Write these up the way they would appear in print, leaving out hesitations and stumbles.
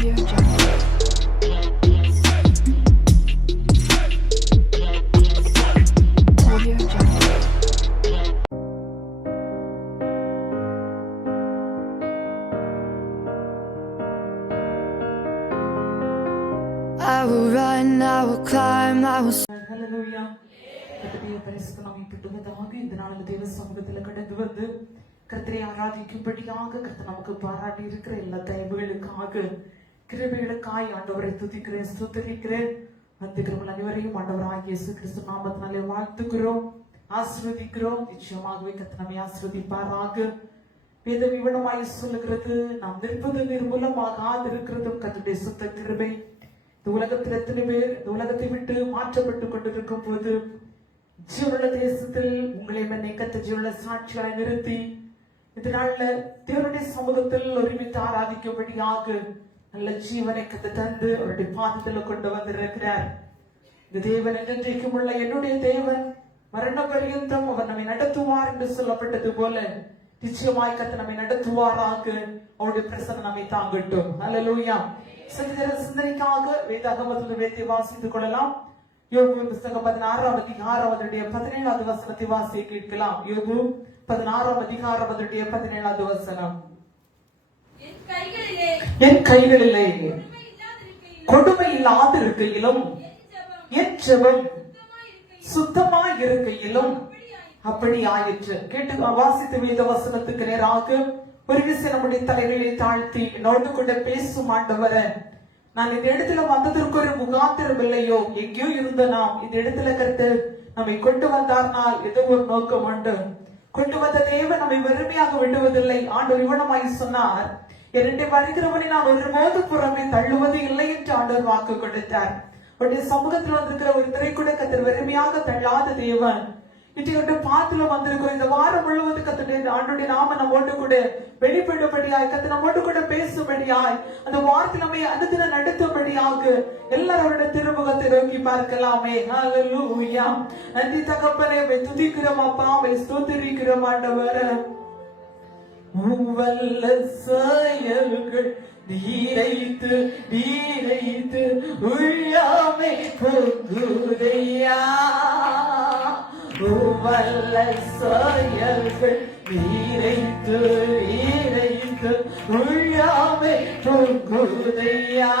Audio Jungle. Audio Jungle. I will run, I will climb, I will. Hallelujah. கர்த்தருடைய பரிசுத்த நாமத்துக்கு மகிமையாக இந்த நாளில் தேவ சமூகத்தில் கடந்து வந்து கர்த்தரை ஆராதிக்கும்படியாக கர்த்தர் நமக்கு பாராட்டி இருக்கிற எல்லா தயவுகளுக்காக கிருபைகளுக்காய் ஆண்டவரை துதிக்கிறேன், ஸ்தோத்திரிக்கிறேன். வந்துகிறவர்கள் அனைவரையும் ஆண்டவராகிய இயேசு கிறிஸ்து நாமத்தினாலே வாழ்த்துகிறோம், ஆசீர்வதிக்கிறோம். நிச்சயமாகவே கர்த்தர் நம்மை ஆசீர்வதிப்பாராக. வேத விவரமாய் சொல்லுகிறது, நாம் நிற்பது நிர்மூலமாக இருக்கிறதும் கர்த்தருடைய சுத்த கிருபை. இந்த உலகத்தில் எத்தனை பேர் இந்த உலகத்தை விட்டு மாற்றப்பட்டு கொண்டிருக்கும் போது ஜீவனுள்ள தேசத்தில் உங்களை என்னை கத்த ஜீவனுள்ள சாட்சியாய் நிறுத்தி இந்த நாள்ல தேவனுடைய சமூகத்தில் ஒருமித்து ஆராதிக்கும்படியாக நல்ல ஜீவனை கத்த தந்து அவருடைய பாதத்தில் கொண்டு வந்திருக்கிறார். இந்த தேவன் என்றைக்கும் உள்ள என்னுடைய தேவன் மரண பரியந்தம் அவர் நம்மை நடத்துவார் என்று சொல்லப்பட்டது போல நிச்சயமாய் கத்த நம்மை நடத்துவாராக. அவருடைய பிரசன்னம் நம்மை தாங்கட்டும். அல்லேலூயா. சிந்தனைக்காக வேதாகமத்தில் வேதத்தை வாசித்துக் கொள்ளலாம். யோபு புத்தகம் 16ஆம் அதிகாரம் 17வது வசனத்தை வாசிக்க கேட்கலாம். யோபு 16ஆம் அதிகாரம் 17வது வசனம். என் கைகளிலே கொடுமை இல்லாதிருக்கையிலும் என் ஜெபம் சுத்தமாய் இருக்கையிலும் அப்படி ஆயிற்று. கேட்டு வாசித்த வேத வசனத்துக்கு நேராக ஒரு விஷயம் நம்முடைய தலைகளை தாழ்த்தி என்னோடு கூட பேசும் ஆண்டவரே, நான் இந்த இடத்துல வந்ததற்கு ஒரு முகாந்திரம் இல்லையோ, எங்கேயோ இருந்த நாம் இந்த இடத்துல கருத்து நம்மை கொண்டு வந்தார்னால் ஏதோ ஒரு நோக்கம் உண்டு. கொண்டு வந்த தேவன் நம்மை வெறுமையாக விடுவதில்லை. ஆண்டவர் இவனமாய் சொன்னார், என்னுடைய வருகிறவனை நான் ஒருபோது புறமே தள்ளுவது இல்லை என்று ஆண்டவர் வாக்கு கொடுத்தார். அவருடைய சமூகத்தில் வந்திருக்கிற ஒரு திரைக்கூட கத்தர் வெறுமையாக தள்ளாத தேவன். இன்றைக்கு பாத்துல வந்திருக்கிறோம். இந்த வாரம் முழுவதும் கத்துடைய ஆண்டுடைய நாம நம்மோடு கூட வெளிப்படும்படியாய், கத்து நம்மோடு கூட பேசும்படியாய், அந்த வார்த்தை நம்மை அனுதின நடத்தும்படியாக எல்லாரோட திருமுகத்தை நோக்கி பார்க்கலாமே. ஹல்லேலூயா. நன்றி தகப்பனே, துதிக்கிறோம் அப்பா, ஸ்தோத்திரிக்கிறோம் ஆண்டவரே. வல்ல செயல்கள் நீரைத்து நீரைத்து உள்ளாமை பொங்குதையா. வல்ல செயல்கள் நீரைத்து நீரைத்து உள்ளாமை பொங்குதையா.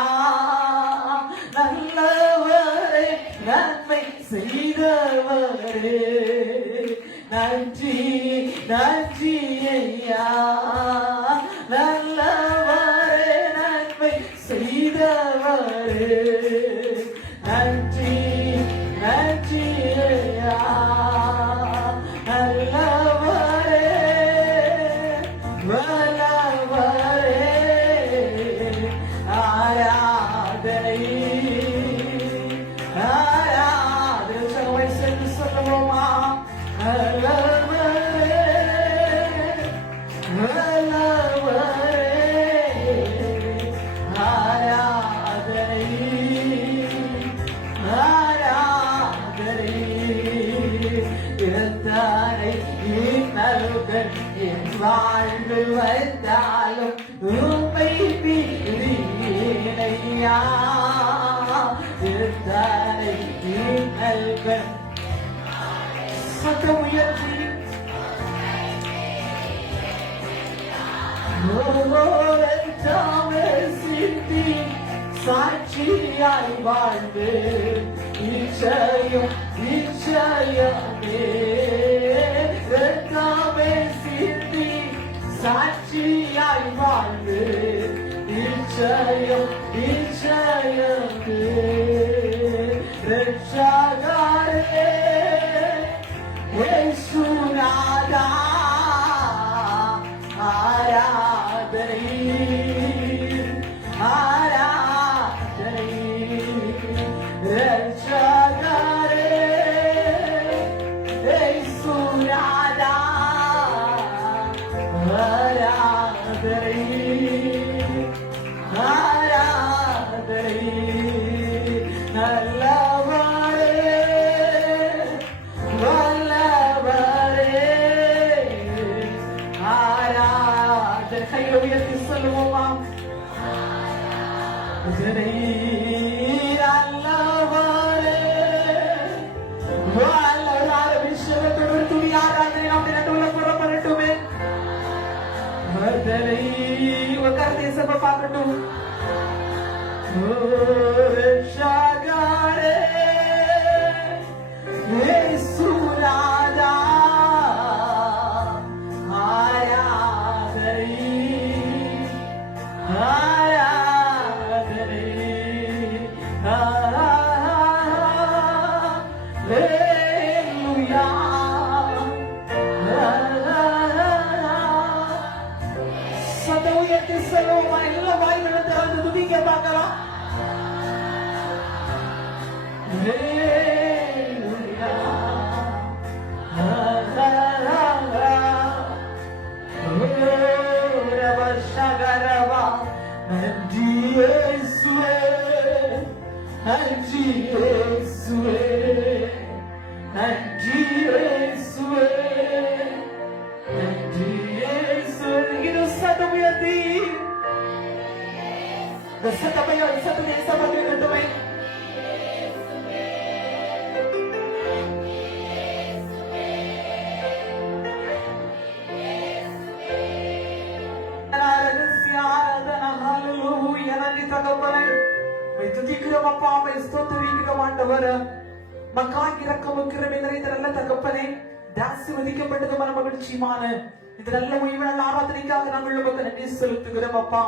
நல்லவரே, நன்மை செய்தவரே, நன்றி நன்றி ஐயா. நல்லவரே, நன்மை செய்தவரே, நன்றி நன்றி ஐயா. நல்லவரே, வல்லவரே, ஆராதனை ஆராதனை சென்று சொல்லுவோமா. நல்லவரே, வல்லவரே, ஆராதனை ஆராதனை. இருந்தாரை இன்னல்கள் என் வாழ்வு வந்தாலும் உம்மை பிரியா. இருந்தாரை இன்னல்கள் சத்தம் உயர்த்தி சித்தி சாட்சியாய் வாழ்ந்து நிச்சயம் நிச்சயமே. ரத்தாமே சித்தி சாட்சியாய் வாழ்ந்து நிச்சயம் நிச்சயமே. ரட்சகரே இயேசுநாதா, ஆராதனை ஆராதனை. ரட்சகரே இயேசுநாதா, ஆராதனை ஆராதனை. நல்லவரே, அபிஷேகத்தோடு துணி ஆராதனை நம்ம நடுவுல புறப்படட்டுமே. ஒரு கருத்தை சபை பார்க்கட்டும். சுராதா ஆராதனை ஆராதனை சதவீதத்தை செல்வமா எல்லா வாய்களும் திறந்து துதிக்க பார்க்கலாம். ஆசீர்வதிக்கப்பட்டது மன மகிழ்ச்சியுமான இந்த நல்ல ஓய்வு நாள் ஆராதனைக்காக நாங்கள் உமக்கு நன்றி செலுத்துகிறோம் அப்பா.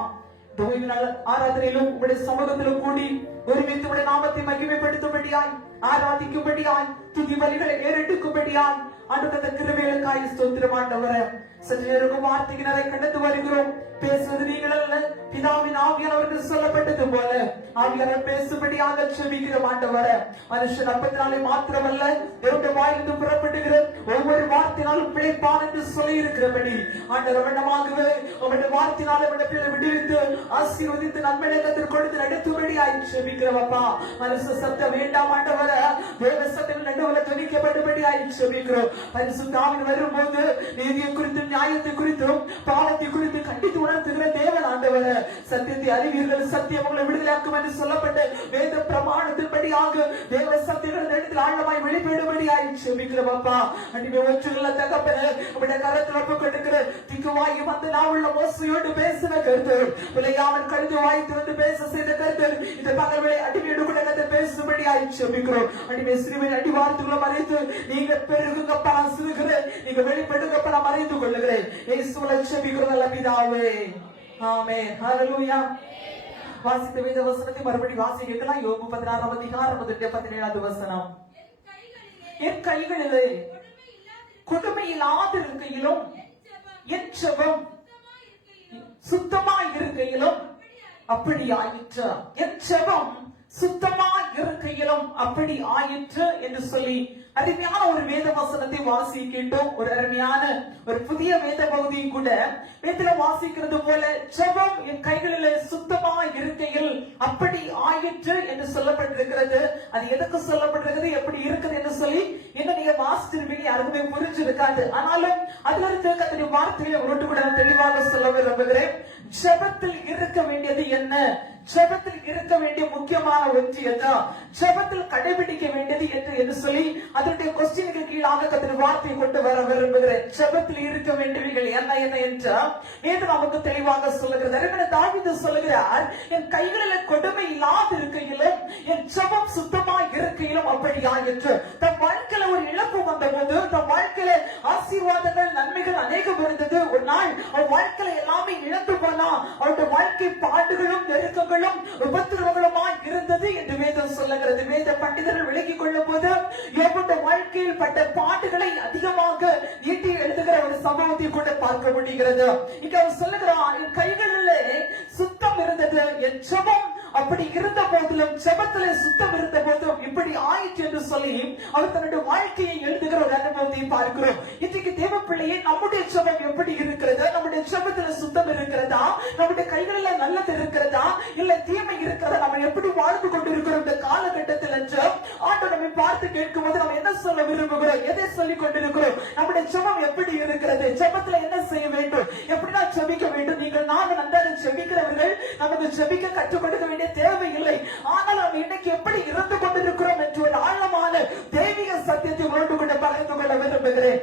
இந்த ஓய்வு நாள் ஆராதனையிலும் உங்களுடைய சமூகத்திலும் கூடி ஒருமித்து உடைய நாமத்தை மகிமைப்படுத்தும்படியாய் ஆராதிக்கும்படியாய் துதி பலிகளை ஏறெடுக்கும்படியாய் ஆண்டவரே கிருபைகளுக்காய் ஸ்தோத்திரம் ஆண்டவரே. சற்று நேரம் வார்த்தையினரை கடந்து வருகிறோம். பேசுவது நீங்கள் அல்ல, பிதாவின் ஆவியானவர்கள் சொல்லப்பட்டது போல ஆவியானவர் பேசும்படியாக செபிக்கிறோம் ஆண்டவரே. மனுஷன் அப்பத்தினாலே மாத்திரமல்ல என்னுடைய வாயிலிருந்து புறப்படுகிற ஒவ்வொரு வார்த்தையினாலும் பிழைப்பான் என்று சொல்லி இருக்கிறபடி ஆண்டவர் வண்ணமாகவே உங்களுடைய வார்த்தையினாலே விடுவித்து ஆசீர்வதித்து நன்மையை கொடுத்து நடத்தும்படியாய் செபிக்கிறோம் அப்பா. மனுஷ சத்தம் வேண்டாம் ஆண்டவரே, தேவ சத்தம் நடுவில் துணிக்கப்பட்டபடியாய் செபிக்கிறோம். பரிசுத்த ஆவியானவர் வரும்போது நீதியை குறித்தும் நியாயத்தை குறித்தும் பாவத்தை குறித்து கண்டித்து உணர்த்துகிற தேவன் ஆண்டவரே. சத்தியத்தை அறிவீர்கள், சத்தியம் உங்களை விடுதலையாக்கும் என்று சொல்லப்பட்ட வேத பிரமாணத்தின்படியாக தேவ சத்தியங்கள் இடத்தில் ஆழமாய் வெளிப்படும்படியாய் செபிக்கிறோம் அப்பா. அன்றைய ஒற்றுள்ள தகப்பனே, உங்களுடைய கரத்தில் ஒப்புக்கொண்டிருக்கிற திக்குவாயி வந்து நான் உள்ள மோசையோடு பேசின கருத்து விளையாமல் கழுது வாய் திறந்து பேச செய்த கருத்து இந்த பகல்களை அடிமையோடு கூட கருத்து பேசும்படியாய் செபிக்கிறோம். அடிமை சிறுமையின் அடி வார்த்தைகளை மறைத்து நீங்க பெருகுங்கப்பா, நான் சிறுகிறேன், நீங்க வெளிப்படுங்கப்பா, நான் மறைந்து கொள்ளுகிறேன். இயேசுவை செபிக்கிறோம் நல்ல பிதாவே, ஆமென். ஹல்லேலூயா. வாசித்த வேத வசனத்தை மறுபடி வாசிக்கலாம். யோபு 16 அதிகாரம் 17வது வசனம். என் கைகளிலே கொடுமை இல்லாதிருக்கையிலும் என் ஜெபம் சுத்தமாய் இருக்கையிலும் அப்படி ஆயிற்று. என் ஜெபம் சுத்தமாய் இருக்கையிலும் அப்படி ஆயிற்று என்று சொல்லி அருமையான ஒரு வேத வசனத்தை வாசிக்கிட்டோம். ஒரு அருமையான ஒரு புதிய வேத பகுதியை கூட வேதத்துல வாசிக்கிறது போல ஜெபம் என் கைகளிலே சுத்தமாய் இருக்கையில் அப்படி ஆயிற்று என்று சொல்லப்பட்டிருக்கிறது. அது எதுக்கு சொல்லப்பட்டிருக்கிறது, எப்படி இருக்குது என்று சொல்லி என்ன நீங்க வாசிச்சிருப்பீங்க, யாருக்குமே புரிஞ்சிருக்காது. ஆனாலும் அதுல இருந்து கர்த்தருடைய வார்த்தையை உருட்டு கூட தெளிவாக சொல்ல விரும்புகிறேன். ஜெபத்தில் இருக்க வேண்டியது என்ன, ஜெபத்தில் இருக்க வேண்டிய முக்கியமான ஒன்று என்ன, ஜெபத்தில் கடைபிடிக்க வேண்டியது என்று சொல்லி அதனுடைய கொஸ்டினுக்கு கீழாக கர்த்தருடைய வார்த்தையை கொண்டு வர விரும்புகிறேன். ஜெபத்தில் இருக்க வேண்டியவைகள் என்ன என்ன என்று நேற்று நமக்கு தெளிவாக சொல்லுகிறது. தாவீது சொல்லுகிறார், என் கைகளில் கொடுமை இல்லாது இருக்கையிலும் என் ஜெபம் சுத்தமாக இருக்கையிலும் அப்படி ஆயிற்று. தன் வாழ்க்கையில ஒரு இழப்பு வந்த போது, தன் வாழ்க்கையில ஆசீர்வாதங்கள் நன்மைகள் அநேகம் இருந்தது. ஒரு நாள் அவன் வாழ்க்கையில எல்லாமே இழந்து போனா, அவருடைய வாழ்க்கை பாடுகளும் நெருக்கங்களும் உபத்திரவங்களுமாய் இருந்தது என்று வேதம் சொல்லுகிறது. வேத பண்டிதர்கள் விளக்கிக் கொள்ளும் போது யோபுடைய வாழ்க்கையில் பட்ட பாடுகளை அதிகமாக ஈட்டி எழுதுகிற ஒரு சம்பவத்தை கூட பார்க்க முடிகிறது. இங்க அவர் சொல்லுகிறார், என் கைகளிலே சுத்தம் இருந்தது, என் ஜெபம் அப்படி இருந்த போதிலும் ஜெபத்திலே சுத்தம் இருந்த போதும் இப்படி ஆயிற்று என்று சொல்லி அவர் தன்னுடைய வாழ்க்கையை எழுதுகிற ஒரு அனுபவத்தை பார்க்கிறோம். இன்றைக்கு தேவ பிள்ளையே, நம்முடைய ஜெபம் எப்படி இருக்கிறது, நம்முடைய ஜெபத்தில சுத்தம் இருக்கிறதா, நம்முடைய கைகளில நல்லது இருக்கிறதா, இல்ல தீமை இருக்கிறதா, நம்ம எப்படி வாழ்ந்து கொண்டிருக்கிறோம் இந்த காலகட்டத்தில் என்று ஆண்டவர் நம்மை பார்த்து கேட்கும் போது நம்ம என்ன சொல்ல விரும்புகிறோம், எதை சொல்லிக் கொண்டிருக்கிறோம், நம்முடைய ஜெபம் எப்படி இருக்கிறது, ஜெபத்துல என்ன செய்ய வேண்டும், எப்படிதான் ஜெபிக்க வேண்டும். நீங்கள் நாங்கள் நன்றாக ஜெபிக்கிறவர்கள், நமக்கு ஜெபிக்க கற்றுக் கொடுக்க வேண்டிய வேண்டிய தேவை இல்லை. ஆனால் நாம் இன்னைக்கு எப்படி இருந்து கொண்டிருக்கிறோம் என்று ஒரு ஆழமான தெய்வீக சத்தியத்தை உணர்ந்து கொண்டு பகிர்ந்து கொள்ள விரும்புகிறேன்.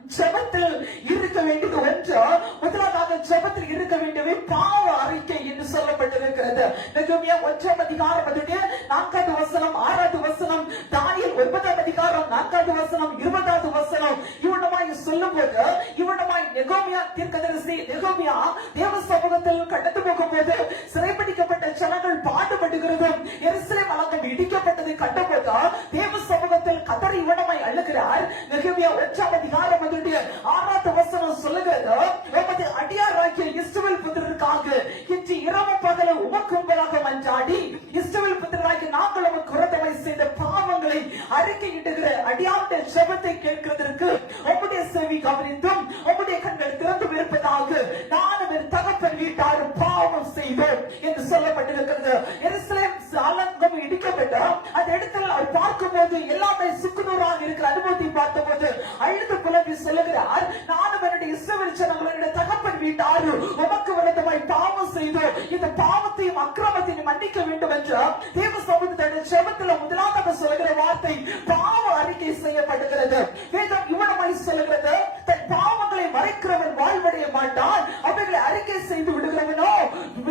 ஜெபத்தில் இருக்க வேண்டியது ஒன்று. முதலாவது ஜெபத்தில் இருக்க வேண்டியவை பாவ அறிக்கை என்று சொல்லப்பட்டிருக்கிறது. நெகேமியா 1ஆம் அதிகாரம் 4வது வசனம் 6வது வசனம், தானியேல் 9ஆம் அதிகாரம் 4வது வசனம் 20வது வசனம் இவனமாய் சொல்லும்போது, இவனமாய் நெகேமியா தீர்க்கதரிசி நெகேமியா தேவ சமூகத்தில் கடந்து போகும்போது சிறைப்பிடிக்கப்பட்ட ஜனங்கள் பாடுபடுகிறதும் எருசலேம் அலங்கம் இடிக்கப்பட்டதை கண்டபோது தேவ சமூகத்தில் கதறி இவனமாய் அழுகிறார். நெகேமியா 1ஆம் அதிகாரம் 6வது வசனம் சொல்லுகிறது, உமது அடியாராகிய இஸ்ரவேல் புத்திரருக்காக இன்று இரவும் பகலும் உமக்கு முன்பாக மன்றாடி இஸ்ரவேல் புத்திரராகிய நாங்கள் உமக்கு விரோதமாய் செய்த பாவங்களை அறிக்கையிடுகிற அடியாருடைய ஜெபத்தை கேட்கிறதற்கு உம்முடைய செவி கவனித்தும் உம்முடைய கண்கள் திறந்து இருப்பதாக நானும் என் தகப்பன் வீட்டாரும் பாவம் செய்தோம் என்று சொல்லப்பட்டிருக்கிறது. எருசலேம் அலங்கம் இடிக்கப்பட்ட அந்த இடத்தில் அவர் பார்க்கும்போது எல்லாமே சுக்குநூறாக இருக்கிற அனுபவத்தை பார்த்தபோது அழுது புலம்பி சொல்லுகிறார், நானும் என்னுடைய இஸ்ரவேல் ஜனங்களுடைய தகப்பன் வீட்டாரும் உமக்கு விரோதமாய் பாவம் செய்தோம், இந்த பாவத்தையும் அக்கிரமத்தையும் மன்னிக்க வேண்டும் என்று தேவ சமூகத்துடைய ஜெபத்தில் முதலாவது சொல்லுகிற வார்த்தை பாவ அறிக்கை செய்யப்படுகிறது. வேதம் இவனமாய் சொல்லுகிறது, தன் பாவங்களை மறைக்கிறவன் வாழ்வடைய மாட்டான், அவைகளை அறிக்கை செய்து விடுகிறவனோ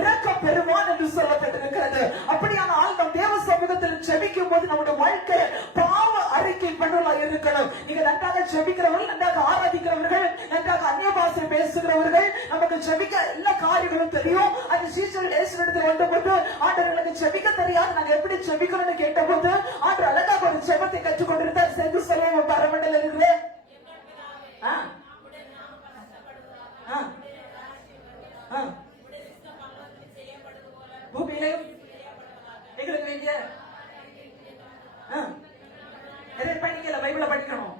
இரக்கம் பெறுவான் என்று சொல்லப்பட்டிருக்கிறது. அப்படியானால் நம் தேவ சமூகத்தில் ஜெபிக்கும் போது நம்முடைய வாழ்க்கை பாவ அறிக்கை பண்ணுவதாக இருக்கணும். நீங்க நன்றாக ஜெபிக்கிறவர்கள், நன்றாக ஆராதிக்கிறவர்கள், நன்றாக அந்நிய பாஷை பேசுகிறவர்கள், நமக்கு ஜெபிக்க எல்லா காரியங்களும் தெரியும். அது சீசர்கள் இயேசுவிடத்தில் வந்தபோது ஆண்டவர்களுக்கு ஜெபிக்க தெரியாது, நாங்க எப்படி ஜெபிக்கணும்னு கேட்டபோது ஆண்டவர் அழகாக ஒரு ஜெபத்தை கற்றுக் கொண்டிருந்தார். சென்று சொல்லுவோம், பரமண்டல இருக்கிறே பூமியிலையும் எங்களுக்கு வேண்டிய படிக்கல, பைபிள படிக்கணும்.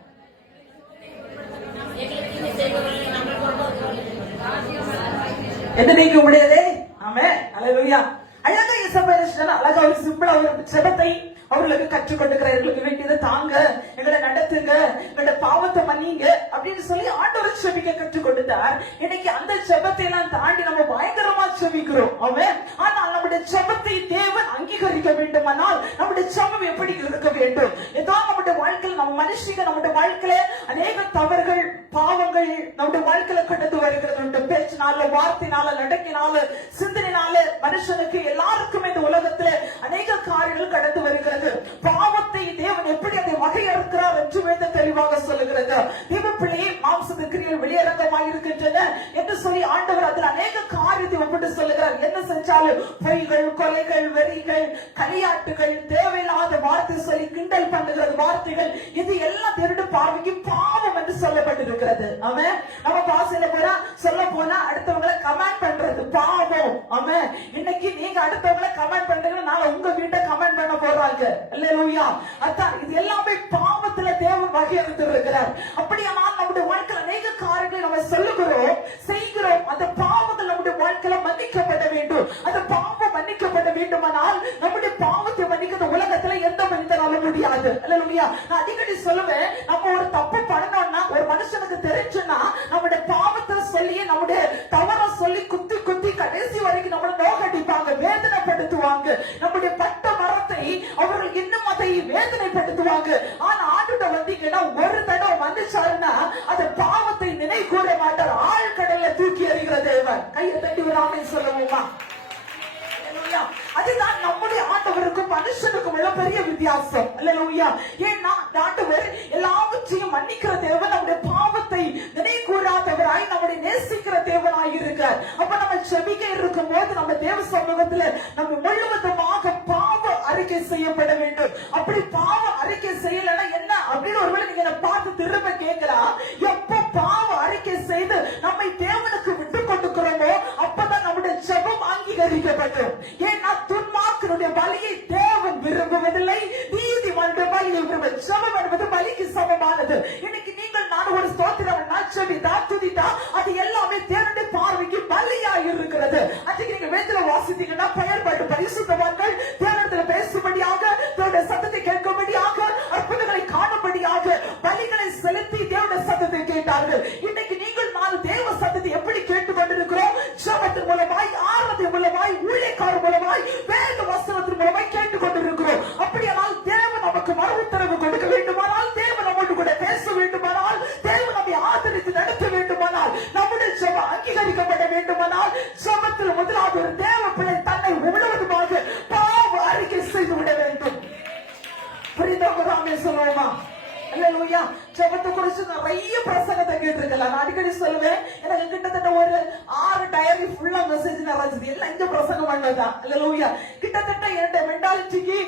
எத்தனைக்கு முடியாதே. ஆமே, அல்லேலூயா. அழகா இசபேல் அழகா ஒரு சிம்பிளா ஒரு ஜெபத்தை அவர்களுக்கு கற்றுக் கொடுக்கிறார்களுக்கு வேண்டியதை தாங்க, எங்களை நடத்துங்க, எங்களோட பாவத்தை மன்னிங்க அப்படின்னு சொல்லி ஆண்டவர் ஜெபிக்க கற்றுக் கொடுத்தார். இன்னைக்கு அந்த ஜெபத்தை எல்லாம் தாண்டி நம்ம பயங்கரமா ஜெபிக்கிறோம். அவன் ஆனால் நம்முடைய ஜெபத்தை தேவன் அங்கீகரிக்க வேண்டுமானால் நம்முடைய ஜெபம் எப்படி இருக்க வேண்டும்? ஏதோ நம்முடைய வாழ்க்கையில் நம்ம மனுஷங்க நம்முடைய வாழ்க்கையில அநேக தவறுகள் பாவங்கள் நம்முடைய வாழ்க்கையில கடந்து வருகிறது உண்டு. பேச்சினால, வார்த்தையினால, நடக்கினால, சிந்தனையினால மனுஷனுக்கு எல்லாருக்குமே இந்த உலகத்துல அநேக காரியங்கள் கடந்து வருகிறது. பாவத்தை தேவன் எப்படி அதை வகையறுக்கிறார் என்று வேத தெளிவாக சொல்லுகிறது. தேவ பிள்ளையை மாம்சத்து கிரியைகள் வெளியரங்கமாக இருக்கின்றன என்று சொல்லி ஆண்டவர் அதில் அநேக காரியத்தை ஒப்பிட்டு சொல்லுகிறார். என்ன செஞ்சாலும் பொய்கள், கொலைகள், வெறிகள், களியாட்டுகள், தேவையில்லாத வார்த்தை சொல்லி கிண்டல் பண்ணுகிறது வார்த்தைகள், இது எல்லாம் தேவனுடைய பார்வைக்கு பாவம் என்று சொல்லப்பட்டிருக்கிறது. ஆமென். நம்ம பாசையில போனா சொல்ல போனா அடுத்தவங்களை கமெண்ட் பண்றது பாவம். ஆமென். இன்னைக்கு நீங்க அடுத்தவங்களை கமெண்ட் பண்றீங்க, நாளை உங்க வீட்டை கமெண்ட் பண்ண போறாங்க. அல்லேலூயா. அதான் இது எல்லாமே பாவத்துல தேவன் வகையறுத்து இருக்கிறார். அப்படியானால் நம்முடைய வாழ்க்கையில் அநேக காரியங்களை நம்ம சொல்லுகிறோம், செய்கிறோம். அந்த பாவங்கள் நம்முடைய வாழ்க்கையில மன்னிக்கப்பட வேண்டும். அந்த பாவம் மன்னிக்கப்பட வேண்டுமானால் நம்முடைய பாவத்தை மன்னிக்கிற உலகத்துல எந்த மனிதனாலும் முடியாது. அல்லேலூயா. நான் அடிக்கடி சொல்லுவேன், நம்ம ஒரு தப்பு பண்ணணும்னா ஒரு மனுஷனுக்கு தெரிஞ்சுன்னா நம்முடைய பாவத்தை சொல்லி நம்முடைய தவற சொல்லி குத்தி குத்தி கடைசி வரைக்கும் நம்மளை நோக்கடிப்பாங்க, வேதனைப்படுத்துவாங்க. நம்முடைய பட்ட மரத்தை அவர்கள் இன்னும் அதை வேதனைப்படுத்துவாங்க. ஆனா ஆண்டுட்ட வந்தீங்கன்னா ஒரு தடவை வந்துச்சாருன்னா அந்த பாவத்தை நினை கூற மாட்டார், ஆழ்கடல்ல தூக்கி எறிகிற தேவன். கையை தட்டி ஒரு ஆமை சொல்லுவோமா? அதுதான் நம்முடைய ஆண்டவருக்கும் மனுஷனுக்கும் உள்ள பெரிய வித்தியாசம். அல்லேலூயா. ஏன்னா ஆண்டவர் எல்லாவற்றையும் மன்னிக்கிற தேவன், நம்முடைய பாவத்தை நினை கூறாதவராய் நம்முடைய நேசிக்கிற தேவனாய் இருக்கார். அப்ப நம்ம ஜெபிக்க இருக்கும் போது நம்ம தேவ சமூகத்துல நம்ம முழுவதுமாக பாவ அறிக்கை செய்யப்பட வேண்டும். அப்படி பாவ அறிக்கை செய்யலன்னா என்ன அப்படின்னு ஒருவேளை நீங்க என்ன பார்த்து திரும்ப கேட்கலாம். எப்ப பாவ அறிக்கை செய்து நம்மை தேவனுக்கு விட்டு கொடுக்கிறோமோ அப்பதான் நம்முடைய ஜெபம் அங்கீகரிக்கப்படும். ஏன்னா துன்மார்க்கனுடைய பலியை தேவன் விரும்புவதில்லை, நீதிமானுடைய பலியை விரும்புவது. ஜெபம் என்பது பலிக்கு சமமானது. இன்னைக்கு நீங்கள் நான் ஒரு ஸ்தோத்திரம் நச்சவிதா துதிதா அது எல்லாமே தேவனுடைய பார்வைக்கு பலியா இருக்கிறது. அதுக்கு நீங்க வேதத்துல வாசித்தீங்கன்னா பெயர்பட்டு பரிசுத்தவான்கள் தேவனிடத்தில் பேசும்படியாக, தேவனுடைய சத்தத்தை கேட்கும்படியாக, அற்புதங்களை காணும்படியாக பலிகளை செலுத்தி தேவனுடைய சத்தத்தை கேட்டார்கள். இன்னைக்கு நீங்கள் நான் தேவ சத்தத்தை எப்படி கேட்டுக் கொண்டிருக்கிறோம்? ஜெபத்தின் மூலமாய், ஆராதனை மூலமாய், ஊழியக்காரர் மூலமாய், வேத சொல்லுவோமா? அல்லேலூயா. ஜெபத்தை குறிச்சு நிறைய பிரசங்கத்தை கேட்டிருக்கலாம். நான் அடிக்கடி சொல்லுவேன், எனக்கு கிட்டத்தட்ட ஒரு 6 டைரி ஃபுல்லா மெசேஜ் நிறைஞ்சது. எல்லாம் இந்த பிரசங்கம் பண்ணதான். அல்லேலூயா. கிட்டத்தட்ட என்னோட மென்டாலிட்டிக்கு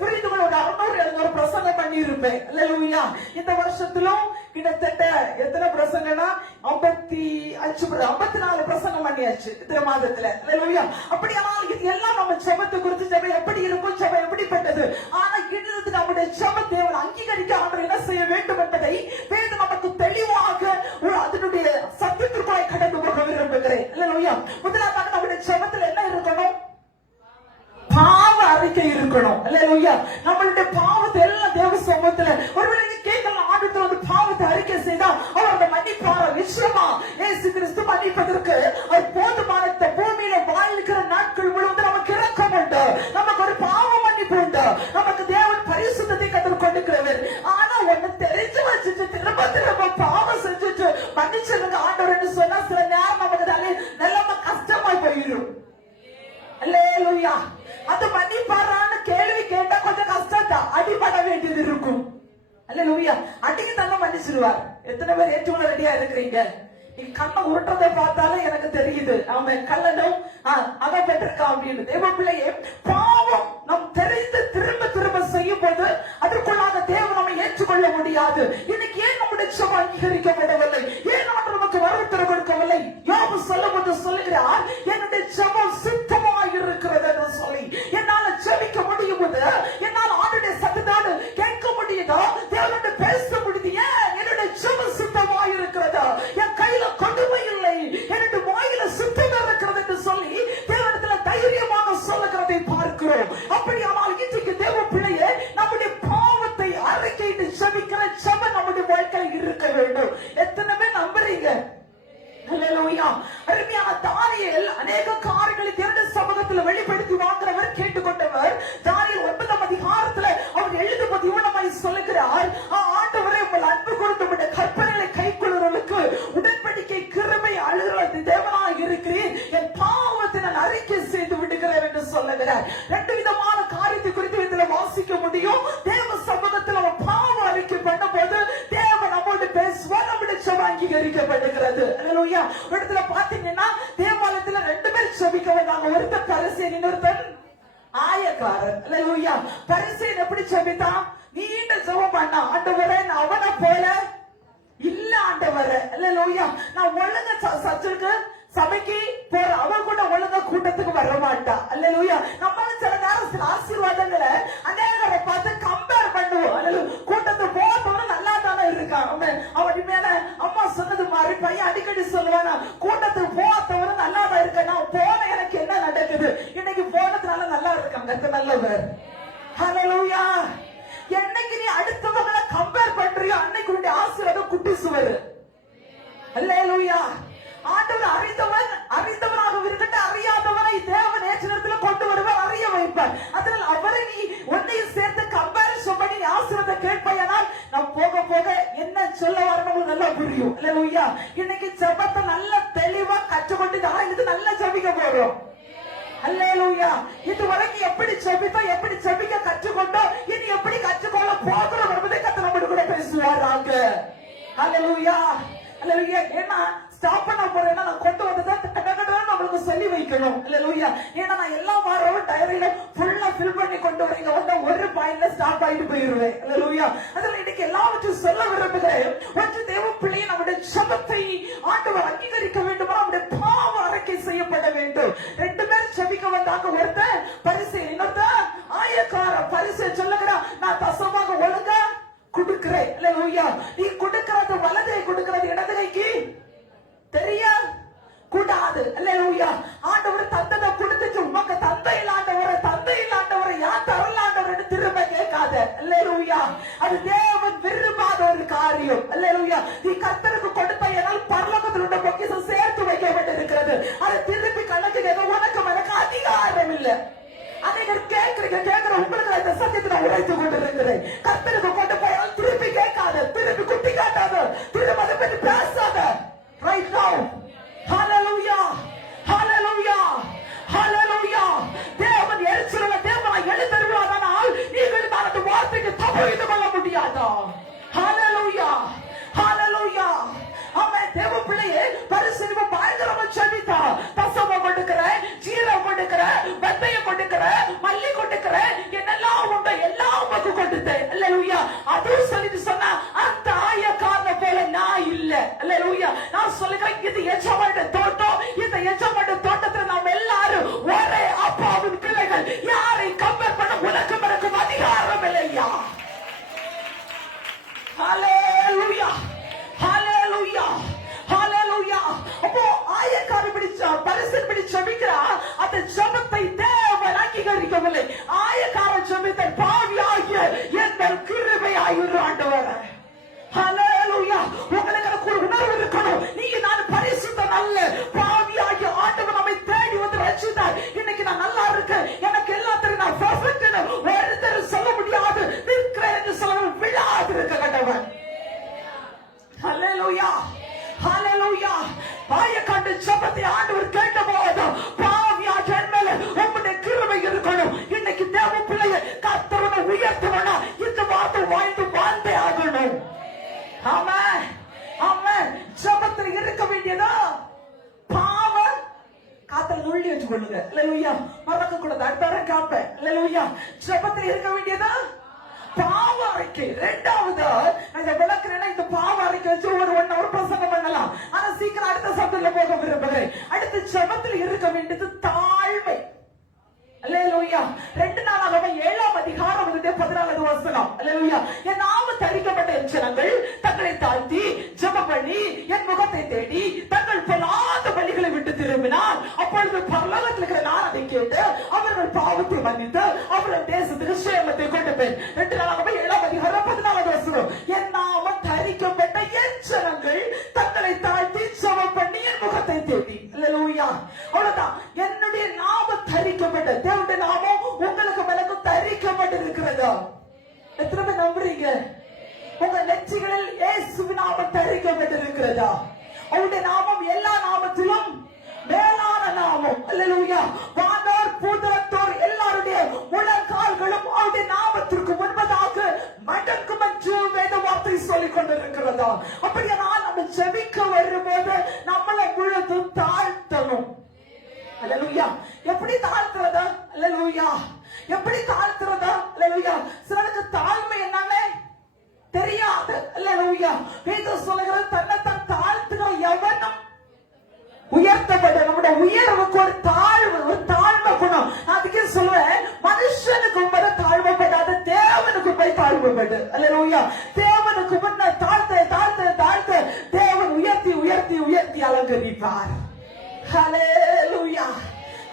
புரிந்து கொள்ள ஒரு 600-700 பிரசங்கம் பண்ணி இருப்பேன். அல்லேலூயா. இந்த வருஷத்திலும் கிட்டத்தட்ட எத்தனை பிரசங்கம்னா 54 பிரசங்கம் பண்ணியாச்சு இந்த மாதத்துல. அல்லேலூயா. அப்படியானால் இது எல்லாம் நம்ம ஜெபத்தை குறித்து, ஜெபம் எப்படி இருக்கும், ஜெபம் எப்படிப்பட்டது, ஆனா இன்றைக்கு நம்முடைய ஜெப தேவன் அங்கீகரிக்க ஆண்டவர் என்ன செய்ய வேண்டும் என்பதை வேதம் நமக்கு தெளிவாக அதனுடைய சத்தியத்திற்குள் கடந்து போக விரும்புகிறேன். அல்லேலூயா. முதலாவது நம்முடைய ஜெபத்தில் என்ன இருக்கணும்? பாவ அறிக்கை இருக்கணும். அல்லேலூயா. நம்மளுடைய பாவத்தை எல்லாம் தேவ சமூகத்துல ஒருவேளை கேட்கலாம், ஆண்டவர் வந்து பாவத்தை அறிக்கை செய்தா அவர் அந்த மன்னிப்பார விஷயமா இயேசு கிறிஸ்து மன்னிப்பதற்கு அது போதுமான பூமியில வாழ்கிற நாட்கள் முழுவதும் நமக்கு இரக்கம் உண்டு, நமக்கு ஒரு பாவ மன்னிப்பு உண்டு, நமக்கு தேவன் பரிசுத்தத்தை கற்றுக் கொடுக்கிறவர். ஆனா ஒண்ணு தெரிஞ்சு வச்சுட்டு திரும்ப பாவம் செஞ்சுட்டு மன்னிச்சிருங்க ஆண்டவர் சொன்னா சில நேரம் நமக்கு நிலைமை கஷ்டமா போயிடும். அல்லேலூயா. அது மன்னிப்பாரான்னு கேள்வி கேட்டா கொஞ்சம் கஷ்டம் தான், அடிபட வேண்டியது இருக்கும். அல்லேலூயா. அடிக்கு தன்னை மன்னிச்சிருவார். எத்தனை பேர் ஏற்றுக்கொள்ள ரெடியா இருக்கிறீங்க? நீங்க கண்ணை உருட்டுறதை பார்த்தாலும் எனக்கு தெரியுது அவன் கல்லனும் அதை பெற்றிருக்கான் அப்படின்னு. தேவ பிள்ளையே, பாவம் நம் தெரிந்து திரும்ப செய்யும் போது அதற்குள்ளாக தேவன் நம்மை ஏற்றுக்கொள்ள முடியாது. இன்னைக்கு ஏன் நம்முடைய ஜெபம் அங்கீகரிக்கப்படவில்லை? ஏன் ஆண்டவர் நமக்கு வரவுத்தரவு கொடுக்கவில்லை? யோபு சொல்லும்போது சொல்லுகிறார், என்னுடைய ஜெபம் சுத்தமாக இருக்கிறது என்று சொல்லி. என்னால ஜெபிக்க முடியும் போது, என்னால் ஆண்டுடைய சத்தத்தோடு கேட்க முடியுதோ, தேவனோடு பேச முடியுது. ஏன்? என்னுடைய ஜெபம் சுத்தமாக இருக்கிறது, என் கையில கொடுமை இல்லை, என்னுடைய வாயில சுத்தம் இருக்கிறது என்று சொல்லி தேவனிடத்துல தைரியமாக சொல்லுகிறதை பார்க்கிறோம். அப்படியானால் இன்றைக்கு தேவ பிள்ளையே, நம்முடைய பாவத்தை அறிக்கையிட்டு ஜெபிக்கிற ஜெபம் நம்முடைய வாழ்க்கையில் இருக்க வேண்டும். எத்தனை பேர் நம்புறீங்க? அல்லேலூயா. அருமையான தானியேல் அநேக காரியங்களை தேவனுடைய சமூகத்தில் வெளிப்படுத்தி வாங்குறவர், கேட்டுக்கொண்டவர். தானியேல் 9ஆம் அதிகாரத்துல அவர் எழுதும்போது இவ்வளவு சொல்லுகிறார், ஆண்டவரே உங்கள் அன்பு கூர்ந்து உம்முடைய கற்பனைகளை கைக்கொள்ளுவதற்கு உடன்படிக்கை கிருபை அழுகிறது தேவனாக இருக்கிறேன், என் பாவத்தை நான் அறிக்கை செய்து விடுகிறேன் என்று சொல்லுகிறார். 2 விதமான காரியத்தை குறித்து இதுல வாசிக்க முடியும். தேவ சமூகத்தில் அவன் பாவ அறிக்கை பண்ணும் போது தேவன் நம்மோடு பேசுவார், நம்முடைய ஜெபம் அங்கீகரிக்கப்படுகிறது. அல்லேலூயா. ஒரு இடத்துல பாத்தீங்கன்னா தேவாலயத்துல 2 பேர் ஜெபிக்க வந்தாங்க. ஒருத்தர் பரிசேயன், இன்னொருத்தர் ஆயக்காரர். அல்லேலூயா. பரிசேயன் எப்படி ஜெபித்தான்? நீண்ட ஜெபம் பண்ணா, ஆண்டவரே நான் அவனை போல இல்ல ஆண்டவரே. அல்லேலூயா. நான் ஒழுங்கா சர்ச்சுக்கு சபைக்கு போற, அவன் கூட ஒழுங்கா கூட்டத்துக்கு வர மாட்டா. அல்லேலூயா. நம்மள சில நேரம் ஆசீர்வாதங்களை அநேகரை பார்த்து கம்பேர் பண்ணுவோம். அல்லேலூயா. கூட்டத்துக்கு போறவங்க நல்லா தானே இருக்கான், அவன் மேல அம்மா சொன்னது மாதிரி பையன் அடிக்கடி சொல்லுவானா, கூட்டத்துக்கு போறவங்க நல்லா தான் இருக்க, நான் போன எனக்கு என்ன நடக்குது, இன்னைக்கு போனதுனால நல்லா இருக்காங்க, நல்லவர். அல்லேலூயா. என்னைக்கு நீ அடுத்தவங்களை கம்பேர் பண்றியோ அன்னைக்கு உன்னுடைய ஆசீர்வாதம் குட்டி சுவர். அல்லேலூயா. ஆண்டவர் அறிந்தவனாக இருக்கட்டும், அறியாதவனை தேவன் நேரத்தில் கொண்டு வருவார், அறிய வைப்பார். அதனால் அவரை நீ ஒன்னையும் சேர்த்து கம்பேரிசன் பண்ணி ஆசீர்வாதத்தை கேட்பாயானால் நாம் போக போக என்ன சொல்ல வரணும் நல்லா புரியும். அல்லேலூயா. இன்னைக்கு ஜெபத்தை நல்ல தெளிவா கற்றுக்கொண்டு இது நல்லா ஜெபிக்க போறோம். அல்லேலூயா. இதுவரைக்கும் எப்படி ஜெபித்தோம், எப்படி ஜெபிக்க கற்றுக்கொண்டோம், இனி எப்படி கற்றுக்கொள்ள போகிறோம் என்பதை கர்த்தர் நம்மோடு கூட பேசுவாராங்க. அல்லேலூயா. அல்லேலூயா. ஏன்னா ஸ்டாப் பண்ண போறேன்னா நான் கொண்டு வந்ததை நம்மளுக்கு சொல்லி வைக்கணும். அல்லேலூயா. ஏன்னா நான் எல்லா வாரமும் டைரியில ஃபுல்லா ஃபில் பண்ணி கொண்டு வரீங்க வந்தா ஒரு பாயிண்ட்ல ஸ்டாப் ஆயிட்டு போயிருவேன். அல்லேலூயா. அதனால இன்னைக்கு எல்லாவற்றையும் சொல்ல விரும்புகிறேன். ஒன்று தேவ பிள்ளை, நம்முடைய ஜெபத்தை ஆண்டவர் அங்கீகரிக்க வேண்டுமா, நம்முடைய பாவ அறிக்கை செய்யப்பட வேண்டும். 2 பேர் ஜெபிக்க வந்தாங்க. ஒருத்தர் பரிசேயன், இன்னொருத்தர் ஆயக்காரர். பரிசேயன் சொல்லுகிறான், நான் தசமாக ஒழுங்கா கொடுக்கிறேன். அல்லேலூயா. நீ கொடுக்கிறது வலதை கொடுக்கிறது இடது கைக்கு தெரிய கூடாது. அல்லேலூயா. ஆண்டவர் தந்ததை கொடுத்துட்டு உமக்கு தந்தை இல்லாண்டவரை யார் தரலாண்டவர் திரும்ப கேட்காத. அல்லேலூயா. அது தேவன் விரும்பாத ஒரு காரியம். அல்லேலூயா. நீ கர்த்தருக்கு கொடுத்தால் பரலோகத்தில் உள்ள பொக்கிஷம் சேர்த்து வைக்கப்பட்டிருக்கிறது. அதை திருப்பி கணக்கு கேட்க உனக்கு அதிகாரம் இல்லை. அதை கேட்கிற உங்களுக்கு இந்த சத்தியத்தை நான் உரைத்து கொண்டிருக்கிறேன். கர்த்தருக்கு கொண்டு போயால் திருப்பி கேட்காத, திருப்பி குட்டி காட்டாத, திரும்ப அதை பற்றி பேசாத. Right now. Hallelujah. Hallelujah. Hallelujah. தேவன் எரிச்சல தேவனை எழுந்தருவானால் நீங்கள் அந்த வார்த்தைக்கு தப்புவித்துக் கொள்ள முடியாதா? யாரை கம்பேர் பண்ண உனக்கும் எனக்கும் அதிகாரம் இல்லையா? ஹalleluya, ஹalleluya, ஹalleluya. அப்போ ஆயக்காரர் பிடிச்சா பரிசு பிடிச்சு ஜெபிக்கிறா, அந்த ஜெபத்தை தேவன் அங்கீகரிக்கவில்லை. ஆயக்காரர் ஜெபித்த பாவியாகிய என் மேல் கிருபையாயிரு ஆண்டவரே. ஹalleluya. உங்களுக்கு ஒரு உணர்வு இருக்கணும், நீங்க நான் பரிசுத்தம் அல்ல, பாவியாகிய ஆண்டவர் நம்மை தேடி வந்து ரட்சித்தார். இன்னைக்கு நான் நல்லா இருக்கேன், எனக்கு எல்லாத்தையும் நான் பெர்ஃபெக்ட் ஒருத்தர் சொல்ல முடியாது, இருக்கிறேன் என்று சொல்ல விழாது இருக்க கண்டவன். ஹalleluya, ஹalleluya. ஆயக்காரர் ஜெபத்தை ஆண்டவர் கேட்டபோது பாவியாகிய என் மேல் உம்முடைய கிருபை இருக்கணும். இன்னைக்கு தேவ பிள்ளையை கர்த்தரை உயர்த்தணும், இந்த வார்த்தை வாழ்ந்தே ஆகணும். ஆமென், ஆமென். ஜெபத்தில் இருக்க வேண்டியதா பாவம் காத்தல் நுள்ளி வச்சு கொள்ளுங்க. அல்லேலூயா. மறக்க கூடாது, அடுத்த காப்பேன். அல்லேலூயா. ஜெபத்தில் இருக்க வேண்டியதா பாவ அறிக்கை. இரண்டாவது நான் விளக்குறேன்னா இந்த பாவ அறிக்கை வச்சு ஒரு 1 hour பிரசங்கம் பண்ணலாம். ஆனா சீக்கிரம் அடுத்த சப்ஜெக்ட்ல போக விரும்புகிறேன். அடுத்து ஜெபத்தில் இருக்க வேண்டியது தாழ்மை. அல்லேலூயா. 2 நாளாகமம் 7ஆம் அதிகாரம் 14வது வசனம். அல்லேலூயா. என் நாம தரிக்கப்பட்ட என் ஜனங்கள் தங்களை தாழ்த்தி ஜெபம் பண்ணி என் முகத்தை தேடி தங்கள் பொல்லாத வழிகளை விட்டு திரும்பினால் அப்பொழுது பரலோகத்தில் இருக்கிற நான் அதை கேட்டு அவர்கள் பாவத்தை மன்னித்து அவர்கள் தேசத்துக்கு சேமத்தை கொடுப்பேன். 2 நாளாகமம் 7ஆம் அதிகாரம் 14வது வசனம். என் நாம தரிக்கப்பட்ட என் ஜனங்கள் தங்களை தாழ்த்தி ஜெபம் பண்ணி என் முகத்தை தேடி. அல்லேலூயா. அவ்வளவுதான். என்னுடைய நாம தரிக்கப்பட்ட தேவனுடைய நாமம் உங்களுக்கு மேலும் தரிக்கப்பட்டிருக்கிறதா? எத்தனை பேர் நம்புறீங்க? உங்க நெற்றிகளில் இயேசுவின் நாமம் தரிக்கப்பட்டிருக்கிறதா? அவருடைய நாமம் எல்லா நாமத்திலும் மேலான நாமம். அல்லேலூயா. வானோர் பூதலத்தோர் எல்லாருடைய முழங்கால்களும் அவருடைய நாமத்திற்கு முன்பதாக மடங்கும் என்று வேத வார்த்தை சொல்லிக் கொண்டிருக்கிறதா? அப்படியானால் நம்ம ஜெபிக்க வரும்போது நம்மளை முழுதும் தாழ்த்தணும். அல்லேலூயா. எப்படி தாழ்த்துறதா? அல்லேலூயா. எப்படி தாழ்த்துறதா? அல்லேலூயா. சிலருக்கு தாழ்மை என்னன்னு தெரியாது. அல்லேலூயா. வேதம் சொல்லுகிறது தன்னைத்தான் தாழ்த்துகிற எவனும் உயர்த்தப்பட. நம்முடைய உயர்வுக்கு ஒரு தாழ்மை குணம். அதுக்கே சொல்லுவேன், மனுஷனுக்கு முன்ன தாழ்மைப்படாத தேவனுக்கு போய் தாழ்மைப்படு. அல்லேலூயா. தேவனுக்கு முன்ன தாழ்த்த தாழ்த்த தாழ்த்த தேவன் உயர்த்தி உயர்த்தி உயர்த்தி அலங்கரிப்பார். ஹalleluya.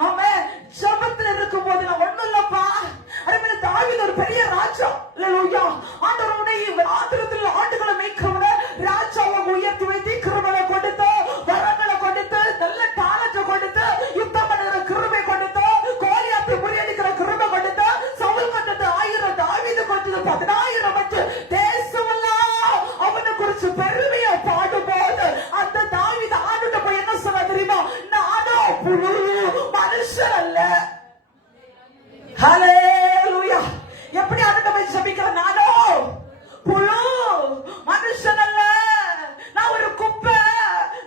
ஆமென். ஜெபத்தில் இருக்கும்போது நான் ஒண்ணும் இல்லப்பா, அதே தாவீது ஒரு பெரிய ராஜா. அல்லேலூயா. ஆண்டவருடைய ஆத்திரத்தில் ஆண்டுகளை மேய்க்கிறவன ராஜாவை உயர்த்தி வைத்து கிருபையை கொடுத்து வரங்களை கொடுத்து நல்ல டாலண்ட கொடுத்து யுத்தம் பண்ணுகிற கிருபை கொடுத்து கோலியாத்தை முறியடிக்கிற கிருபை கொடுத்து சவுல் கொண்டது 1000 தாவீது கொண்டது 10000 வச்சு தேசமெல்லாம் அவனை குறிச்சு பெருமையா பாடும்போது அந்த தாவீது ஆண்டுட்ட போய் என்ன சொல்ல தெரியுமா? நானோ புழு, மனுஷன் அல்ல. ஹalleluya. எப்படி ஆண்டுட்ட போய் ஜெபிக்கிற? நானோ புழு, மனுஷன் அல்ல, நான் ஒரு குப்பை,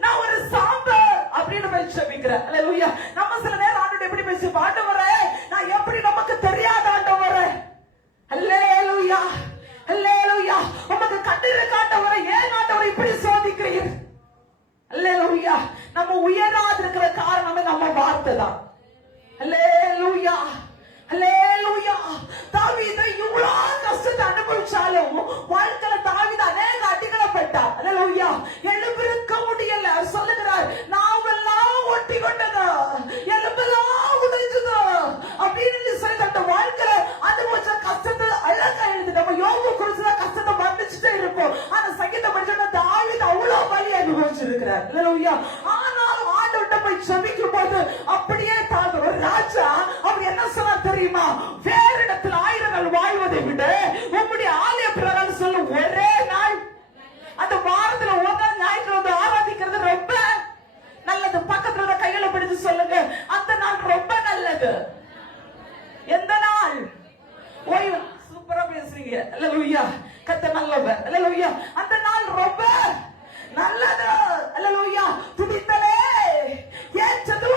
நான் ஒரு சாம்பல் அப்படின்னு போய் ஜெபிக்கிறேன். ஹalleluya. நம்ம சில நேரம் ஆண்டுட்ட எப்படி பேசி ஆண்டவரே நான் எப்படி நமக்கு தெரியாத ஆண்டவரே. ஹalleluya, ஹalleluya. நமக்கு கண்டிரு காண்டவரே ஏன் ஆண்டவரே இப்படி சோதிக்கிறீர்? அல்லேலூயா. நம்ம உயராது இருக்கிற காரணமே நம்ம வார்த்தை தான். அல்லேலூயா, அல்லேலூயா. தாவீது இவ்வளவு கஷ்டத்தை அனுபவிச்சாலும் வாழ்க்கையில தாவீது அநேக அடிகளப்பட்டார். அல்லேலூயா. எழும்பிருக்க முடியல. சொல்லுகிறார், நாவெல்லாம் ஒட்டி கொண்டது, எலும்பெல்லாம் உடைஞ்சது அப்படின்னு சொல்லி அந்த வாழ்க்கையில அனுபவிச்ச கஷ்டத்தை அழகா எழுது. நம்ம யோக குறிச்சுதான் கஷ்டத்தை மன்னிச்சுட்டே இருப்போம். ஆனா சங்கீதம் படிச்சோம்னா தாவீது அவ்வளவு வலி அனுபவிச்சிருக்கிறார். அல்லேலூயா. ஆனாலும் ஆண்டவர்கிட்ட போய் ஜெபிக்கும் போது அப்படியே தாழ்ந்த ஒரு ராஜா அவர் என்ன சொன்னார் தெரியுமா? வேறு இடத்தில் 1000 நாள் வாழ்வதை விட உங்களுடைய ஆலய பிரகாரம் சொல்ல ஒரே நாள், அந்த வாரத்துல ஒரு நாள் ஞாயிற்று வந்து ஆராதிக்கிறது ரொம்ப நல்லது. பக்கத்துல கையில பிடிச்சு சொல்லுங்க, அந்த நாள் ரொம்ப நல்லது. எந்த நாள்? ஓய்வு. சூப்பரா பேசுறீங்க. அல்லேலூயா. கர்த்தர் நல்லவர். அல்லேலூயா. அந்த நாள் ரொம்ப நல்லது. அல்லேலூயா. துதித்தலே ஏற்றது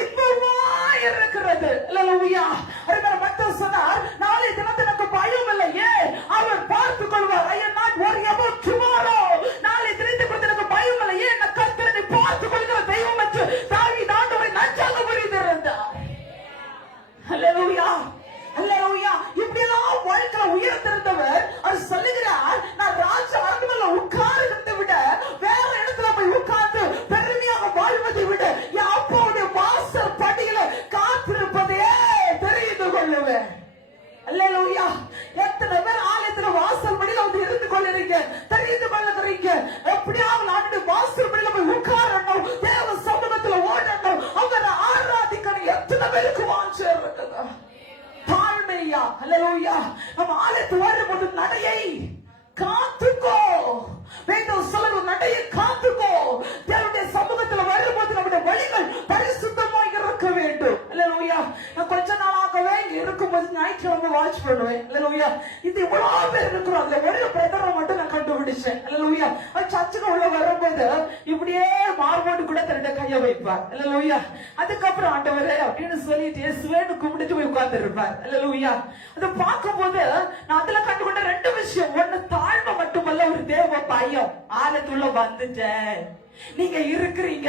இன்பமா இருக்கிறது. அல்லேலூயா. அருமையான பக்தர் சொன்னார், நாளை தினத்திற்கு பயம் இல்லையே, அவர் பார்த்துக் கொள்வார். I am not worried about tomorrow. நாளை தினத்திற்கு பயம் இல்லையே, என்ன கர்த்தரை பார்த்துக் கொள்கிற தெய்வம் என்று தாவீது ஆண்டவரை நன்றாக புரிந்திருந்தார். அல்லேலூயா. அல்லேலூயா அல்லேலூயா. இப்படியெல்லாம் வாழ்க்கை உயர்த்திருந்தவர் அவர் சொல்லுகிறார், நான் ராஜ அரண்மனையில உட்கார்ந்து விட வேற இடத்துல போய் உட்கார்ந்து பெருமையாக வாழ்வதை விட என் அப்பாவுடைய வாசல் படியில காத்திருப்பதே தெரிந்து கொள்ளுவேன். அல்லேலூயா. எத்தனை பேர் ஆலயத்துல வாசல் படியில வந்து இருந்து கொள்ளுறீங்க, தெரிந்து கொள்ளுறீங்க. எப்படியாவது நாட்டு வாசல் படியில போய் உட்காரணும், தேவ சமூகத்துல ஓடணும், அவரை ஆராதிக்கணும். எத்தனை பேருக்கு வாஞ்சை இருக்குது? தாழ்மையா. அல்லேலூயா. நம்ம ஆலயத்து வரும்போது நடையை காத்துக்கோ. வேண்டும் சொல்லுங்க, நடையை காத்துக்கோ. தேவனுடைய சமூகத்துல வரும்போது நம்முடைய வழிகள் பரிசுத்தமாக இருக்க வேண்டும். அல்லேலூயா. நான் கொஞ்ச நாளாகவே இங்க இருக்கும்போது ஞாயிற்றுக்கிழமை வாட்ச் பண்ணுவேன். அல்லேலூயா. இது இவ்வளவு பேர் இருக்கிறோம், அதுல ஒரு பிரதரை மட்டும் நான் கண்டுபிடிச்சேன். அல்லேலூயா. சர்ச்சுக்கு உள்ள வரும்போது இப்படியே மார்போடு கூட தன்னுடைய கையை வைப்பார். அல்லேலூயா. அதுக்கப்புறம் ஆண்டவரே அப்படின்னு சொல்லிட்டு இயேசுவேன்னு கும்பிட்டு போய் உட்கார்ந்து இருப்பார். அல்லேலூயா. அதை பார்க்கும்போது நான் அதுல கண்டுகொண்ட ரெண்டு விஷயம். ஒண்ணு, தாழ்மை மட்டுமல்ல, ஒரு தேவ பயம். ஆலயத்துள்ள வந்துட்டேன், நீங்க இருக்கிறீங்க.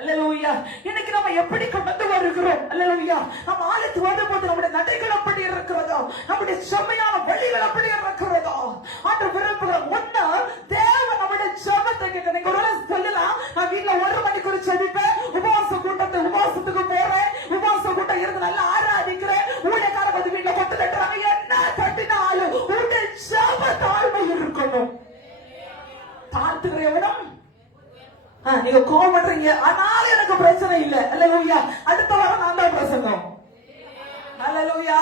அல்லேலூயா. இன்னைக்கு நம்ம எப்படி கடந்து வருகிறோம்? அல்லேலூயா. நம்ம ஆலயத்துக்கு வரும்போது நம்முடைய நடைகள் அப்படி இருக்கிறதோ, நம்முடைய செம்மையான வழிகள் அப்படி இருக்கிறதோ ஆண்டவர் விரும்புகிறார். ஒண்ணு, தேவன் நம்முடைய ஜெபத்தை கேட்க. நீங்க ஒரு சொல்லலாம், நான் வீட்டுல 1 மணிக்கு ஒரு செடிப்பேன், உபவாசத்துக்கு போறேன், உபவாச கூட்டம் இருந்து நல்லா ஆராதிக்கிறேன், ஊழியக்காரங்க வந்து வீட்டுல கொட்டு தட்டுறாங்க. என்ன தட்டினாலும் உங்களுடைய ஜெப தாழ்மை இருக்கணும். தாழ்த்துகிறவனும் நீங்க கோபம் பண்றீங்க, ஆனாலும் எனக்கு பிரச்சனை இல்லை. அல்லேலூயா. அடுத்த வாரம் நான் தான் பிரசங்கம். அல்லேலூயா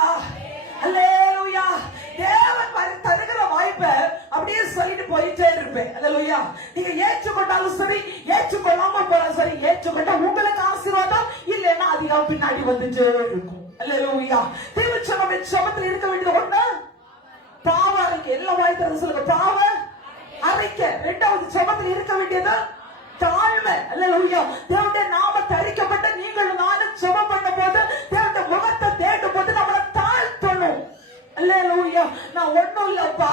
அல்லேலூயா. தேவன் தருகிற வாய்ப்பை அப்படியே சொல்லிட்டு போயிட்டே இருப்பேன். அல்லேலூயா. நீங்க ஏற்றுக்கொண்டாலும் சரி, ஏற்றுக்கொள்ளாம போறாலும் சரி, ஏற்றுக்கொண்டா உங்களுக்கு ஆசீர்வாதம், இல்லைன்னா அதிகம் பின்னாடி வந்துட்டே இருக்கும். அல்லேலூயா. தேவச்சனமே சமத்தில் இருக்க வேண்டியது ஒண்ணு, பாவ அறிக்கை. எல்லாம் வாய்த்து சொல்லுங்க, பாவ அறிக்கை. இரண்டாவது சமத்தில் இருக்க வேண்டியது தாழ்மை. அல்லேலூயா. தேவனுடைய நாம தரிக்கப்பட்ட நீங்களும் நானும் ஜெபம் பண்ணும் போது, தேவனுடைய முகத்தை தேடும் போது நம்மளை தாழ்த்தணும். அல்லேலூயா. நான் ஒண்ணும் இல்லப்பா.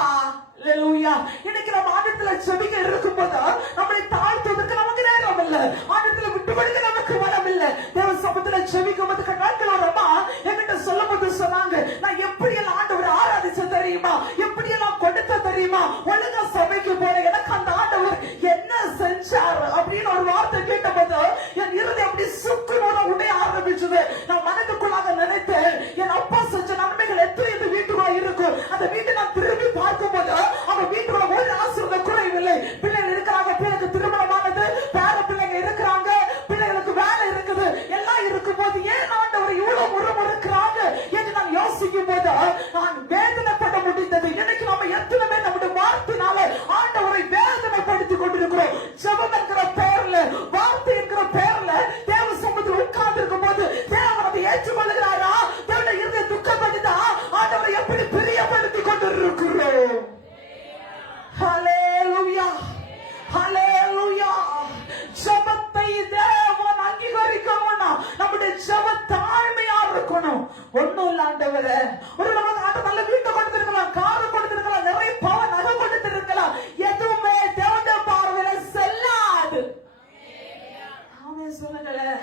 அல்லேலூயா. இன்னைக்கு நம்ம ஆண்டவத்துல ஜெபிக்க இருக்கும்போது நம்மளை தாழ்த்துவதற்கு நமக்கு நேரம் இல்லை, ஆண்டவத்துல விட்டு கொடுக்க நமக்கு மனம் இல்லை. தேவ சமூகத்துல ஜெபிக்கும் போது நாட்கள் வரமா என்கிட்ட சொல்லும் போது சொன்னாங்க, நான் எப்படி எல்லாம் ஆண்டவரை ஆராதிச்ச தெரியுமா, எப்படி எல்லாம் கொடுத்த தெரியுமா, ஒழுங்கா சபைக்கு போற எனக்கு அந்த ஆண்டவர் என்ன செஞ்சார் அப்படின்னு ஒரு வார்த்தை கேட்ட போது என் இருதை அப்படி சுக்குனோட உடைய ஆரம்பிச்சது. நான் மனதுக்குள்ளாக நினைத்தேன், என் அப்பா செஞ்ச நன்மைகள் எத்தனை வீட்டுக்குள்ள இருக்கும். அந்த வீட்டை நான் திரும்பி பார்க்கும் போது அவங்க வீட்டுக்குள்ள ஒரு ஆசீர்வாதம் குறைவில்லை. பிள்ளைகள் இருக்கிறாங்க, பிள்ளைக்கு திருமணமானது, பேர பிள்ளைங்க இருக்கிறாங்க, பிள்ளைகளுக்கு வேலை இருக்குது, எல்லாம் இருக்கும் போது ஏன் ஆண்டவர் இவ்வளவு முறுமுறுக்கிறாங்க என்று நான் யோசிக்கும் போது நான் வேதனைப்பட முடிந்தது. இன்னைக்கு நம்ம எத்தனை பேர் நம்முடைய வார்த்தையினால ஆண்டவரை வேதனைப்படுத்திக் கொண்டிருக்கிறோம். ஜெபம் என்கிற பெயர்ல, வார்த்தை என்கிற பெயர்ல தேவ சமூகத்தில் உட்கார்ந்து இருக்கும் போது தேவன் அதை ஏற்றுக்கொள்கிறாரா? தேவனுடைய இருதய துக்கப்படுதா? ஆண்டவரை எப்படி பிரியப்படுத்திக் கொண்டிருக்கிறோம்? ஹல்லேலூயா ஹல்லேலூயா. ஜெபத்தை தேவன் அங்கீகரிக்கணும்னா நம்முடைய ஜெப தாழ்மையா இருக்கணும். ஒண்ணும் இல்ல ஆண்டவரே, ஒரு நமக்கு ஆண்டவர் நல்ல வீட்டை கொடுத்திருக்கலாம், காரை கொடுத்திருக்கலாம், நிறைய பவன் நகை கொடுத்திருக்கலாம், எதுவுமே தேவனுடைய பார்வையில செல்லாது. ஆமென் சொல்லுங்களேன்,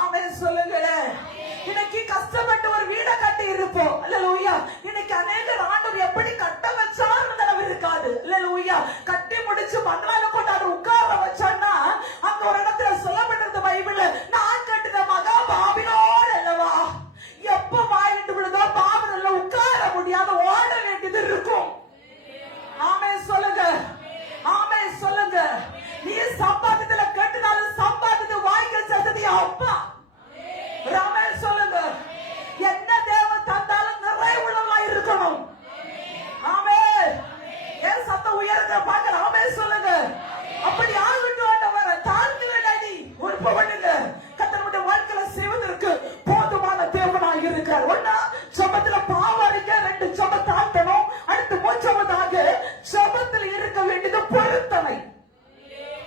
ஆமென் சொல்லுங்களேன். இன்னைக்கு கஷ்டப்பட்டு ஒரு வீடை கட்டி இருப்போம். அல்லேலூயா. இன்னைக்கு அநேகர் ஆண்டவர் எப்படி கட்ட வச்சாலும் நினைவு இருக்காது. அல்லேலூயா. கட்டி முடிச்சு மண்ணால கொண்டாடு உட்கார வச்சான்னா அங்க ஒரு இடத்துல சொல்லப்பட்டிருந்த பைபிள்ல, நான் கட்டின மகா பாபிலோன் அல்லவா, எப்ப வாயிட்டு விடுதோ பாபிலோன்ல உட்கார முடியாத ஓட வேண்டியது இருக்கும். ஆமென் சொல்லுங்க, ஆமென் சொல்லுங்க. நீ சம்பாதித்துல கட்டினாலும் சம்பாதித்து வாய்க்க செஞ்சது அப்பா. ஆமென் சொல்லுங்க. என்ன தேவன் தந்தாலும் நிறைவுள்ளவா இருக்கணும். ஆமென். ஏன் சத்தம் உயர்ந்த பாக்க ஆமென் சொல்லுங்க. அப்படி ஆகட்டும் ஆண்டவரே. தாழ்மையிடாடி உறுப்பு பண்ணுங்க. கர்த்தருடைய வாழ்க்கையில செய்வதற்கு போதுமான தேவனாக இருக்கிறார். ஒண்ணா ஜெபத்துல பாவ அறிக்கை, 2 ஜெப தாழ்த்தணும். அடுத்து 3வது ஜெபத்தில் இருக்க வேண்டியது பொருத்தனை.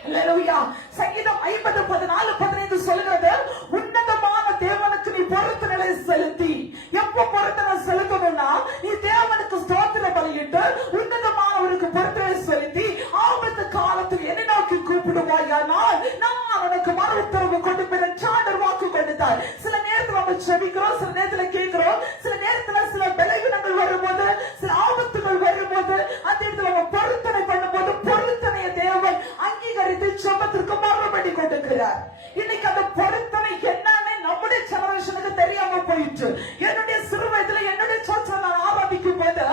அல்லேலூயா. சங்கீதம் 50:14-15 சொல்கிறது, உன்னதமான தேவனுக்கு நீ பொருத்தனை செலுத்தி. எப்ப பொருத்தனை செலுத்தணும்னா, நீ தேவனுக்கு ஸ்தோத்திர பலியிட்டு உன்னதமானவருக்கு பொருத்தனை செலுத்தி ஆபத்து காலத்தில் என்னை நோக்கி கூப்பிடுவாயானால் நான் உனக்கு மறு உத்தரவு கொடுப்பேன். சாண்டர் வாக்கு கொடுத்தார். சில நேரத்தில் நம்ம ஜெபிக்கிறோம், சில நேரத்தில் கேட்கிறோம். சில நேரத்துல சில பலவீனங்கள் வரும்போது, சில ஆபத்துகள் வரும்போது, அந்த இடத்துல நம்ம பொருத்தனை பண்ணும்போது பொருத்தனைய தேவன் அங்கீகரித்து ஜெபத்திற்கு மறுபடி கொடுக்கிறார். இன்னைக்கு அந்த பொருத்தனை என்னன்னு நம்முடைய ஜெனரேஷனுக்கு தெரியாம போயிட்டு, என்னுடைய சிறு வயதுல என்னுடைய சர்ச்சில் நான் ஆராதிக்கும் போது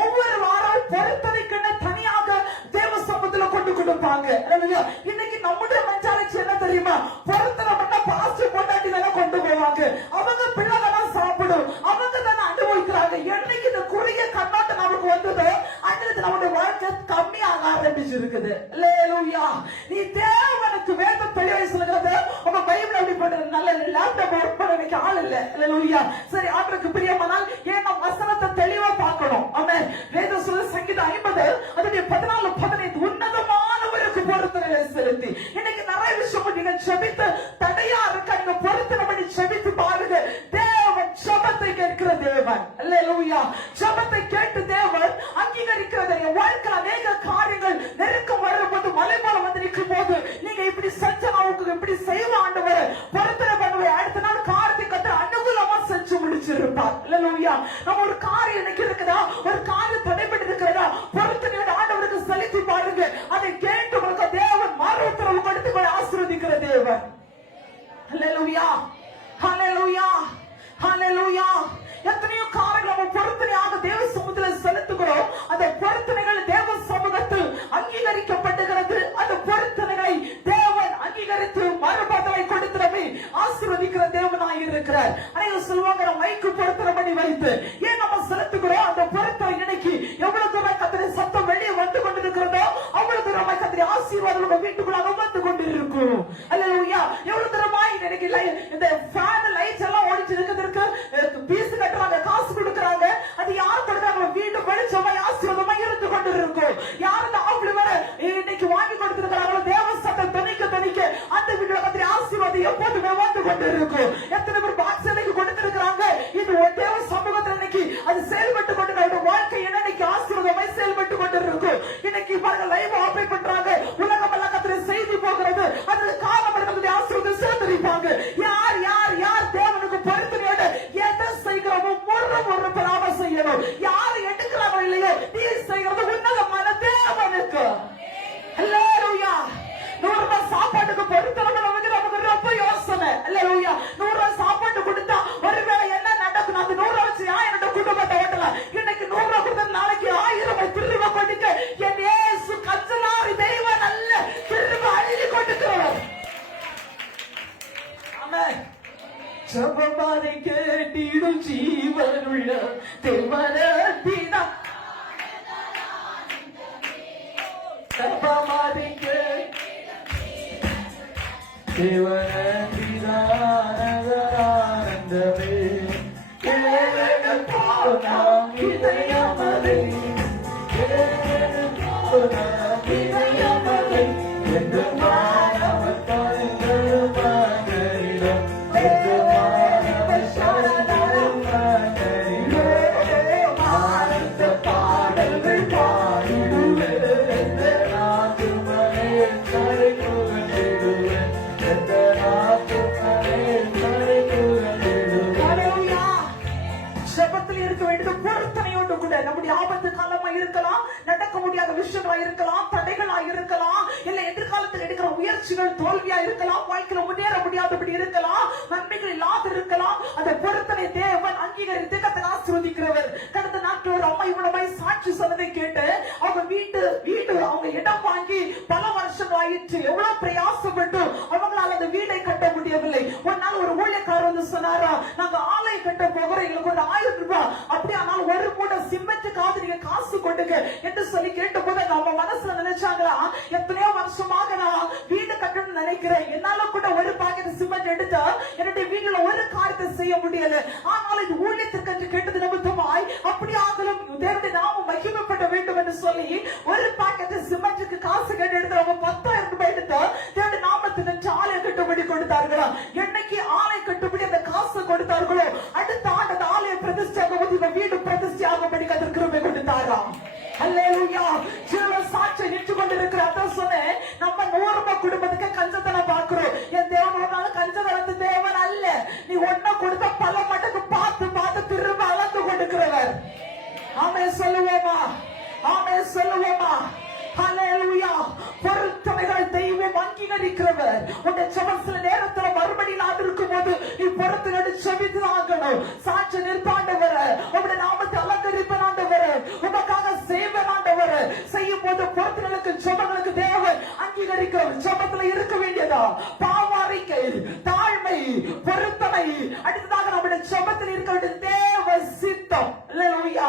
ஒவ்வொரு வாரம் பொருத்தனைக்குன்னு தனியாக தேவ சமூகத்துல கொண்டு கொடுப்பாங்க. இன்னைக்கு நம்முடைய மென்டாலிட்டி என்ன தெரியுமா? பொருத்தனை பண்ணா பாஸ்டர் பொண்டாட்டி தானே கொண்டு போவாங்க, அவங்க பிள்ளை தானே சாப்பிடும், அவங்க தானே அனுபவிக்கிறாங்க. என்னைக்கு இந்த குறுகிய கண்ணோட்டம் நமக்கு வந்தது, அன்றைக்கு நம்முடைய வாழ்க்கை கம்மியாக ஆரம்பிச்சிருக்குது. அல்லேலூயா. நீ தேவனுக்கு வேதம் தெளிவாக சொல்லுகிறது. உங்க பைபிள் அப்படி பண்றது நல்ல லேப்டாப் ஒர்க் பண்ண வைக்க ஆள் இல்ல. அல்லேலூயா. சரி, ஆண்டவருக்கு பிரியமானால் ஏன் நம்ம வசனத்தை தெளிவா பார்க்கணும். ஆமென். வேதம் சொல்ல சங்கீதம் 50 அதுடைய 14 15 உன்னதமானவருக்கு பொருத்தனை செலுத்தி. இன்னைக்கு நிறைய விஷயம் நீங்க ஜெபித்து தடையா இருக்க, நீங்க பொருத்தனை பண்ணி ஜெபித்து பாருங்க. தேவன் ஜெபத்தை கேட்கிற தேவன். அல்லேலூயா. ஜெபத்தை கேட்டு தேவன் அங்கீகரிக்கிறது. வாழ்க்கையில் அநேக காரியங்கள் நெருக்கம் வரும்போது, மலைபாலம் வந்து நிற்கும் போது, நீங்க இப்படி செஞ்சா உங்களுக்கு இப்படி செய்வ ஆண்டவர் பொருத்தனை பண்ணுவேன், அடுத்த நாள் காரியத்தை கத்து அனுகூலமா செஞ்சு முடிச்சிருப்பார். அல்லேலூயா. நம்ம ஒரு காரியம் இன்னைக்கு இருக்குதா, ஒரு காரியம் தடைப்பட்டு இருக்கிறதா, பொருத்தனையோட ஆண்டவருக்கு செலுத்தி பாருங்க. அதை கேட்டு உங்களுக்கு தேவன் மறு உத்தரவு கொடுத்து கொண்டு ஆசீர்வதிக்கிற தேவன். அல்லேலூயா. ஹல்லேலூயா. ஹல்லேலூயா. எத்தனையோ காரியங்கள் நம்ம பொருத்தனையாக தேவ சமூகத்தில் செலுத்துகிறோம். அந்த பொருத்தனைகள் தேவ சமூகத்தில் அங்கீகரிக்கப்படுகிறது. அந்த பொருத்தனைகளை தேவன் அங்கீகரித்து மறுபதலை கொடுத்து ஆசீர்வதிக்கிற தேவனாய் இருக்கிறார். அனைவரும் சொல்லுவாங்க, மைக்கு பொருத்தனை பண்ணி வைத்து ஏன் நம்ம செலுத்துகிறோம்? அந்த பொருத்தனை இன்னைக்கு எவ்வளவு தூரம் கத்திர சத்தம் வெளியே வந்து கொண்டிருக்கிறதோ அவ்வளவு தூரம் கத்திர ஆசீர்வாதம் வீட்டுக்குள்ளாக வந்து கொண்டிருக்கும். அல்லேலூயா. எவ்வளவு தூரமாய் இன்னைக்கு இந்த ஃபேன் லைட்ஸ் எல்லாம் ஓடிச்சு இருக்கிறதுக்கு பீஸ் கட்டுறாங்க, காசு கொடுக்கறாங்க. அது யார் கொடுக்கறாங்க? வீட்டு வெளிச்சமாய் ஆசீர்வாதமாய் இருந்து கொண்டிருக்கும். யார் அந்த ஆப்ளிவர் இன்னைக்கு வாங்கி கொடுத்திருக்கிறாங்களோ தேவ சத்தம் தணிக்க தணிக்க அந்த வீட்டுல கத்திர ஆசீர்வாதம் எப்போதுமே வந்து கொண்டிருக்கும். எத்தனை பேர் பாக்ஸ் இன்னைக்கு கொடுத்திருக்கிறாங்க? இது தேவ சமூகத்தில் இன்னைக்கு அது செயல்பட்டு கொண்டு வாழ்க்கை இன்னைக்கு ஆசீர்வாதமாய் செயல்பட்டு கொண்டிருக்கும். இன்னைக்கு பாருங்க, லைவ் ஆப்ரேட் பண்றாங்க, உலகம் எல்லாம் கத்திர செய்தி போகிறது. அதுக்கு காரணம் ஆசீர்வாதம் சேர்த்திருப்பாங்க. யார் யார் யார் தேவனுக்கு பொருத்தனையோட எதை செய்கிறோமோ ஒரு பராம செய்யணும். யார் எடுக்கிறாங்களோ இல்லையோ நீ செய்கிறது உன்னதமான தேவனுக்கு. அல்லேலூயா. 100 ரூபாய் சாப்பாட்டுக்கு பொருத்தனை நமக்கு ரொம்ப யோசனை. அல்லேலூயா. 100 ரூபாய் சாப்பாட்டு கொடுத்தா ஒருவேளை என்ன நடக்கும்? அந்த 100 ரூபாய் வச்சு என்னோட குடும்பத்தை ஓட்டலாம். இன்னைக்கு 100 ரூபாய் கொடுத்தா நாளைக்கு 1000 ரூபாய் திரும்ப கொடுக்க என் இயேசு கஞ்சனாரி தெய்வம் நல்ல திரும்ப அள்ளி கொடுக்கிறவர். ஆமென். ஜெபமாலை கேட்டிடும் ஜீவனுள்ள தேவனத்தினா ஜெபமாலை தேவனத்தினானந்தமே கேளங்கள் போனாம் இதயமலை கேளங்கள் போனாம் இதயமலை என்று மாணவர் பாருங்கள் பாடலிடம் என்று மாணவர் சரணம் பாடலிடம் ஆனந்த பாடல்கள் பாடிடுவேன் எந்த நாட்டுமனே கரை புகழிடுவேன் எந்த நாட்டுமனே கரை புகழிடுவேன். ஜெபத்தில் இருக்க வேண்டியது பொருத்தனையோடு கூட. நம்முடைய ஆபத்து காலமா இருக்கலாம், நடக்க முடியாத விஷயங்களா இருக்கலாம், தடைகளா இருக்கலாம், இல்ல எதிர்காலத்தில் எடுக்கிற முயற்சிகள் தோல்வியா இருக்கலாம், வாழ்க்கையில முன்னேற முடியாதபடி இருக்கலாம், நன்மைகள் இல்லாத இருக்கலாம். அந்த பொருத்தனை தேவன் அங்கீகரித்து கர்த்தர் ஆசீர்வதிக்கிறவர். கடந்த நாட்கள் ஒரு அம்மா இவ்வளவு சாட்சி சொன்னதை கேட்டு அவங்க வீடு அவங்க இடம் வாங்கி பல வருஷங்கள் ஆயிடுச்சு. எவ்வளவு பிரயாசப்பட்டு அவங்களால அந்த வீடை கட்ட முடியவில்லை. ஒரு நாள் ஒரு ஊழியக்காரர் வந்து சொன்னாரா, நாங்க ஆலை கட்ட போகிறோம், எங்களுக்கு ஒரு 1000 ரூபாய் அப்படி ஆனால் ஒரு மூட்டை சிமெண்ட்டுக்காவது நீங்க காசு கொடுங்க என்று சொல்லி கேட்ட போது நம்ம மனசுல நினைச்சாங்களா, எத்தனையோ வருஷமாக நான் வீடு கட்டணும்னு நினைக்கிறேன், என்னால கூட ஒரு பாக்கெட் சிமெண்ட் எடுத்தா என்னுடைய வீட்டுல ஒரு காரியத்தை செய்ய முடியல, ஆனால் இது ஊழியத்திற்கு என்று கேட்டது நிமித்தமாய் அப்படி ஆகலும் தேவனுடைய நாமம் மகிமைப்பட வேண்டும் என்று சொல்லி ஒரு பாக்கெட் சிமெண்ட்டுக்கு காசு கேட்டு எடுத்து அவங்க 10,000 ரூபாய் எடுத்தா தேவனுடைய நாமத்திற்கு ஆலயம் கட்டுப்படி கொடுத்தார்களா. என்னைக்கு ஆலயம் கட்டுப்படி அந்த காசு கொடுத்தார்களோ அடுத்த ஆண்டு அந்த ஆலய பிரதிஷ்டையாக வீடு பிரதிஷ்டையாகும்படி கர்த்தர் கிருபை கொடுத்தாரா. அல்லேலூயா. ஜீவ சாட்சி நின்று கொண்டிருக்கிற அதான் சொன்னேன், நம்ம 100 ரூபாய் குடும்பத்துக்கு கஞ்சத்தனை பார்க்கிறோம். என் தேவன் கஞ்சதனத்து தேவன் அல்ல. நீ ஒன்ன கொடுத்த பல மடங்கு பார்த்து ஆமென் சொல்லுவோமா? ஆமென் சொல்லுவோமா? ஹல்லேலூயா. பொருத்தனைகள் தெய்வம் அங்கீகரிக்கிறவர். உன்னுடைய ஜெபம் சில நேரத்துல மறுபடி நான் இருக்கும்போது நீ பொருத்தனை செபித்து ஆகணும். சாட்சி நிற்பாண்டவர், உங்களுடைய நாமத்தை அலங்கரிப்பேன் ஆண்டவர், உமக்காக செய்வேன் ஆண்டவர். செய்யும் போது பொருத்தனைகளுக்கு ஜெபங்களுக்கு தேவன் அங்கீகரிக்கிறவர். ஜெபத்துல இருக்க வேண்டியதா பாவாரிக்கை, தாழ்மை, பொருத்தனை. அடுத்ததாக நம்முடைய ஜெபத்தில் இருக்க வேண்டிய தேவ சித்தம். ஹல்லேலூயா.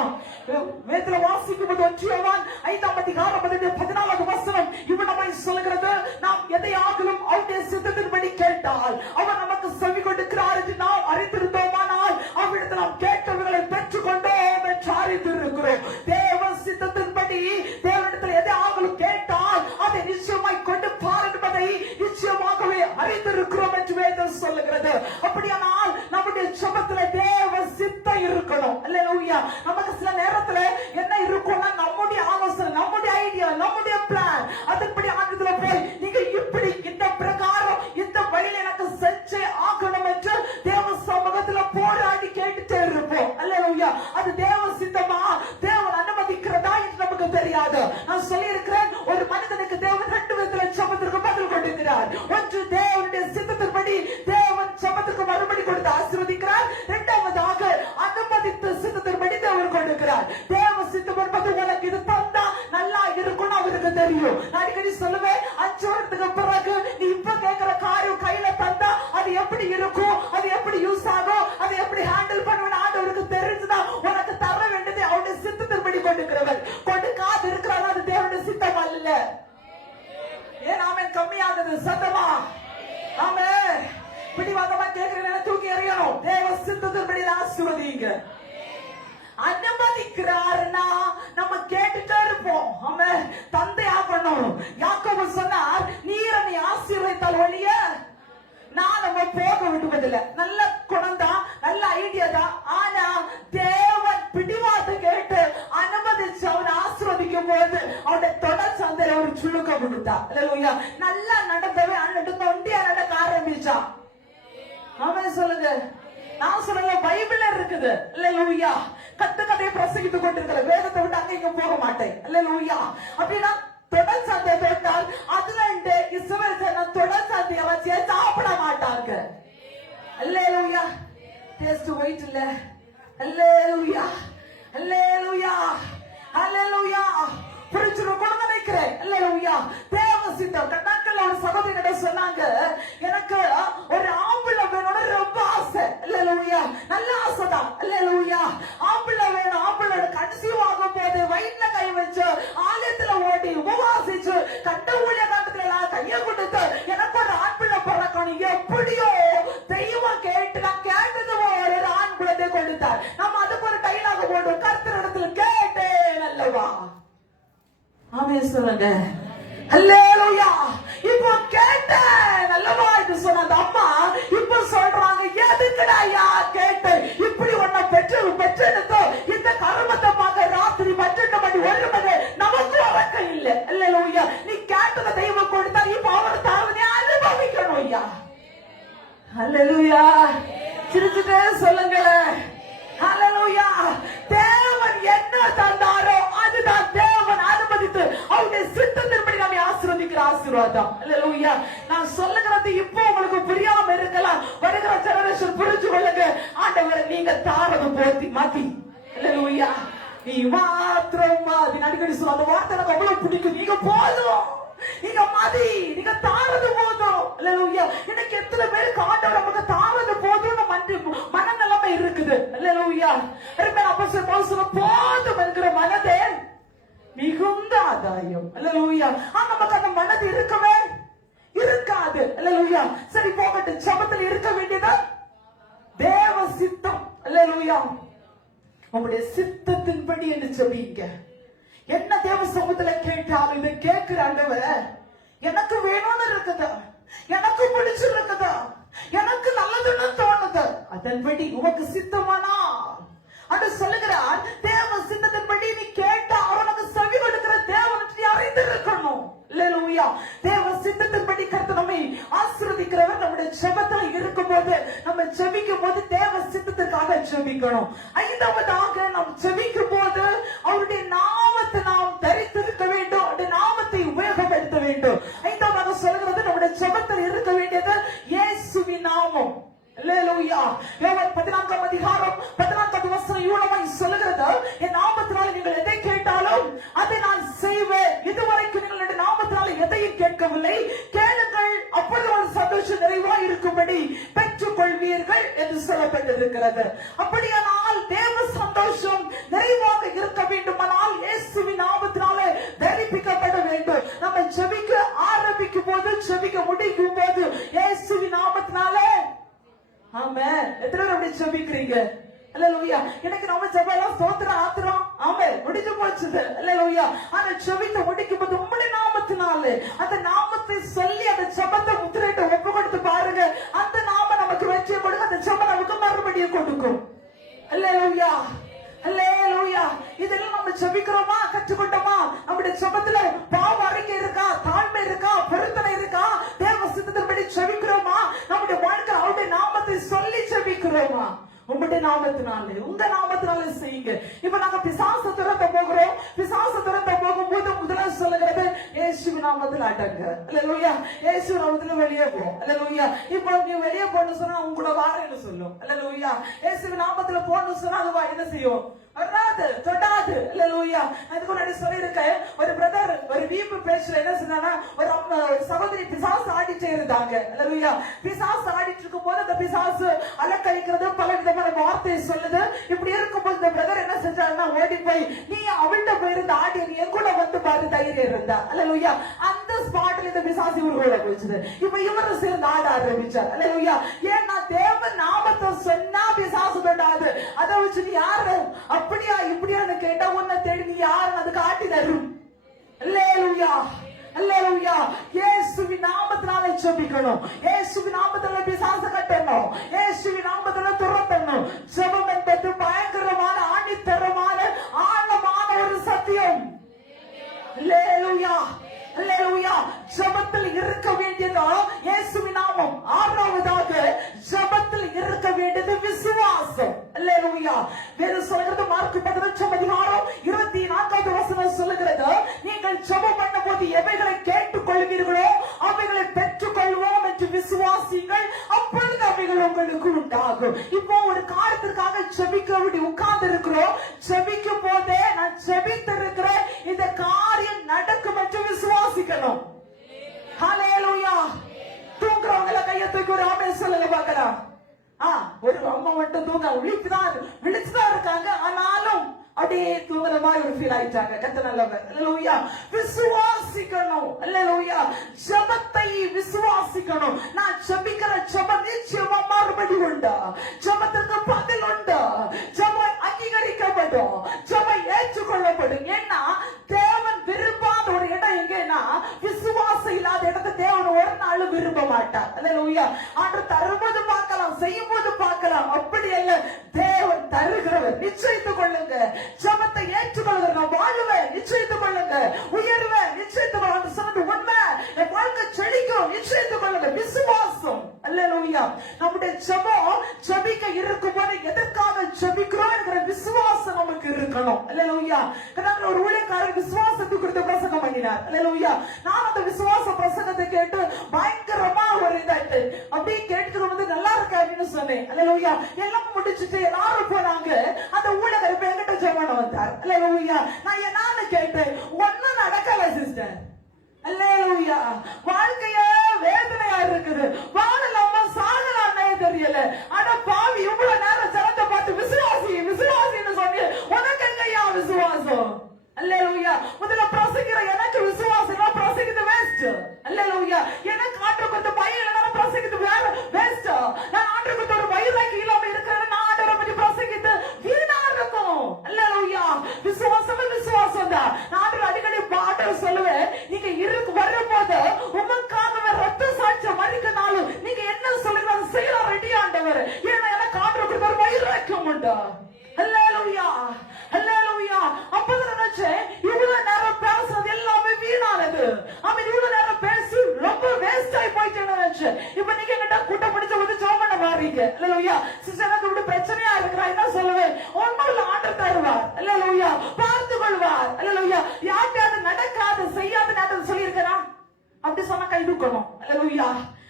வேதத்துல வாசிக்கும் போது 1 யோவான் 5ஆம் அதிகாரம் 14வது வசனம் இவ்வளவு சொல்கிறது, நாம் எதையாகிலும் அவருடைய சித்தத்தின்படி கேட்டால் அவர் நமக்கு செவி கொடுக்கிறார் என்று நாம் அறிந்திருந்தோமானால் அவ்விடத்தில் நாம் கேட்கவர்களை பெற்றுக்கொண்டோம் என்று அறிந்திருக்கிறோம். தேவ சித்தத்தின்படி தேவனிடத்தில் எதையாகிலும் கேட்டால் அதை நிச்சயமாய் கொடுப்பார் என்பதை நிச்சயமாகவே அறிந்திருக்கிறோம் என்று வேதம் சொல்லுகிறது. அப்படியானால் நம்முடைய ஜெபத்துல தேவ சித்தம் இருக்கணும். அல்லேலூயா. நமக்கு சில நேரத்துல என்ன இருக்கும்னா நம்முடைய ஆலோசனை, நம்முடைய ஐடியா, நம்முடைய பிளான், அதன்படி ஆண்டவரே போய் நீங்க இப்படி இந்த பிரகாரம் இந்த வழியில எனக்கு செஞ்சே ஆகணும் என்று தேவ சமூகத்துல போராடி கேட்டுட்டே இருப்போம். அல்லேலூயா. அது தேவ சித்தமா, தேவன் அனுமதிக்கிறதா என்று நமக்கு தெரியாது. நான் சொல்லி இருக்கிறேன், ஒரு மனிதனுக்கு தேவன் 2 விதத்துல ஜெபத்திற்கு பதில் கொடுக்கிறார். ஒன்று தேவனுடைய சித்தத்தின்படி தேவன் ஜெபத்துக்கு மறுபடி கொடுத்து ஆசீர்வதிக்கிறார். இரண்டாவதாக அனுமதித்த சித்தத்தின்படி தேவன் கொடுக்கிறார். தேவ சித்தம் என்பது உனக்கு இது தந்தா நல்லா இருக்கும்னு அவருக்கு தெரியும். நான் அடிக்கடி சொல்லுவேன், 5 வருடத்துக்கு பிறகு நீ இப்ப கேட்கிற காரியம் கையில தந்தா அது எப்படி இருக்கும், அது எப்படி யூஸ் ஆகும், அதை எப்படி ஹேண்டில் பண்ணுவேன்னு ஆண்டவருக்கு தெரிஞ்சுதான் உனக்கு தர வேண்டியது அவருடைய சித்தத்தின்படி கொடுக்கிறவர். கொடுக்காது இருக்கிறார், அது தேவனுடைய சித்தம் அல்ல. ஏன் ஆமென் கம்மியாகுது சத்தமா? ஆமென். பிடிவாதமா கேட்கிறேன், தூக்கி எறியணும். தேவ சித்தத்தின்படி ஆசீர்வதிங்க. அனுமதிக்கிறாருன்னா நம்ம கேட்டுட்டே இருப்போம். ஆமென். தந்தை ஆகணும். யாக்கோபு சொன்னார், நீர் என்னை ஆசீர்வதித்தால் ஒழிய நான் நம்ம போக விடுவதில்லை. நல்ல குணம் தான், நல்ல ஐடியா தான். ஆனா தேவன் பிடிவாத கேட்டு அனுமதிச்சு அவன் ஆசீர்வதிக்கும் போது அவனுடைய தொடர் சந்தையில ஒரு சுழுக்க கொடுத்தா. அல்லேலூயா. நல்லா நடந்தவே அன்னைக்கு ஒண்டியா நடக்க ஆரம்பிச்சான். ஆமென் சொல்லுங்க. நான் சொல்ல பைபிள்ல இருக்குது. அல்லேலூயா. கட்டுக்கதையை பிரசங்கித்துக் கொண்டிருக்கிற வேதத்தை விட்டு அங்க இங்க போக மாட்டேன். அல்லேலூயா. அப்படின்னா தொடர் சந்தை போட்டால் அதுல இஸ்ரவேல் ஜனம் தொடர் சந்தையை வச்சு சாப்பிட மாட்டாங்க. அல்லேலூயா. டேஸ்ட் வெயிட் இல்ல. அல்லேலூயா. அல்லேலூயா. அல்லேலூயா. புரிஞ்சுக்கணும் நினைக்கிறேன். அல்லேலூயா. தேவ சித்தம். கண்ணாக்கள் ஒரு சகோதரியிட சொன்னாங்க, எனக்கு ஒரு ஆம்பளை வேணும்னு ரொம்ப ஆசை. அல்லேலூயா. நல்ல ஆசைதான். அல்லேலூயா. ஆம்பளை வேணும். ஆம்பளை கன்சீவ் ஆகும் போது வயிற்றுல கை வச்சு ஆலயத்துல ஓடி உபவாசிச்சு கண்ட ஊழிய காலத்துல எல்லாம் கைய கொடுத்து எனக்கு ஒரு ஆண் பிள்ளை பிறக்கணும். எப்படியோ தெய்வம் கேட்டு நான் கேட்டது ஒரு ஆண் குழந்தை கொடுத்தார். நம்ம அதுக்கு ஒரு டைலாக போடுவோம், கர்த்தர் இடத்துல கேட்டேன் அல்லவா. ஆமென் சொல்லுங்க. அல்லேலூயா. இப்போ கேட்டேன் அல்லவா என்று சொன்ன அந்த அம்மா இப்ப சொல்றாங்க, எதுக்குடா யா கேட்டு இப்படி ஒன்ன பெற்றெடுத்தோ இந்த கர்மத்தை பார்க்க ராத்திரி 12 மணி 1 மணி நமக்கு வழக்கம் இல்லை. அல்லேலூயா. நீ கேட்டதை தெய்வம் கொடுத்தா இப்ப அவர் தாழ்வு அனுபவிக்கணும் ஐயா. அல்லேலூயா. சிரிச்சுட்டே சொல்லுங்களேன். அல்லேலூயா. தேவன் என்ன தந்தாரோ அதுதான் தேவன் அனுமதித்து அவருடைய சித்தத்தின்படி நம்மை ஆசீர்வதிக்கிற ஆசீர்வாதம். அல்லேலூயா. நான் சொல்லுகிறது இப்போ உங்களுக்கு புரியாம இருக்கலாம். வருகிற ஜெனரேஷன் புரிஞ்சு கொள்ளுங்க. ஆண்டவரை நீங்க தாரது போத்தி மாத்தி. அல்லேலூயா. நீ மாத்திரம் மாதி. அடிக்கடி சொல்ல அந்த வார்த்தை எனக்கு அவ்வளவு பிடிக்கும். நீங்க போதும், நீங்க மதி, நீங்க தாரது போதும். அல்லேலூயா. எனக்கு எத்தனை பேருக்கு ஆண்டவர் நமக்கு தாரது போதும் மனநிலைமை இருக்குது. அல்லேலூயா. அப்போஸ்தலர் பவுல் சொன்ன போதும் என்கிற மனதே மிகுந்த ஆதாயம். அல்லேலூயா. நமக்கு அந்த மனது இருக்கவே இருக்காது. அல்லேலூயா. சரி போகட்டும். ஜெபத்தில் இருக்க வேண்டியது தேவ சித்தம். அல்லேலூயா. உங்களுடைய சித்தத்தின்படி என்று சொல்லிங்க. என்ன தேவ சமூகத்துல கேட்டாலும் இதை கேட்கிற ஆண்டவர் எனக்கு வேணும்னு இருக்குதா, எனக்கு பிடிச்சிருக்குதா, எனக்கு நல்லதுன்னு தோணுது, அதன்படி உனக்கு சித்தமானா அது சொல்லுகிறார். தேவ சித்தத்தின்படி நீ கேட்டா அவனுக்கு செவி கொடுக்கிற தேவன் நீ அறிந்திருக்கணும். அல்லேலூயா. தேவ சித்தத்தின்படி கர்த்தர் நம்மை ஆசீர்வதிக்கிறவர். நம்முடைய ஜெபத்துல இருக்கும்போது நம்ம ஜெபிக்கும் போது தேவ சித்தத்திற்காக ஜெபிக்கணும். 5வதாக நாம் ஜெபிக்கும் போது விதமாய் சொல்லுகிறது, என் நாமத்தினால நீங்கள் எதை கேட்டாலும் அதை நான் செய்வேன். இதுவரைக்கும் நீங்கள் என் நாமத்தினால எதையும் கேட்கவில்லை, கேளுங்கள், அப்பொழுது ஒரு சந்தோஷம் நிறைவாய் இருக்கும்படி பெற்றுக் கொள்வீர்கள் என்று சொல்லப்பட்டிருக்கிறது. அப்படியானால் தேவ சந்தோஷம் நிறைவாக இருக்க வேண்டுமானால் இயேசுவின் நாமத்தினாலே தரிப்பிக்கப்பட வேண்டும். நம்ம ஜெபிக்க ஆரம்பிக்கும் போது, ஜெபிக்க முடிக்கும் போது இயேசுவின் நாமத்தினாலே ஆமென். எத்தனை பேர் அப்படி ஜெபிக்கிறீங்க? அல்லேலூயா. எனக்கு நம்ம ஜெபம் ஸ்தோத்திரம் ஆத்துறோம், ஆமென், முடிஞ்சு போச்சுது. அல்லேலூயா. ஆனா ஜெபித்து முடிக்கும் போது உம்முடைய நாமத்தினாலே அந்த நாமத்தை சொல்லி அந்த ஜெபத்தை முத்திரையிட்டு ஒப்பு கொடுத்து பாருங்க. அந்த நாமம் நமக்கு வெற்றியை கொடுக்கும், அந்த ஜெபம் நமக்கு மறுபடியும் கொடுக்கும். அல்லேலூயா, அல்லேலூயா. இதெல்லாம் நம்ம ஜெபிக்கிறோமா, கற்றுக்கொண்டோமா? நம்முடைய ஜெபத்துல பாவ அறிக்கை இருக்கா, தாழ்மை இருக்கா, பொருத்தனை இருக்கா, தேவ சித்தத்தின்படி ஜெபிக்கிறோமா? நம்முடைய வாழ்க்கை அவருடைய நாமத்தை சொல்லி ஜெபிக்கிறோமா? உங்களுடைய நாமத்தினாலே, உங்க நாமத்தினாலே செய்யுங்க. இப்ப நாங்க பிசாசு துரத்த போகிறோம். பிசாசு துரத்த போகும்போது முதல்ல சொல்லுகிறது இயேசுவின் நாமத்தில் அடங்க. அல்லேலூயா. இயேசு நாமத்துல வெளியே போ. அல்லேலூயா. இப்போ நீ வெளியே போன்னு சொன்னா உங்களோட வாரேன்னு சொல்லும். அல்லேலூயா. இயேசுவின் நாமத்துல போன்னு சொன்னா அது என்ன செய்யும்? வராது, தொடாது. அல்லேலூயா. அதுக்கு முன்னாடி சொல்லியிருக்கேன், ஒரு பிரதர் ஒரு வீப்பு பேச்சுல என்ன சொன்னா, ஒரு சகோதரி பிசாசு ஆடிட்டே இருந்தாங்க. அல்லேலூயா. பிசாசு ஆடிட்டு இருக்கும் போது அந்த பிசாசு அலக்கழிக்கிறது, பல விதமான வார்த்தையை சொல்லுது. இப்படி இருக்கும்போது இந்த பிரதர் என்ன செஞ்சாருன்னா, ஓடி போய் நீ அவள்கிட்ட போயிருந்த ஆடி நீ என் கூட வந்து பாரு தைரியம் இருந்தா. அல்லேலூயா. அந்த ஸ்பாட்ல இந்த பிசாசு இவர்களோட போயிடுச்சு. இப்ப இவரும் சேர்ந்து ஆட ஆரம்பிச்சார். அல்லேலூயா. ஏன்னா தேவ நாமத்தை சொன்னா பிசாசு தொடாது. அதை வச்சு நீ யாரு அப்படியா இப்படியான்னு கேட்டா உன்னை தேடி நீ யாருன்னு அதுக்கு ஆட்டி தரும். அல்லேலூயா, அல்லேலூயா. இயேசுவின் நாமத்தினாலே ஜெபிக்கணும். இயேசுவின் நாமத்தினாலே பிசாசு கட்டணும். இயேசுவின் நாமத்தினாலே துரத்தணும். ஜெபம் என்பது பயங்கரமான, ஆணித்தரமான, ஆழமான ஒரு சத்தியம். அல்லேலூயா, அல்லேலூயா. ஜெபத்தில் இருக்க வேண்டியது இயேசுவின் நாமம். ஆறாவதாக ஜெபத்தில் இருக்க வேண்டியது விசுவாசம். அல்லேலூயா. வேறு சொல்கிறது மார்க் 18:24 வசனம் சொல்லுகிறது, நீங்கள் ஜெபம் பண்ணும்போது எவைகளை கேட்டுக் கொள்வீர்களோ அவைகளை பெற்றுக் கொள்வோம் என்று விசுவாசிங்கள், அப்பொழுது அவைகள் உங்களுக்கு உண்டாகும். இப்போ ஒரு காரியத்திற்காக ஜெபிக்க வேண்டி உட்கார்ந்து இருக்கிறோம். ஜெபிக்கும் போதே நான் ஜெபித்து இருக்கிறேன், இந்த காரியம் நடக்கும் என்று விசுவாசிக்கணும். ஹல்லேலூயா. தூங்குறவங்கள கையை தூக்கி ஒரு ஆமென் சொல்லுங்க பார்க்கலாம். ஒரு அம்மா மட்டும் தூங்க விழிச்சுதான் இருக்காங்க, ஆனாலும் அப்படியே தூங்குற மாதிரி ஒரு ஃபீல் ஆயிட்டாங்க. கர்த்தர் நல்லவர். அல்லேலூயா. விசுவாசிக்கணும். அல்லேலூயா. ஜெபத்தை விசுவாசிக்கணும். நான் ஜெபிக்கிற ஜெபம் நிச்சயமா மறுபடி உண்டு. ஜெபத்திற்கு பதில் உண்டு. ஜெபம் அங்கீகரிக்கப்படும். ஜெபம் ஏற்றுக்கொள்ளப்படும். ஏன்னா தேவன் விரும்பாத ஒரு இடம் எங்கன்னா, விசுவாசம் இல்லாத இடத்தை தேவன் ஒரு நாள் விரும்ப மாட்டார். அல்லேலூயா. ஆண்டு தரும்போது பார்க்கலாம், செய்யும் போது பார்க்கலாம், அப்படி அல்ல. தேவன் தருகிறவர். நிச்சயித்துக் கொள்ளுங்க. ஜெபத்தை ஏற்றுக்கொள்ளுங்க. நான் வாழுவேன், நிச்சயித்துக் கொள்ளுங்க. உயர்வேன், நிச்சயித்துக் கொள்ளுங்க. சொன்னது உண்மை. என் வாழ்க்கை செழிக்கும், நிச்சயித்துக் கொள்ளுங்க. விசுவாசம். அல்லேலூயா. நம்முடைய ஜெபம் ஜெபிக்க இருக்கும் போது எதற்காக ஜெபிக்கிறோம் என்கிற விசுவாசம் நமக்கு இருக்கணும். அல்லேலூயா. ஒரு ஊழியக்காரர் விசுவாசத்தை குறித்து பிரசங்கம் பண்ணினார். அல்லேலூயா. நான் அந்த விசுவாச பிரசங்கத்தை கேட்டு பயங்கரமா ஒரு இதாயிட்டு அப்படியே கேட்டு வந்து நல்லா இருக்கு அப்படின்னு சொன்னேன். அல்லேலூயா. எல்லாம் முடிச்சுட்டு எல்லாரும் போனாங்க. அந்த ஊழியர் இப்ப என்கிட்ட ஜெபம் வந்தார். அல்லேலூயா. நான் என்னன்னு கேட்டேன், ஒன்னும் நடக்கல சிஸ்டர். அல்லேலூயா. வாழ்க்கையே வேதனையா இருக்குது. வாழலாமா சாகலாமே தெரியல. ஆனா பாவி இவ்வளவு நேரம் ஜனத்தை பார்த்து விசுவாசி விசுவாசின்னு சொன்னி, உனக்கு எங்கயா விசுவாசம்? அல்லேலூயா. முதல்ல பிரசங்கிற எனக்கு விசுவாசம் பிரசங்கிது வேஸ்ட். அல்லேலூயா. எனக்கு ஆண்டு கொடுத்த பையன் இல்லைன்னா பிரசங்கிது வேஸ்ட். நான் ஆண்டு கொடுத்த ஒரு வைராக்கி இல்லாம இருக்கிறேன், நான் ஆண்டவரை பத்தி பிரசங்கித்து வீணா இருக்கும். அல்லேலூயா. விசுவாசமே விசுவாசம் தான். நான் ஆண்டவர் அடிக்கடி ஆண்டவர் சொல்லுவேன், நீங்க வரும்போது உமக்காகவே ரத்த சாட்சியம் மறிக்கனாலும் நீங்க என்ன சொல்லுங்க செய்யற ரெடி ஆண்டவர். ஏன்னா எனக்கு ஆண்டவர் கொடுத்த ஒரு வைராக்கியம் உண்டு. அல்லேலூயா, அல்லேலூயா. அப்பதான் நினைச்சேன், இவ்வளவு நேரம் பேசுறது எல்லாமே வீணானது. இவ்வளவு நேரம் பேசி ரொம்ப வேஸ்ட் ஆகி போயிட்டேன்னு நினைச்சேன். இப்ப நீங்க கிட்ட கூட்டம் பிடிச்ச வந்து ஜெபம் பண்ண மாறீங்க. அல்லேலூயா. சிஸ்டர் எனக்கு இப்படி பிரச்சனையா இருக்கிறா, என்ன சொல்லுவேன், ஒன்னும் ஆண்டவர் தருவார். அல்லேலூயா. பார்த்து கொள்வார். அல்லேலூயா. யாருக்காவது நடக்காது செய்யாத நேரத்தில் சொல்லியிருக்கிறா, அப்படி சொன்னா கை தூக்கணும். அல்லேலூயா.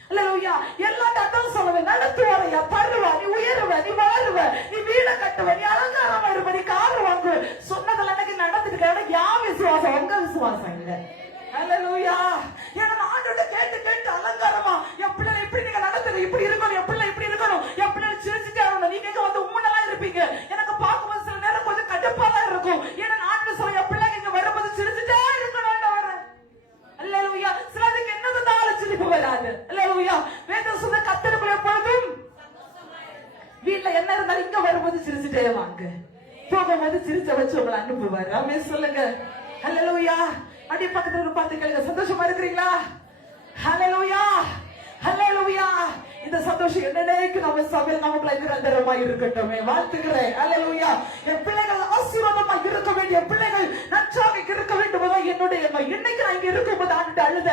அல்லேலூயா. எல்லாத்தையும் அதான் சொல்லுவேன், நடத்துவாரையா, தருவ, நீ உயருவ, நீ வளருவ, நீ வீட கட்டுவ, நீ அலங்காரமா இருப்ப, நீ கார் வாங்குவ. சொன்னதெல்லாம் எனக்கு நடந்துட்டு எனக்கு யார் விசுவாசம்? உங்க விசுவாசம் இல்ல. அல்லேலூயா. ஏன்னா ஆண்டோட கேட்டு கேட்டு அலங்காரமா என் பிள்ளை இப்படி நீங்க நடத்துங்க, இப்படி இருக்கணும், என் பிள்ளை இப்படி இருக்கணும், என் பிள்ளை சிரிச்சுட்டே இருக்கணும். நீங்க வந்து உண்மையெல்லாம் இருப்பீங்க. எனக்கு பார்க்கும்போது சில நேரம் கொஞ்சம் கடுப்பா தான் இருக்கும். ஏன்னா ஆண்டு சொல்ல என் பிள்ளைங்க இங்க வரும்போது சிரிச்சுட்டே இருக்கணும். அல்லேலூயா. சிலருக்கு என்னதான் சிரிப்பு வராது. அல்லேலூயா. வேதம் சொல்ல கர்த்தருக்குள்ள எப்பொழுதும் வீட்டுல என்ன இருந்தாலும் இங்க வரும்போது சிரிச்சுட்டே வாங்க, போகும்போது சிரிச்ச வச்சு உங்களை அனுப்புவாரு. ஆமென் சொல்லுங்க. அல்லேலூயா. அடி பக்கத்துல பார்த்து கேளுங்க, சந்தோஷமா இருக்கிறீங்களா? ஹல்லேலூயா, ஹல்லேலூயா. இந்த சந்தோஷம் என்னைக்கு நம்ம சபையில் நமக்குள்ள நிரந்தரமா இருக்கட்டும். வாழ்த்துக்கிறேன். ஹல்லேலூயா. என் பிள்ளைகள் ஆசீர்வாதமா இருக்க வேண்டிய பிள்ளைகள் நன்றாக இருக்க வேண்டும். என்னுடைய இன்னைக்கு நான் இங்க இருக்கும்போது ஆண்டு அழுத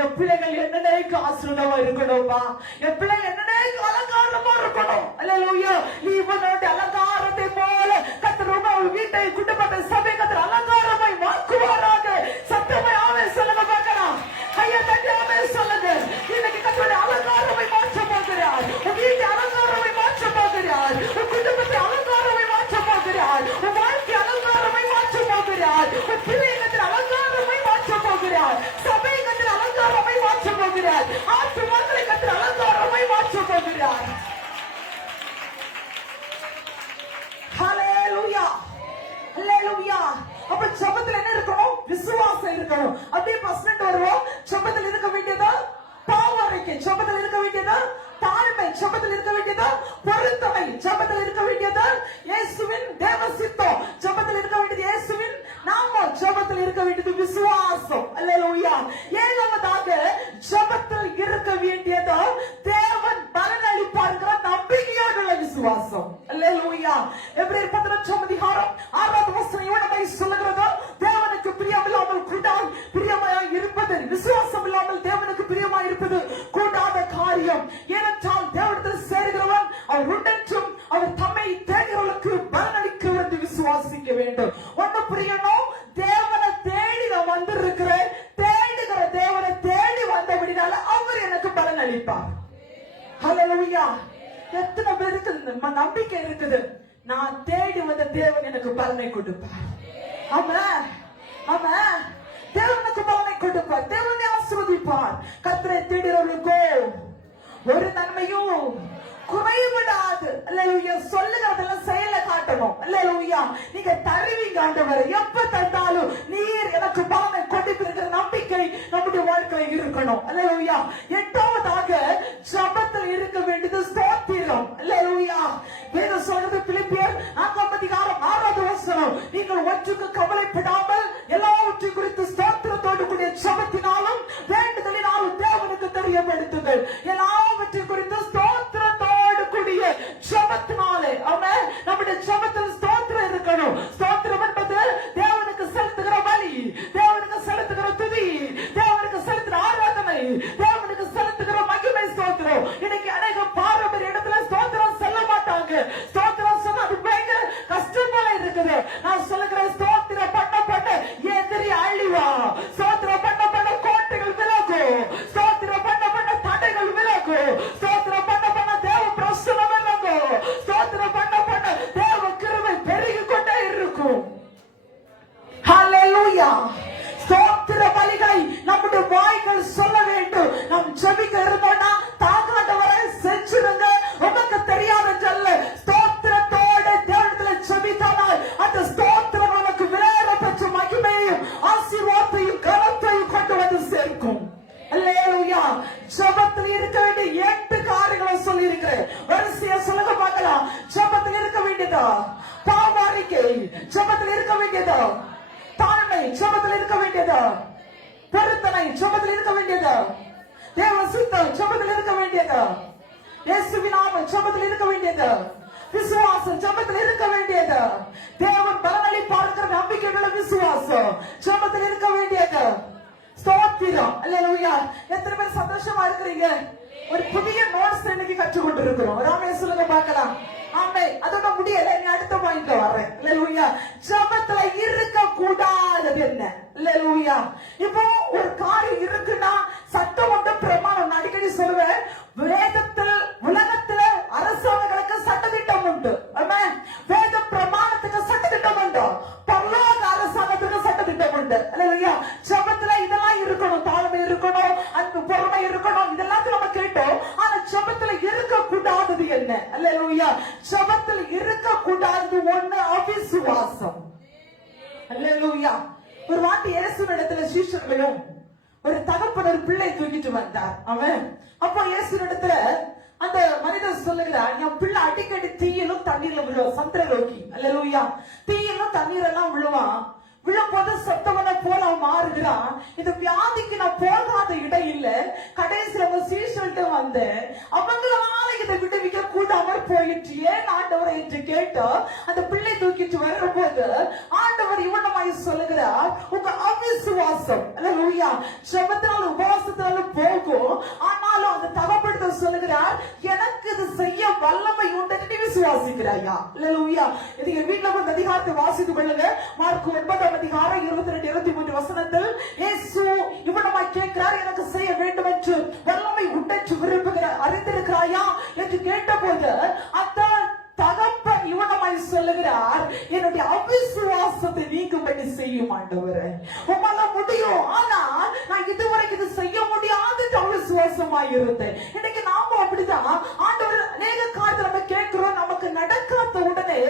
என் பிள்ளைகள் என்னைக்கு ஆசீர்வாதமா இருக்கணும்பா. என் பிள்ளைகள் என்னைக்கு அலங்காரமா இருக்கணும். ஹல்லேலூயா. நீ இவனுடைய அலங்காரத்தை போல கர்த்தர் உங்கள் வீட்டை, குடும்பத்தை, சபை கர்த்தர் அலங்காரமாய் மாற்றுவாராக. சத்தமாய் ஆமென் சொல்லுங்க பார்க்கலாம். கையை தட்டி ஆமென் சொல்லுங்க. இன்னைக்கு கர்த்தருடைய அலங்காரமாய் மாற்ற போகிறார். உன் வீட்டை அலங்காரமாய் மாற்ற போகிறார். உன் குடும்பத்தை அலங்காரமாய் மாற்ற போகிறார். உன் வாழ்க்கை அலங்காரமாய் மாற்ற போகிறார். உன் பிள்ளைகள் அலங்காரமாய் மாற்ற போகிறார். சபை கர்த்தர் அலங்காரமாய் மாற்ற போகிறார். ஆத்து மக்களை கர்த்தர் அலங்காரமாய் மாற்ற போகிறார். ஹல்லேலூயா, ஹல்லேலூயா. அப்ப ஜெபத்துல என்ன இருக்கணும்? விசுவாசம் இருக்கணும். அப்படியே பர்சன்ட் வருவோம். ஜெபத்துல இருக்க வேண்டியது பாவரைக்கு, ஜெபத்துல இருக்க வேண்டியது தாழ்மை, ஜெபத்தில் இருக்க வேண்டியது பொருத்தமை, ஜெபத்தில் இருக்க வேண்டியது இயேசுவின் தேவசித்தம், ஜெபத்தில் இருக்க வேண்டியது இயேசுவின் நாமம், ஜெபத்தில் இருக்க வேண்டியது விசுவாசம். அல்லேலூயா. ஏழாவதாக ஜெபத்தில் இருக்க வேண்டியது தேவன் பலனளிப்பார்ங்கிற நம்பிக்கையோடு உள்ள விசுவாசம். அல்லேலூயா. எபிரேயர் 11 அதிகாரம் 6வது வசனம் இவனமை சொல்லுகிறது, தேவனுக்கு பிரியமில்லாமல் கூட்டால் பிரியமாய் இருப்பது, விசுவாசம் இல்லாமல் தேவனுக்கு பிரியமாய் இருப்பது கூடாத காரியம். ஏனென்றால் தேவனிடத்தில் சேருகிறவன் அவர் உண்டென்றும் அவர் தம்மை தேடுகிறவர்களுக்கு பலனளிக்க என்று விசுவாசிக்க வேண்டும். ஒன்னு புரியணும், தேவனை தேடி நான் வந்திருக்கிறேன், தேடுகிற தேவனை தேடி வந்தபடினால அவர் எனக்கு பலன் அளிப்பார். ஹல்லேலூயா. எத்தனை பேருக்கு நம்பிக்கை இருக்குது, நான் தேடி வந்த தேவன் எனக்கு பலனை கொடுப்பார். ஆமென், ஆமென். தேவனுக்கு பலனை கொடுப்பார், தேவனை ஆசீர்வதிப்பார். கர்த்தரை தேடுகிறவர்களுக்கோ ஒரு நன்மையும் குறைவிடாது. அல்லேலூயா. சொல்லுகிறதெல்லாம் செயல காட்டணும். அல்லேலூயா. நீங்க தருவீங்க ஆண்டவரே, எப்ப தந்தாலும் நீர் எனக்கு பலனை கொடுக்கிற நம்பிக்கை நம்முடைய வாழ்க்கையில் இருக்கணும். அல்லேலூயா. எட்டாவதாக ஜெபத்தில் இருக்க வேண்டியது ஸ்தோத்திரம். அல்லேலூயா. வேதம் சொல்றது பிலிப்பியர் 4 அதிகாரம் 6வது வசனம், நீங்கள் ஒன்றுக்கு கவலைப்படாமல் எல்லாவற்றை குறித்து ஸ்தோத்திரத்தோடு கூடிய ஜெபத்தினாலும் வேண்டுதலினாலும் தேவனுக்கு தெரியப்படுத்துங்கள். எல்லாவற்றை குறித்து ஸ்தோத்திரத்தோடு கூடிய ஜெபத்தினாலே. ஆமென். நம்முடைய ஜெபத்தில் ஸ்தோத்திரம் இருக்கணும். ஸ்தோத்திரம் என்பது தேவனுக்கு செலுத்துகிற பலி, தேவனுக்கு செலுத்துகிற துதி, தேவனுக்கு செலுத்துகிற ஆராதனை, தேவனுக்கு செலுத்துகிற மகிமை ஸ்தோத்திரம். இன்னைக்கு அநேக பாரம்பரிய இடத்துல ஸ்தோத்திரம் சொல்ல மாட்டாங்க. ஸ்தோத்திரம் சொன்னா அது பயங்கர கஷ்டமா இருக்குது. நான் சொல்லுகிறேன், ஸ்தோத்திரம் பண்ண பண்ண எதிரி அழிவா, ஸ்தோத்திரம் பண்ண பண்ண கோட்டைகள் விலகும், ஸ்தோத்திரம் பண்ண பண்ண தடைகள் விலகும், ஸ்தோத்திரம் பண்ண பண்ண தேவ பிரசன்னம் விலகும், ஸ்தோத்திரம் பண்ண பண்ண தேவ கிருபை பெருகிக் கொண்டே இருக்கும். ஹல்லேலூயா. ஸ்தோத்திர பலிகளை நம்முடைய வாய்கள் சொல்ல வேண்டும். நாம் ஜெபிக்க இருந்தோம்னா தாங்காதவரை செஞ்சிருங்க. உனக்கு தெரியாத சொல்ல ஸ்தோத்திரத்தோட தேவனிடத்தில் ஜெபித்தால் அந்த ஸ்தோத்திரம் உனக்கு விளையாட பெற்ற மகிமையும் ஆசீர்வாதத்தையும் கனத்தையும் கொண்டு வந்து சேர்க்கும். அல்லேலூயா. ஜெபத்தில் இருக்க வேண்டிய 8 காரியங்களை சொல்லி இருக்கிறேன். வரிசையா சொல்லுங்க பார்க்கலாம். ஜெபத்தில் இருக்க வேண்டியது பாவ அறிக்கை, ஜெபத்தில் இருக்க வேண்டியது தாழ்மை, ஜெபத்தில் இருக்க வேண்டியது பொருத்தனை, ஜெபத்தில் இருக்க வேண்டியது தேவ சித்தம், ஜெபத்தில் இருக்க வேண்டியது இயேசுவின் நாமம், ஜெபத்தில் இருக்க வேண்டியது விசுவாசம், ஜெபத்தில் இருக்க வேண்டியது தேவன் பலனளிப்பார்க்கிற நம்பிக்கையுள்ள விசுவாசம், ஜெபத்தில் இருக்க வேண்டியது ஸ்தோத்திரம். அல்லேலூயா. எத்தனை பேர் சந்தோஷமா இருக்கிறீங்க? ஒரு புதிய நோட்ஸ் இன்னைக்கு கற்றுக் கொண்டு இருக்கிறோம். ராமே சொல்லுங்க பார்க்கலாம். ஆமென். அதோட முடியல, நீ அடுத்த பாயிண்ட்ல வரேன். அல்லேலூயா. ஜெபத்துல இருக்க கூடாதது என்ன? அல்லேலூயா. இப்போ ஒரு காரியம் இருக்குன்னா சட்டம் ஒன்று பிரமாணம். நான் அடிக்கடி சொல்லுவேன், அல்லேலூயா. ஜெபத்தில் இருக்க கூடாது ஒண்ணு அவிசுவாசம். அல்லேலூயா. ஒரு வாட்டி இயேசுவிடத்துல சீஷர்களும் ஒரு தகப்பனர் பிள்ளை தூக்கிட்டு வந்தார். அவன் அப்போ இயேசுவிடத்துல அந்த மனிதர் சொல்லுகிறார், என் பிள்ளை அடிக்கடி தீயிலும் தண்ணீர்ல விழுவான். சந்திரலோகி. அல்லேலூயா. தீயிலும் தண்ணீரெல்லாம் விழுவான். விழும்போது செத்தவனை போல அவன் மாறுகிறான். இந்த வியாதிக்கு நான் போகாத இடம் இல்ல. கடைசியில் அவங்க சீஷல்கிட்ட வந்து அவங்களால இதை விடுவிக்க கூடாமல் போயிட்டு ஏன் ஆண்டவரை என்று கேட்டா அந்த பிள்ளை தூக்கிட்டு வரும்போது ஆண்டவர் இவனமாய் சொல்லுகிறார், உங்க அவிசுவாசம் அல்லேலூயா ஜெபத்தினாலும் உபவாசத்தினாலும் போகும். ஆனாலும் அந்த தகப்படுத்த சொல்லுகிறார், எனக்கு இது செய்ய வல்லமை உண்டு நீ விசுவாசிக்கிறாயா? அல்லேலூயா. நீங்க வீட்டுல வந்து அதிகாரத்தை வாசித்து கொள்ளுங்க. மார்க் 9 அதிகாரம் 22-23 வசனத்தில் இயேசு இவனமாய் கேட்கிறார், எனக்கு செய்ய வேண்டும் என்று வல்லமை உண்டென்று விரும்புகிறார், அறிந்திருக்கிறாயா என்று கேட்டபோது அந்த தகப்பன் இவனமாய் சொல்லுகிறார், என்னுடைய அவிசுவாசத்தை நீக்கும்படி செய்யும் ஆண்டவரே. உம்மால முடியும், ஆனா நான் இதுவரைக்கும் இது செய்ய முடியாது அவிசுவாசமாய் இருந்தேன். இன்னைக்கு நாம அப்படிதான் ஆண்டவர் அநேக காரியத்தை நம்ம கேட்கிறோம், நமக்கு நடக்காத உடனே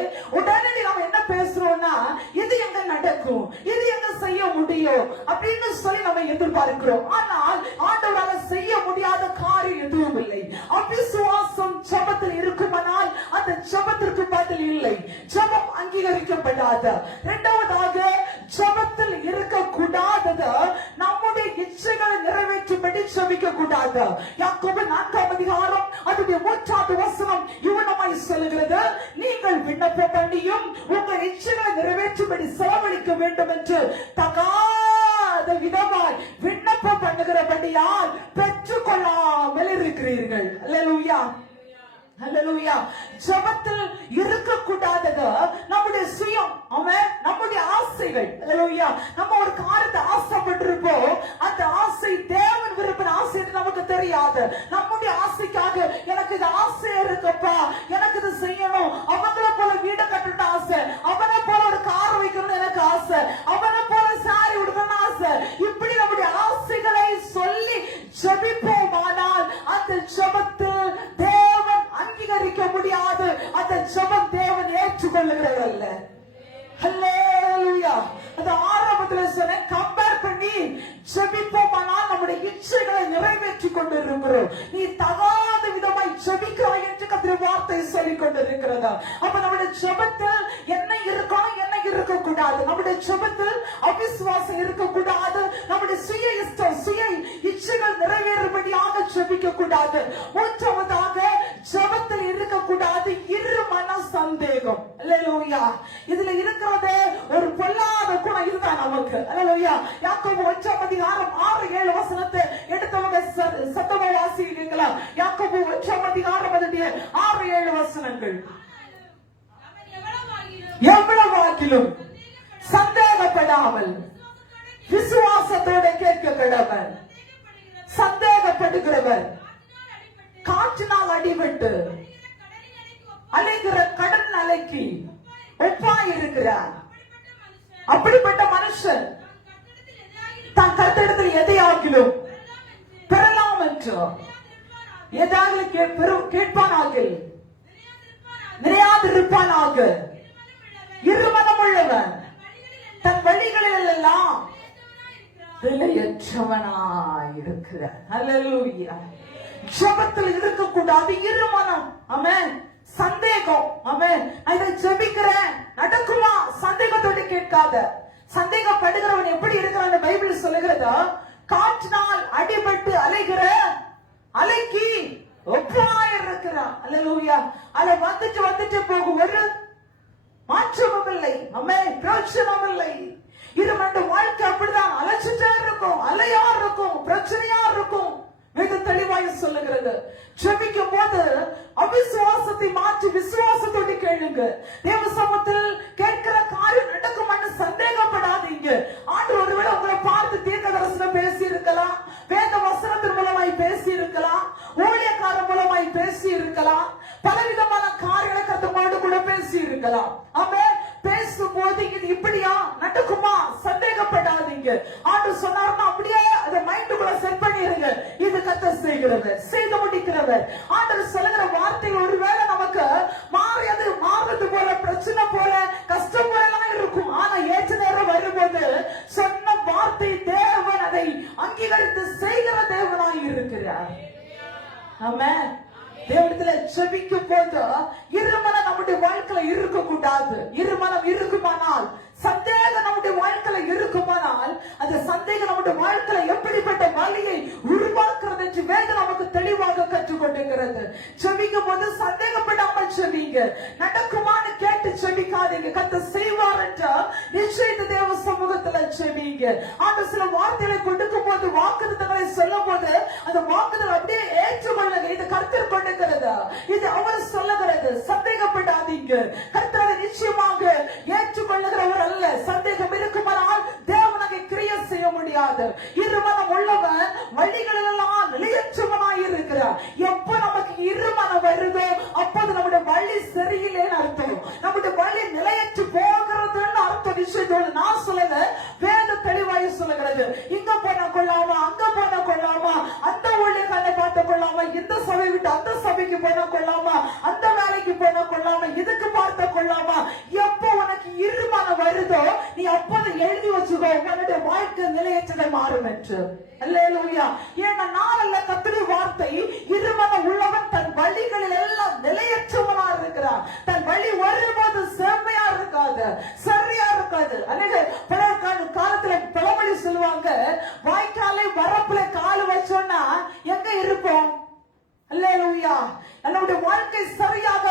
நாம என்ன பேசுறோம்னா இது எங்க நடக்கும், இது எங்க செய்ய முடியும் அப்படின்னு சொல்லி நம்ம எதிர்பார்க்கிறோம். ஆனால் ஆண்டவரால செய்ய முடியாத காரியம் எதுவும் இல்லை. அவிசுவாசம் ஜெபத்தில் இருக்குமானால் அந்த ஜெபத்திற்கு பதில் இல்லை, ஜெபம் அங்கீகரிக்கப்படாது. இரண்டாவதாக ஜெபத்தில் இருக்கக்கூடாதது நம்முடைய இச்சைகளை நிறைவேற்றும்படி ஜெபிக்க கூடாது. யாக்கோபு 4 அதிகாரம் அதுடைய 3வது வசனம் இவனமாய் சொல்லுகிறது, நீங்கள் விண்ணப்பம் பண்ணியும் உங்கள் இச்சைகளை நிறைவேற்றும்படி செலவழிக்க வேண்டும் என்று தகாத விதமாய் விண்ணப்பம் பண்ணுகிறபடியால் பெற்றுக்கொள்ளாமல் இருக்கிறீர்கள். அல்லேலூயா. அல்லேலூயா. ஜெபத்தில் இருக்கக்கூடாதது நம்முடைய சுயம், அவன் நம்முடைய ஆசைகள். அல்லேலூயா. நம்ம ஒரு காரியத்தை ஆசைப்பட்டிருப்போம், அந்த ஆசை தேவன் விரும்பின ஆசை நமக்கு தெரியாது. நம்முடைய ஆசைக்காக எனக்கு இது ஆசை இருக்குப்பா, எனக்கு இது செய்யணும், அவங்களை போல வீடு கட்டணும் ஆசை, அவனை போல ஒரு கார் வைக்கணும்னு எனக்கு ஆசை, அவனை போல சாரி உடுக்கணும்னு ஆசை, இப்படி நம்முடைய ஆசைகளை சொல்லி ஜெபிப்போமானால் அந்த ஜெபத்தில் தேவன் அங்கீகரிக்க முடியாது, அந்த ஜெபம் தேவன் ஏற்றுக்கொள்ளுகிறதல்ல. அல்லேலூயா. அந்த ஆரம்பத்தில் சொன்ன கம்பேர் பண்ணி ஜெபிப்போமானால் நம்முடைய இச்சைகளை நிறைவேற்றிக் கொண்டிருக்கிறோம். நீ தகாத விதமாய் ஜெபிக்கிறாய் என்று கர்த்தருடைய வார்த்தை சொல்லிக் கொண்டிருக்கிறதா? அப்ப நம்முடைய ஜெபத்தில் என்ன இருக்கணும், என்ன இருக்கக்கூடாது? நம்முடைய ஜெபத்தில் அவிசுவாசம் இருக்கக்கூடாது. நம்முடைய சுய இஷ்டம், சுய இச்சைகள் நிறைவேறும்படியாக ஜெபிக்க கூடாது. மூன்றாவதாக ஜெபத்தில் இருக்கக்கூடாது இருமன சந்தேகம். அல்லேலூயா. இதுல இருக்கிறது ஒரு பொல்லாத குணம் இதுதான் நமக்கு. அல்லேலூயா. யாக்கோபு 1 அதிகாரம் 6-7 வசனத்தை எடுத்தவங்க சத்தமா வாசிக்கிறீங்களா? யாக்கோபு 1 அதிகாரம் 6-7 வசனங்கள். எவ்வளவாகிலும் சந்தேகப்படாமல் விசுவாசத்தோட கேட்க கடவன். சந்தேகப்படுகிறவர் காற்றினால் அடிபட்டு அலைகிற கடல் அலைக்கு ஒப்பாய் இருக்கிறார். அப்படிப்பட்ட மனுஷன் தன் கர்த்தரிடத்தில் எதையாகிலும் பெறலாம் என்று ஏதாவது கேட்பானாக, நிறையாதிருப்பானாக. இருமனமுள்ளவன் தன் வழிகளில் எல்லாம் விலையற்றவனாயிருக்கிறார். அல்லேலூயா. ஜெபத்தில் இருக்கக்கூடாது இருமனம். ஆமென். சந்தேகம். ஆமென். இதை ஜெபிக்கிறேன் நடக்குமா சந்தேகத்தோடு கேட்காத. சந்தேகப்படுகிறவன் எப்படி இருக்கிறான் பைபிள் சொல்லுகிறதா? காற்றினால் அடிபட்டு அலைகிற அலைக்கு ஒப்பாய் இருக்கிறான். அல்லேலூயா. அலை வந்துட்டு போகும், ஒரு மாற்றமும் இல்லை. ஆமென். பிரயோஜனமும் இல்லை. இது மட்டும் வாழ்க்கை அப்படிதான் அலைச்சிட்டே இருக்கும், அலையா இருக்கும், பிரச்சனையா இருக்கும். மிக தெளிவாய் சொல்லுகிறது. ஜெபிக்கும் போது அவிசுவாசத்தை மாற்றி விசுவாசத்தோடு கேளுங்க. தேவ சமூகத்தில் கேட்கிற காரியம் நடக்கும் என்று சந்தேகப்படாதீங்க. ஆண்டவர் ஒருவேளை உங்களை பார்த்து தீர்க்க தரிசனம் பேசி இருக்கலாம், வேத வசனத்தின் மூலமாய் பேசி இருக்கலாம், ஊழியக்காரர் மூலமாய் பேசி இருக்கலாம், பலவிதமான காரியங்களை கத்தோடு கூட பேசி இருக்கலாம். ஆமென். பேசும்போது இது இப்படியா நடக்குமா சந்தேகப்படாதீங்க. யோசிக்காதீங்க. ஆண்டவர் சொன்னாருன்னா அப்படியே அதை மைண்டுக்குள்ள செட் பண்ணிருங்க. இது கர்த்தர் செய்கிறவர், செய்து முடிக்கிறவர். ஆண்டவர் சொல்லுகிற வார்த்தைகள் ஒருவேளை நமக்கு மாறுறது போல, பிரச்சனை போல, கஷ்டம் போல எல்லாம் இருக்கும். ஆனா ஏற்ற நேரம் வரும்போது சொன்ன வார்த்தை தேவன் அதை அங்கீகரித்து செய்கிற தேவனாய் இருக்கிறார். ஆமென். தேவனிடத்துல ஜெபிக்கும் போது இருமனம் நம்முடைய வாழ்க்கையில இருக்க கூடாது. இருமனம் இருக்குமானால், சந்தேகம் நம்முடைய வாழ்க்கையில இருக்குமானால், அந்த சந்தேகம் நம்முடைய வாழ்க்கையில எப்படிப்பட்ட வழியை உருவாக்குறது என்று வேதம் நமக்கு தெளிவாக கற்றுக்கொண்டிருக்கிறது. ஜெபிக்கும் போது சந்தேகப்படாமல் ஜெபிங்க. நடக்குமான்னு கேட்டு ஜெபிக்காதீங்க. கர்த்தர் செய்வார் என்ற நிச்சயத்தை தேவ சமூகத்துல ஜெபிங்க. ஆண்டவர் சில வார்த்தைகளை கொடுக்கும் போது, வாக்குத்தத்தங்களை சொல்லும் போது, அந்த வாக்குத்தத்தங்களை அப்படியே ஏற்றுக்கொள்ளுங்க. இது கர்த்தர் கொண்டிருக்கிறது, இது அவர் சொல்லுகிறது. சந்தேகப்படாதீங்க. கர்த்தர் நிச்சயமாக ஏற்றுக்கொள்ளுகிறவர் அல்ல. சந்தேகம் இருக்குமானால் தேவனாக கிரியை செய்ய முடியாது. இருமனம் உள்ளவன் வழிகளெல்லாம் நிலையற்றவனாய் இருக்கிறார். எப்ப நமக்கு இருமனம் வருதோ அப்போது நம்முடைய வழி சரியில்லைன்னு அர்த்தம். நம்முடைய வழி நிலையற்று போகிறதுன்னு அர்த்தம். விஷயத்தோடு நான் சொல்லல, வேத தெளிவாய் சொல்லுகிறது. இங்க போனா கொள்ளாமா, அங்க போனா கொள்ளாமா, அந்த ஊழியர்களை பார்த்து கொள்ளாமா, இந்த சபை விட்டு அந்த சபைக்கு போனா கொள்ளாமா, அந்த வேலைக்கு போனா கொள்ளாமா, இதுக்கு பார்த்த கொள்ளாமா. எப்போ உனக்கு இருமனம் வருதோ நீ அப்போது எழுதி வச்சுக்கோ, உன்னுடைய வாழ்க்கை நிலையற்றதை மாறும் என்று. அல்லேலூயா. ஏன்னா நான் அல்ல, கர்த்தருடைய வார்த்தை. இருமனம் உள்ளவன் தன் வழிகளில் எல்லாம் நிலையற்றவனா இருக்கிறான். தன் வழி வரும்போது செம்மையா இருக்காது, சரியா இருக்காது. அநேக காலத்துல பழமொழி சொல்லுவாங்க, வாய்க்காலை வரப்புல கால் வச்சோன்னா எங்க இருப்போம்? அல்லேலூயா. நம்முடைய வாழ்க்கை சரியாக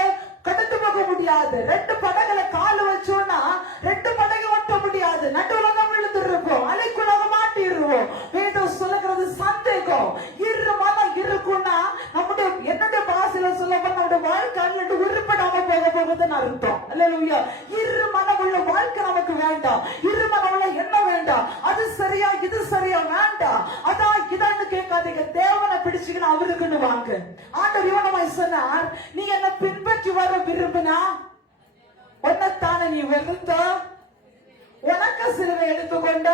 கடந்து போக முடியாது. ரெண்டு படகுல கால் வச்சோன்னா ரெண்டு படகு ஓட்ட முடியாது. நடுவுலகம் விழுந்துருப்போம், அலைக்குலக மாட்டிடுவோம். வேதம் சொல்லுகிறது சந்தேகம் இருமனம் இருக்குன்னா நம்முடைய என்னுடைய பாசையில சொல்ல நம்முடைய வாழ்க்கை உருப்படாம போக போகுதுன்னு அர்த்தம். அல்லேலூயா. இருமனம் உள்ள வாழ்க்கை நமக்கு வேண்டாம். இருமனம் உள்ள என்ன வேண்டாம். அது சரியா இது சரியா வேண்டாம். அதான் இதான்னு கேட்காதீங்க. தேவனை பிடிச்சுக்கணும், அவருக்குன்னு வாங்க. ஆண்டவர் இவனமாய் சொன்னார், நீ என்ன பின்பற்றி வர விரும்பினா உன்னைத்தானே நீ வெறுத்த, உனக்கு சிலுவை எடுத்துக்கொண்ட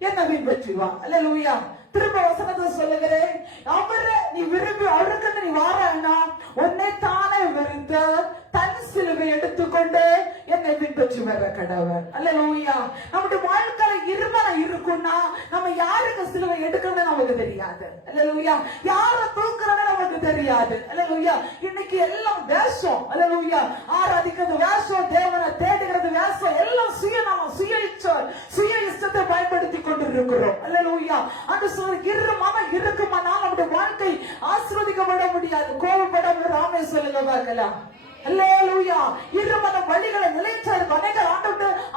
என்ன பின்பற்றி வா. அல்லேலூயா. திரும்ப வசனத்தை சொல்லுகிறேன், அவரை நீ விரும்பி அவருக்கு நீ வாரா, உன்னை தானே வெறுத்த தன் சிலுவை எடுத்துக்கொண்டு என்னை பின்பற்றி வர கடவர். அல்லேலூயா. நம்முடைய வாழ்க்கையில இருமனம் இருக்குன்னா நம்ம யாருக்கு சிலுவை எடுக்கணும்னு நமக்கு தெரியாது. அல்லேலூயா. யார தூக்குறன்னு நமக்கு தெரியாது. அல்லேலூயா. இன்னைக்கு எல்லாம் வேஷம். அல்லேலூயா. ஆராதிக்கிறது வேஷம், தேவனை தேடுகிறது வேஷம், எல்லாம் சுயநாமம், சுய இஷ்டத்தை பயன்படுத்தி கொண்டு இருக்கிறோம். அல்லேலூயா. அந்த இருமனம் இருக்குமானால் நம்முடைய வாழ்க்கை ஆசீர்வதிக்கப்பட முடியாது. கோபப்பட ராமே சொல்லுங்க பார்க்கலாம். அல்லேலூயா. இருமனம் வழிகளை நிலைச்சாரு. அநேக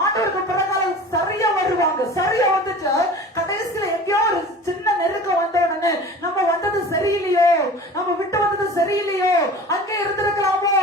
ஆண்டவருக்கு பிறகால சரியா வருவாங்க. சரியா வந்துட்டு கடைசியில எங்கேயோ ஒரு சின்ன நெருக்கம் வந்த உடனே நம்ம வந்தது சரியில்லையோ, நம்ம விட்டு வந்தது சரியில்லையோ, அங்கே இருந்திருக்கலாமோ,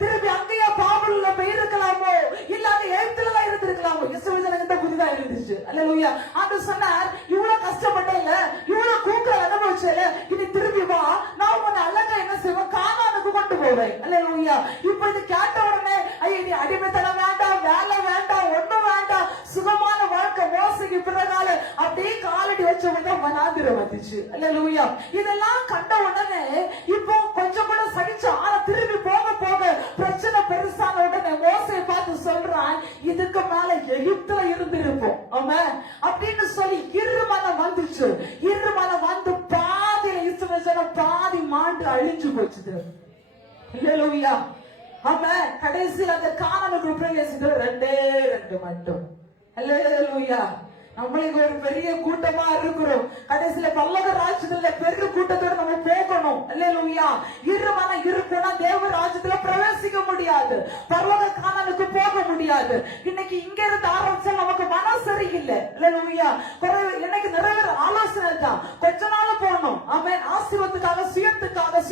திரும்பி அங்கேயே பாவல போயிருக்கலாமோ, இல்ல அங்க எழுத்துலதான் இருந்திருக்கலாமோ. இஸ்ரவேலருக்கு புதிதா இருந்துச்சு. அல்லேலூயா. ஆண்டவர் சொன்னார், இவ்வளவு கஷ்டப்பட்டல, இவ்வளவு கூக்குற அனுபவிச்சல, இனி திரும்பி வா, நான் உன்னை அழகா என்ன செய்வேன், கானானுக்கு கொண்டு போவேன். அல்லேலூயா. இப்ப இது கேட்ட உடனே ஐயா நீ அடிமைத்தனம் வேண்டாம், வேலை வேண்டாம், ஒண்ணும் வேண்டாம், சுகமான வாழ்க்கை மோசைக்கு பிறகால அப்படியே காலடி வச்சவங்க மனாந்திரம் வந்துச்சு. அல்லேலூயா. இதெல்லாம் கண்ட உடனே இப்போ கொஞ்சம் கூட சகிச்சு, ஆனா திரும்பி போக போக பிரச்சனை பெருசான உடனே மோசையை பார்த்து சொல்றான், இதுக்கு மேல எகிப்துல இருந்து இருப்போம் ஆமா அப்படின்னு சொல்லி இருமனம் வந்துச்சு. இருமனம் வந்து பாதியில இஸ்ரவேல் பாதி மாண்டு அழிஞ்சு போச்சுது. அல்லேலூயா. ஆமா. கடைசியில் அந்த கானானுக்கு பிரவேசிக்கிறது 2 மட்டும். அல்லேலூயா. நம்மளுக்கு ஒரு பெரிய கூட்டமா இருக்கிறோம். கடைசியில பல்லவ ராஜ்யத்துல பெரிய கூட்டத்தோட நம்ம போகணும். அல்லேலூயா. இருமனம் இருக்குன்னா தேவ ராஜ்யத்துல பிரவேசிக்க முடியாது, பரலோக கானானுக்கு போக முடியாது. இன்னைக்கு இங்க இருந்து ஆரம்பிச்சா நமக்கு மனம் சரியில்லை. அல்லேலூயா. இன்னைக்கு நிறைய ஆலோசனை தான். கொஞ்ச நாள் போகணும். ஆமென். ஆசீர்வாதத்துக்காக, சுயத்துக்காக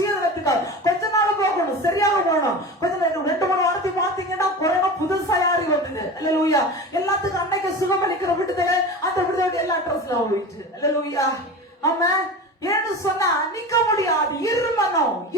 கொஞ்ச நாள் போகணும், சரியாக போகணும். கொஞ்சம் 2-3 வாரத்தை பாத்தீங்கன்னா கொரோனா புதுசா யாரி வந்தது. அல்லேலூயா. எல்லாத்துக்கும் அன்னைக்கு சுகமளிக்கிற விடுதலை, அந்த விடுதலை எல்லா ட்ரெஸ்ல போயிட்டு. அல்லேலூயா. ஆமென். ஏன்னு சொன்னா நிக்க முடியாது.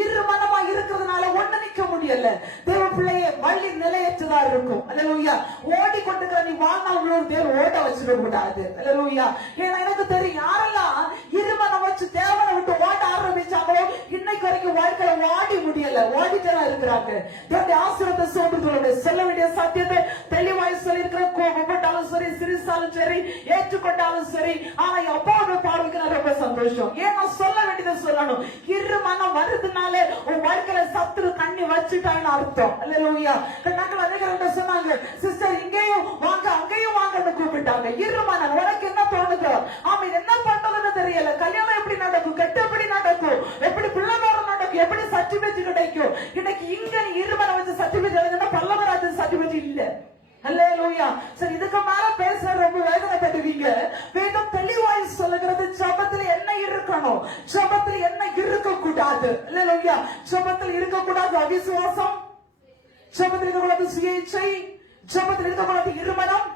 இருமனமா இருக்கிறதுனால ஒண்ணு நிக்க முடியல. தேவ பிள்ளையே வழி நிலையற்றதா இருக்கும். அல்லேலூயா. ஓடிக்கொண்டிருக்கிற நீ வாழ்நாள் முழுவதும் தேவன் ஓட்ட வச்சிட கூடாது. அல்லேலூயா. ஏன்னா எனக்கு தெரியும் யாரெல்லாம் இருமனம் வச்சு தேவனை விட்டு ஓட்ட ஆரம்பிச்சாங்களோ இன்னைக்கு வரைக்கும் வாழ்க்கையில ஓடி முடியல, ஓடிட்டா இருக்கிறாங்க. தேவனுடைய ஆசீர்வாதத்தை சோம்புகளோட சொல்ல வேண்டிய சத்தியத்தை தெளிவாய் சொல்லியிருக்கிற, கோபப்பட்டாலும் சரி, சிரிச்சாலும் சரி, ஏற்றுக்கொண்டாலும் சரி. ஆனா அப்பாவோட பார்வைக்கு நான் ரொம்ப சந்தோஷம். ஏன்னா சொல்ல வேண்டியதை சொல்லணும். இருமனம் வருதுனாலே உன் வாழ்க்கையில சத்துரு கண்ணி வச்சுட்டான்னு அர்த்தம். அல்லேலூயா. நாங்கள் அநேகர் சொன்னாங்க, சிஸ்டர் இங்கேயும் வாங்க அங்கேயும் வாங்கன்னு கூப்பிட்டாங்க. இருமனம் உனக்கு என்ன தோணுது? ஆமா என்ன பண்றதுன்னு தெரியல. கல்யாணம் எப்படி நடக்கும், கெட்ட எப்படி நடக்கும், எப்படி பிள்ளைகாரம் நடக்கும், எப்படி சர்டிபிகேட் கிடைக்கும். இன்னைக்கு இங்க நீ இருமனம் வச்சு சர்டிபிகேட் எழுதுனா பல்லவராஜ சர்டிபிகேட் இல்ல. அல்லேலூயா. சரி, இதுக்கு மேல பேச ரொம்ப வேதனை படுவீங்க. வேதம் தெளிவாய் சொல்லுகிறது, ஜெபத்துல என்ன இருக்கணும், ஜெபத்துல என்ன இருக்க கூடாது. அல்லேலூயா. ஜெபத்துல இருக்க கூடாது அவிசுவாசம், ஜெபத்தில் இருக்கக்கூடாது சுயேச்சை, ஜெபத்தில் இருக்கக்கூடாது இருமனம்,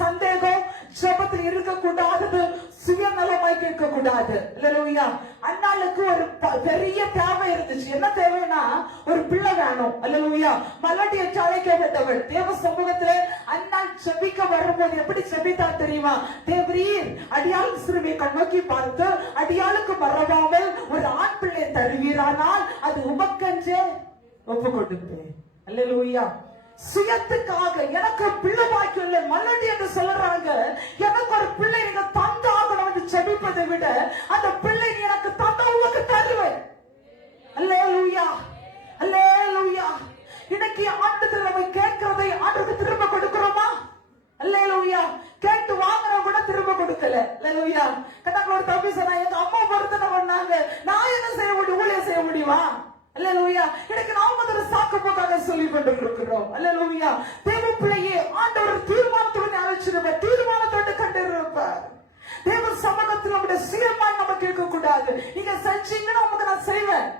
சந்தேகம், ஜெபத்தில் இருக்கக்கூடாது சுயநலமாய் கேட்க கூடாது. அல்லேலூயா. அண்ணாளுக்கு ஒரு பெரிய தேவை இருந்துச்சு. என்ன தேவைன்னா ஒரு பிள்ளை வேணும். அல்லேலூயா. மலடியற்று அழைக்கப்பட்டவள் தேவ சமூகத்திலே அண்ணாள் செபிக்க வரும்போது எப்படி செபித்தா தெரியுமா? தேவரீர் அடியாள் சிறுமியை கண்ணோக்கி பார்த்து அடியாளுக்கு மறவாமல் ஒரு ஆண் பிள்ளை தருவீரானால் அது உமக்கென்றே ஒப்பு கொடுப்பேன். அல்லேலூயா. சுயத்துக்காக எனக்கு பிள்ளை பாக்கியம் இல்லை மல்லடி என்று சொல்றாங்க. எனக்கு ஒரு பிள்ளை நீங்க தந்தாகணும் என்று செபிப்பதை விட அந்த பிள்ளை எனக்கு தந்த உங்களுக்கு தருவேன். அல்லேலூயா. அல்லேலூயா. இன்னைக்கு ஆண்டுக்கு நம்ம கேட்கிறதை ஆண்டுக்கு திரும்ப கொடுக்கிறோமா? அல்லேலூயா. கேட்டு வாங்குற கூட திரும்ப கொடுக்கல. அல்லேலூயா. கணக்கு ஒரு தம்பி சொன்னா, எங்க அம்மா பொறுத்தனை பண்ணாங்க, நான் என்ன செய்ய முடியும், ஊழியம் செய்ய முடியுமா? அல்லேலூயா. இன்னைக்கு நாம ஒரு சாக்கு போக்காக சொல்லிக் கொண்டிருக்கிறோம். அல்லேலூயா. தேவ பிள்ளையே ஆண்டவர் தீர்மானத்துடன் அழைச்சிருப்பார், தீர்மானத்தோடு கண்டிருப்பார். தேவ சமூகத்தில் நம்முடைய சுயமாய் நம்ம கேட்க கூடாது. நீங்க செஞ்சீங்கன்னா உங்களுக்கு நான் செய்வேன்,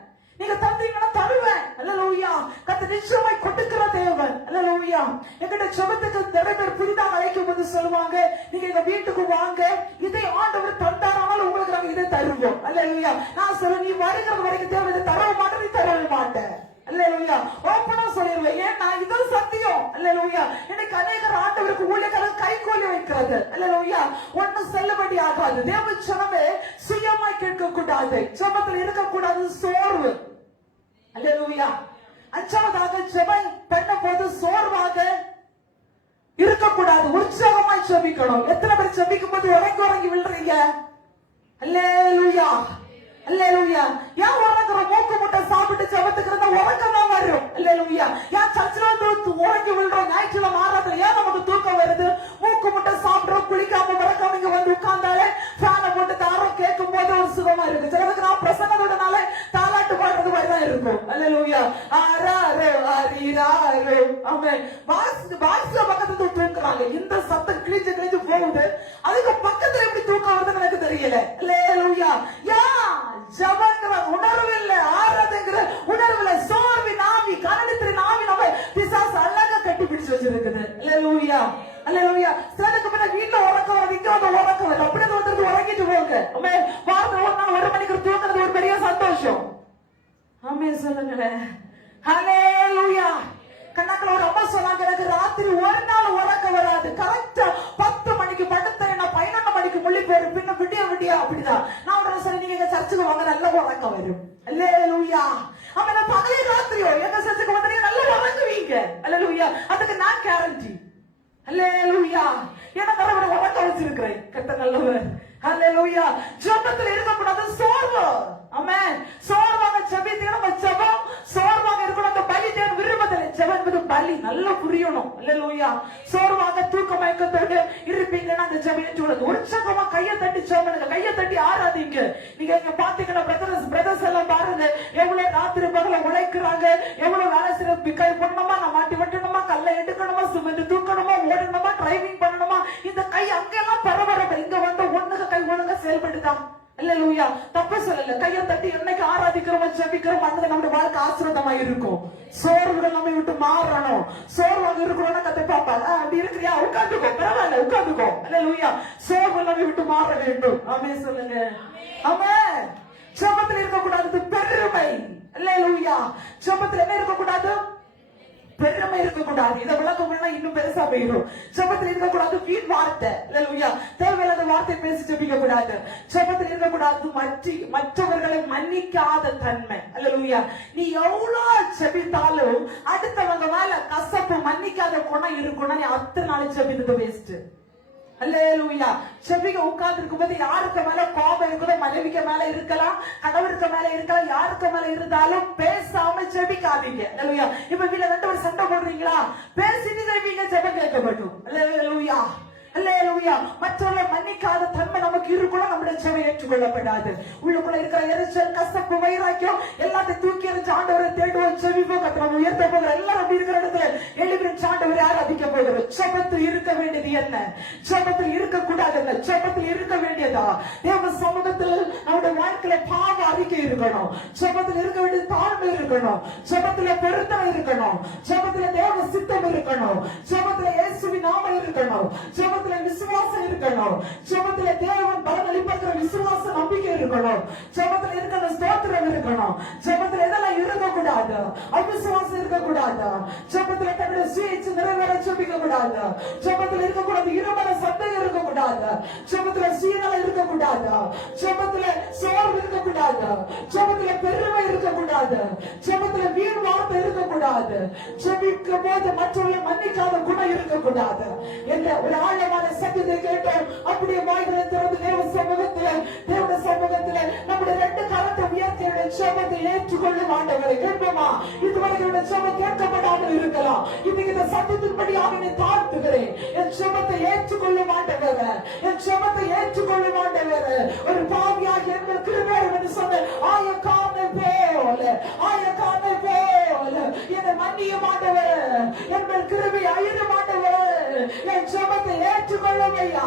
நீங்க தந்தீங்கன்னா தருவேன். அல்லேலூயா. கர்த்தர் நிச்சயமாய் கொடுக்கிற தேவன். அல்லேலூயா. எங்கிட்ட ஜெபத்துக்கு நிறைய பேர் புதிதாக அழைக்கும் போது சொல்லுவாங்க, நீங்க எங்க வீட்டுக்கு வாங்க, இதை ஆண்டவர் தந்தாரானால் உங்களுக்கு நாங்க இதை தருவோம். அல்லேலூயா. நான் சொல்ல, நீ வருகிறது வரைக்கும் தேவன் இதை தரவே மாட்டேன், நீ தரவே மாட்டேன். அல்லேலூயா. ஓப்பனா சொல்லிடுவேன். ஏன்னா இது சத்தியம். அல்லேலூயா. இன்னைக்கு அநேகர் ஆண்டவருக்கு ஊழியக்காரர் கைகூலி வைக்கிறது. அல்லேலூயா. ஒன்னும் செல்லுபடி ஆகாது. தேவ ஜனமே சுயமாய் கேட்க கூடாது, ஜெபத்தில் இருக்க கூடாது சோர்வு. அல்லேலூயா. அஞ்சாவதாக ஜெபம் பண்ண போது சோர்வாக இருக்கக்கூடாது, உற்சாகமாய் ஜெபிக்கணும். எத்தனை பேர் ஜெபிக்கும் போது உறங்கி விழுறீங்க? அல்லேலூயா. அல்லேலூயா. ஏன் உறங்குறோம்? மூக்கு முட்டை சாப்பிட்டு ஜெபத்துக்கு இருந்தா உறக்கம் தான் வரும். அல்லேலூயா. ஏன் சர்ச்சில் வந்து உறங்கி விழுறோம்? ஞாயிற்றுக்கிழமை ஆறாத்துல ஏன் நமக்கு தூக்கம் வருது? மூக்கு முட்டை சாப்பிடுறோம், குளிக்காம உறக்காம இங்க வந்து உட்கார்ந்தாலே ஃபேனை போட்டு தாரம் கேட்கும் போது ஒரு சுகமா இருக்கு. சிலருக்கு நான் பிரசங்கத்தோடனால தாலாட்டு பாடுறது மாதிரிதான் இருக்கும். அல்லேலூயா. ஆராரோ ஆரீராரோ. ஆமென். பாக்ஸ்ல பக்கத்துல தூங்குறாங்க. இந்த சத்தம் கிழிஞ்சு கிழிஞ்சு போகுது, அதுக்கு பக்கத்துல எப்படி தூக்கம் வருதுன்னு எனக்கு தெரியல. அல்லேலூயா. ஜபங்கிற உணர்வு இல்ல, ஆராதங்கிற உணர்வு இல்ல, சோர்வி நாவி கரணத்தின் நாவி நம்ம பிசாசு அழகா கட்டி பிடிச்சு வச்சிருக்குது. அல்லேலூயா. அல்லேலூயா. சிலருக்கு பின்ன வீட்டுல உறக்கம் வருது, இங்க வந்து உறக்கம் வருது, அப்படியே ஒருத்தருக்கு உறங்கிட்டு போங்க. வாரத்தில் ஒரு நாள் 1 மணிக்கு தூங்குறது ஒரு பெரிய சந்தோஷம். ஆமே சொல்லுங்களேன். அல்லேலூயா. கண்ணாக்கள் ஒரு அம்மா சொன்னாங்க, எனக்கு ராத்திரி ஒரு நாள் உறக்கம் வராது, கரெக்டா 10 மணிக்கு படுத்தேன், 11 மணிக்கு முள்ளி போயிரு, பின்ன விடிய விடியா அப்படிதான். நான் உடனே சொல்லி, நீங்க எங்க சர்ச்சுக்கு வாங்க, நல்ல உறக்கம் வரும். அல்லேலூயா. ஆமா, பகலே ராத்திரியோ எங்க சர்ச்சுக்கு வந்து நல்லா உறங்குவீங்க. அல்லேலூயா. அதுக்கு நான் கேரண்டி. அல்லேலூயா. எனக்கு ஒரு உறக்கம் வச்சிருக்கிறேன். கெட்ட நல்லவர். அல்லேலூயா. ஜெபத்தில் இருக்கக்கூடாது சோர்வு. ஆமென். சோர்வாக ஜெபித்தீங்கன்னா நம்ம ஜெபம் சோர்வாக இருக்கணும். அந்த பலி தேவன் விரும்புதல். ஜெபம் என்பது பலி, நல்லா புரியணும். அல்லேலூயா. சோர்வாக தூக்க மயக்கத்தோடு இருப்பீங்கன்னா அந்த ஜெபம் ஏற்றுள்ளது. உற்சாகமா கையை தட்டி ஜெபம், கையை தட்டி ஆராதிங்க. நீங்க இங்க பாத்தீங்கன்னா பிரதர்ஸ் எல்லாம் பாருங்க, எவ்வளவு ராத்திரி பகல உழைக்கிறாங்க, எவ்வளவு வேலை செய்ய, கை பண்ணணுமா, நான் மாட்டி வெட்டணுமா, கல்லை எடுக்கணுமா, சிமெண்ட் தூக்கணுமா, ஓடணுமா, டிரைவிங் பண்ணணுமா, இந்த கை அங்கெல்லாம் பரபரப்பு. இங்க வந்து ஒண்ணுக்கு கை ஒழுங்கா செயல்படுதான். அல்லேலூயா. தப்பு சொல்லல. கையை தட்டி என்னைக்கு ஆராதிக்கிறோம் ஜெபிக்கிறோம், அன்னைக்கு நம்முடைய வாழ்க்கை ஆசீர்வாதமா இருக்கும். சோர்வுகள் நம்மை விட்டு மாறணும். சோர்வாக இருக்கிறோம்னா கத்தை பாப்பாங்க, அப்படி இருக்கிறியா, உட்காந்துக்கோ, பரவாயில்ல உட்காந்துக்கோ. அல்லேலூயா. சோர்வு நம்மை விட்டு மாற வேண்டும். ஆமென் சொல்லுங்க. ஆமென். ஜெபத்தில் இருக்கக்கூடாது பெருமை. அல்லேலூயா. ஜெபத்தில் என்ன இருக்கக்கூடாது? பெருமை இருக்கக்கூடாது. இதை விளக்கம்னா இன்னும் பெருசா போயிடும். ஜெபத்தில் இருக்கக்கூடாது வீண் வார்த்தை. அல்லேலூயா. தேவையில்லாத வார்த்தை பேசி ஜெபிக்க கூடாது. ஜெபத்தில் இருக்கக்கூடாது மற்றவர்களை மன்னிக்காத தன்மை. அல்லேலூயா. நீ எவ்வளவு ஜெபித்தாலும் அடுத்தவங்க மேல கசப்பு மன்னிக்காத குணம் இருக்கும்னா நீ அத்தனை நாள் ஜெபித்தது வேஸ்ட். அல்லேலூயா. செபிக்க உட்கார்ந்து இருக்கும்போது யாருக்கு மேல கோபம் இருக்குதோ, மனைவிக்கு மேல இருக்கலாம், கணவருக்கு மேல இருக்கலாம், யாருக்கு மேல இருந்தாலும் பேசாம ஜெபிக்காதீங்க. அல்லேலூயா. இப்ப வீட்டுல ரெண்டு ஒரு சண்டை போடுறீங்களா, பேசிட்டு ஜெபிங்க, ஜெபம் கேட்கப்படும். அல்லேலூயா. அல்லேலூயா. மற்றவர்களை மன்னிக்காத தன்மை நமக்கு இருக்கணும். நம்முடைய ஜெபம் ஏற்றுக்கொள்ளப்படாது. உள்ளுக்குள்ள இருக்கிற எரிச்சல், கசப்பு, வைராக்கியம் எல்லாத்தையும் தூக்கி எறிஞ்சு ஆண்டவரை தேடுவோம், ஜெபிப்போம். கர்த்தர் உயர்த்த போகிற எல்லாரும் அப்படி இருக்கிற இடத்துல எழுப்பிச்சு ஆண்டவரை ஆராதிக்க போகிறோம். ஜெபத்தில் இருக்க வேண்டியது என்ன? ஜெபத்தில் இருக்கக்கூடாது என்ன? ஜெபத்தில் இருக்க வேண்டியதா தேவ சமூகத்தில் நம்முடைய வாழ்க்கையில பாவ அறிக்கை இருக்கணும். ஜெபத்தில் இருக்க வேண்டியது தாழ்மை இருக்கணும். ஜெபத்துல பெருத்தம் இருக்கணும். ஜெபத்துல தேவ சித்தம் இருக்கணும். ஜெபத்துல இயேசுவின் நாமம் இருக்கணும். ஜெபத்துல விசுவாசம் இருக்கணும். ஜெபத்துல தேவன் பலன் அளிப்பதற்கு விசுவாச நம்பிக்கை இருக்கணும். ஜெபத்துல இருக்கிற ஸ்தோத்திரம் இருக்கணும். ஜெபத்துல எதெல்லாம் இருக்கக்கூடாது? அவிசுவாசம் இருக்கக்கூடாது. ஜெபத்துல தன்னுடைய சுயேட்சை நிறைவேற ஜெபிக்க கூடாது. ஜெபத்துல இருக்கக்கூடாது இருமன சந்தேகம் இருக்கக்கூடாது. ஜெபத்துல சீனல் இருக்கக்கூடாது. ஜெபத்துல சோர்வு இருக்கக்கூடாது. ஜெபத்துல பெருமை இருக்கக்கூடாது. ஜெபத்துல வீண் வார்த்தை இருக்கக்கூடாது. ஜெபிக்கும் போது மற்றவர்களை மன்னிக்காத குணம் இருக்கக்கூடாது என்ற ஒரு ஆழமான சத்தியத்தை கேட்டோம். அப்படியே வாய்களை திறந்து தேவ சமூகத்தில் நம்முடைய ரெண்டு கரத்தை உயர்த்தி ஜெபத்தை ஏற்றுக்கொள்ளும் ஆண்டவரை கேட்போமா? இதுவரை ஜெபம் கேட்கப்படாமல் இருக்கலாம். இன்னைக்கு இந்த சத்தியத்தின்படியாக என்னை தாழ்த்துகிறேன். என் ஜெபத்தை ஏற்றுக்கொள்ளும் ஆண்டவரை, என் ஜெபத்தை ஏற்றுக்கொள்ளும் ஆண்டவரை. ஒரு பாவியாக எங்கள் கிருபையோடு என்று சொன்ன ஆயக்காரனை போல என்னை மன்னியும் ஆண்டவரை, எங்கள் கிருபை அயிரும் ஆண்டவரை. என் ஜெபத்தை ஏற்றுக்கொள்ளும் ஐயா.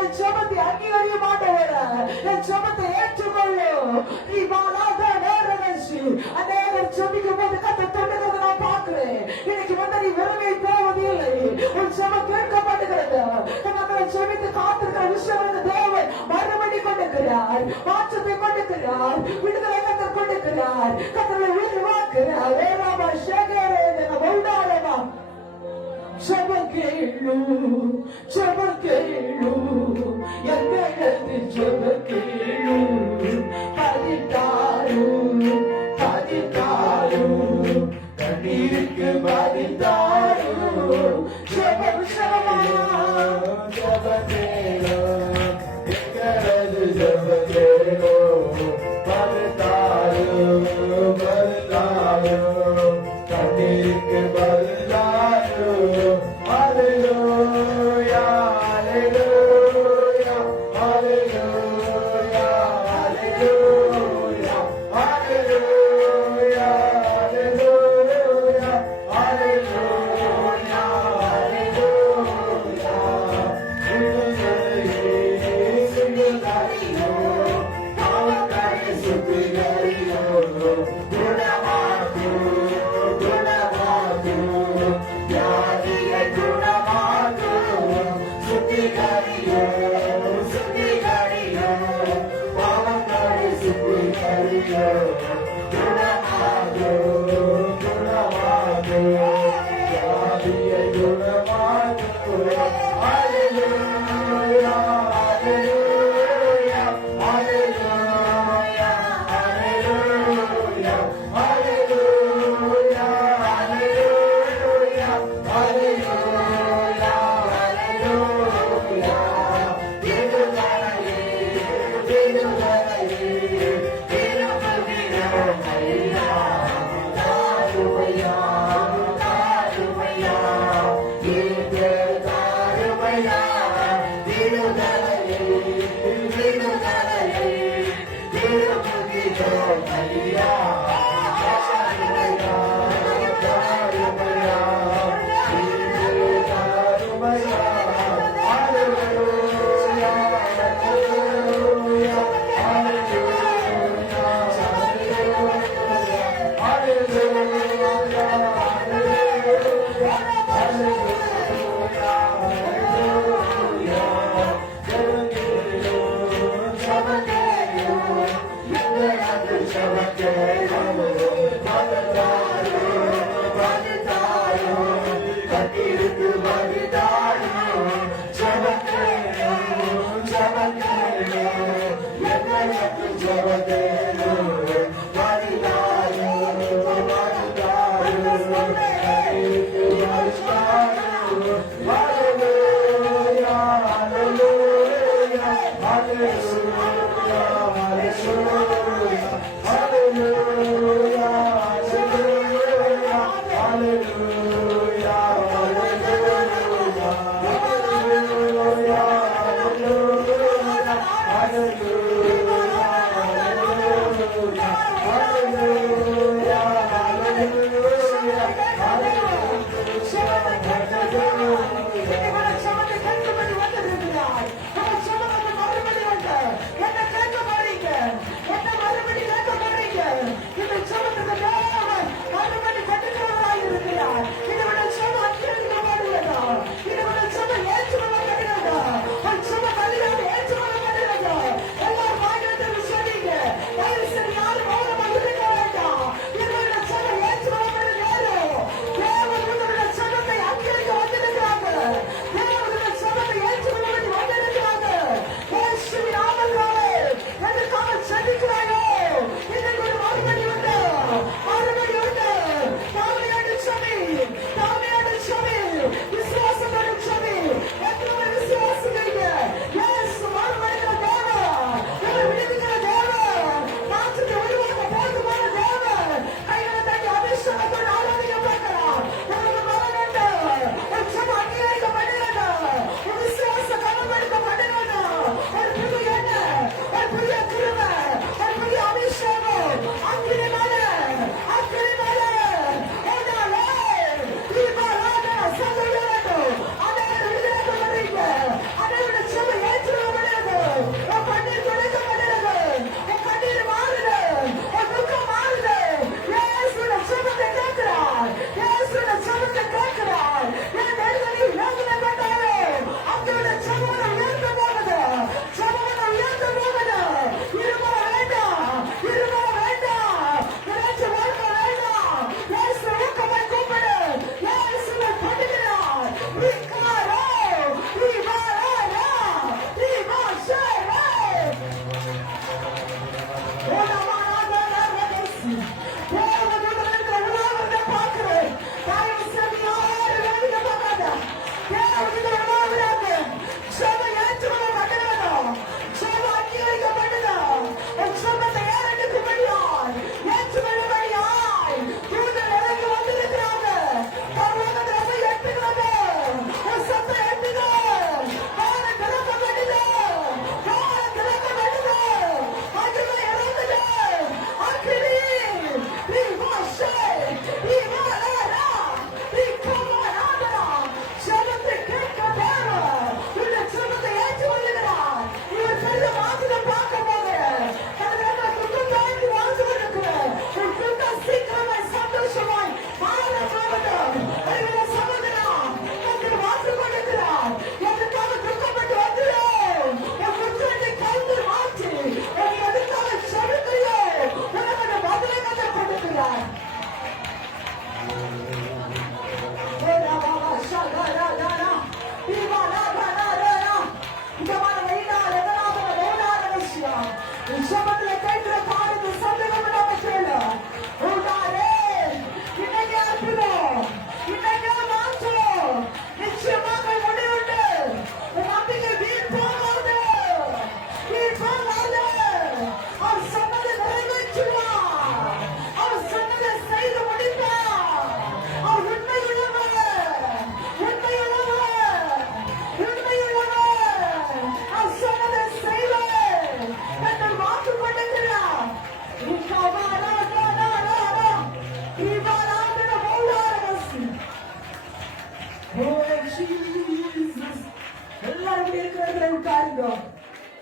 என் ஜெபத்தை அங்கீகரியும் ஆண்டவரை. என் ஜெபத்தை ஏற்றுக்கொள்ளும். நீ வாழாத நேரகசி அநேகர் ஜெபிக்கும் போது கத்த தொண்டுகிறத நான் பார்க்கிறேன். இன்னைக்கு வந்து நீ விரைவை போவதில்லை. உன் ஜெபம் கேட்கப்படுகிறது. நம்மளை ஜெபித்து காத்திருக்கிற விஷயம் தேவன் மறுபடி கொண்டிருக்கிறார். மாற்றத்தை கொண்டிருக்கிறார். விடுதலை கத்த கொண்டிருக்கிறார். கத்தனை உருவாக்குகிறார். வேறாமா சேகரே உண்டாரமா ஜெபக்கேளு எங்களது ஜெபக்கேளு பதித்தாரு கண்ணீருக்கு பதித்தாரு ஜெபக்கேளு எங்களது ஜெபக்கேளு பதித்தாரு கண்ணீருக்கு பதித்தாரு. Hallelujah, hallelujah, hallelujah, hallelujah, hallelujah, hallelujah, hallelujah, Shabbat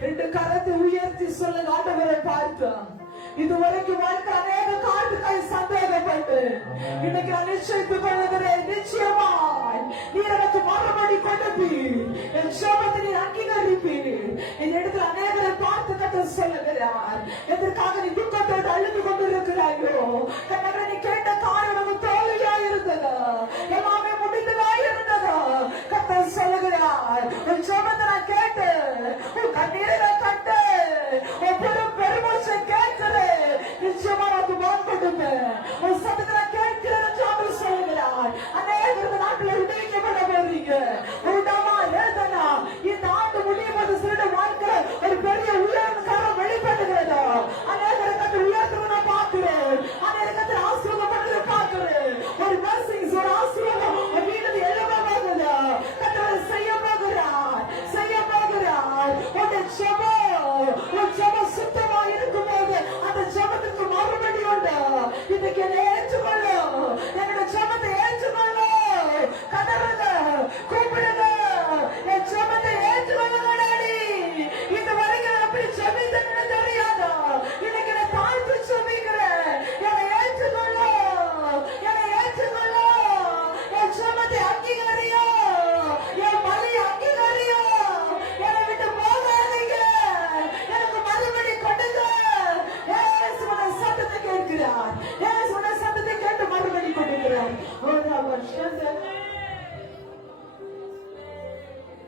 ரெண்டு கரத்தை உயர்த்தி சொல்லுங்க, ஆண்டவரை பார்த்தோம். இதுவரைக்கும் வாழ்க்கை அநேக காட்டுக்காய் சந்தேகப்பட்டு இன்னைக்கு நான் நிச்சயித்துக் கொள்ளுகிறேன், நிச்சயமாய் நீர் எனக்கு மறுபடி கொடுப்பீர், என் சோபத்தை நீர் அங்கீகரிப்பீர். என் இடத்துல அநேகரை பார்த்து கட்ட சொல்லுகிறார். எதற்காக நீ துக்கத்தோடு அழுது கொண்டிருக்கிறாயோ, கண்ணவரை நீ கேட்ட காரணம் தோல்வியா இருந்தது, எல்லாமே முடிந்ததா இருந்தது. கத்த சொல்லுகிறார், உன் சோபத்தை நான் கேட்டு உன் கண்ணீரை கண்டு ஒவ்வொரு பெருமூச்சை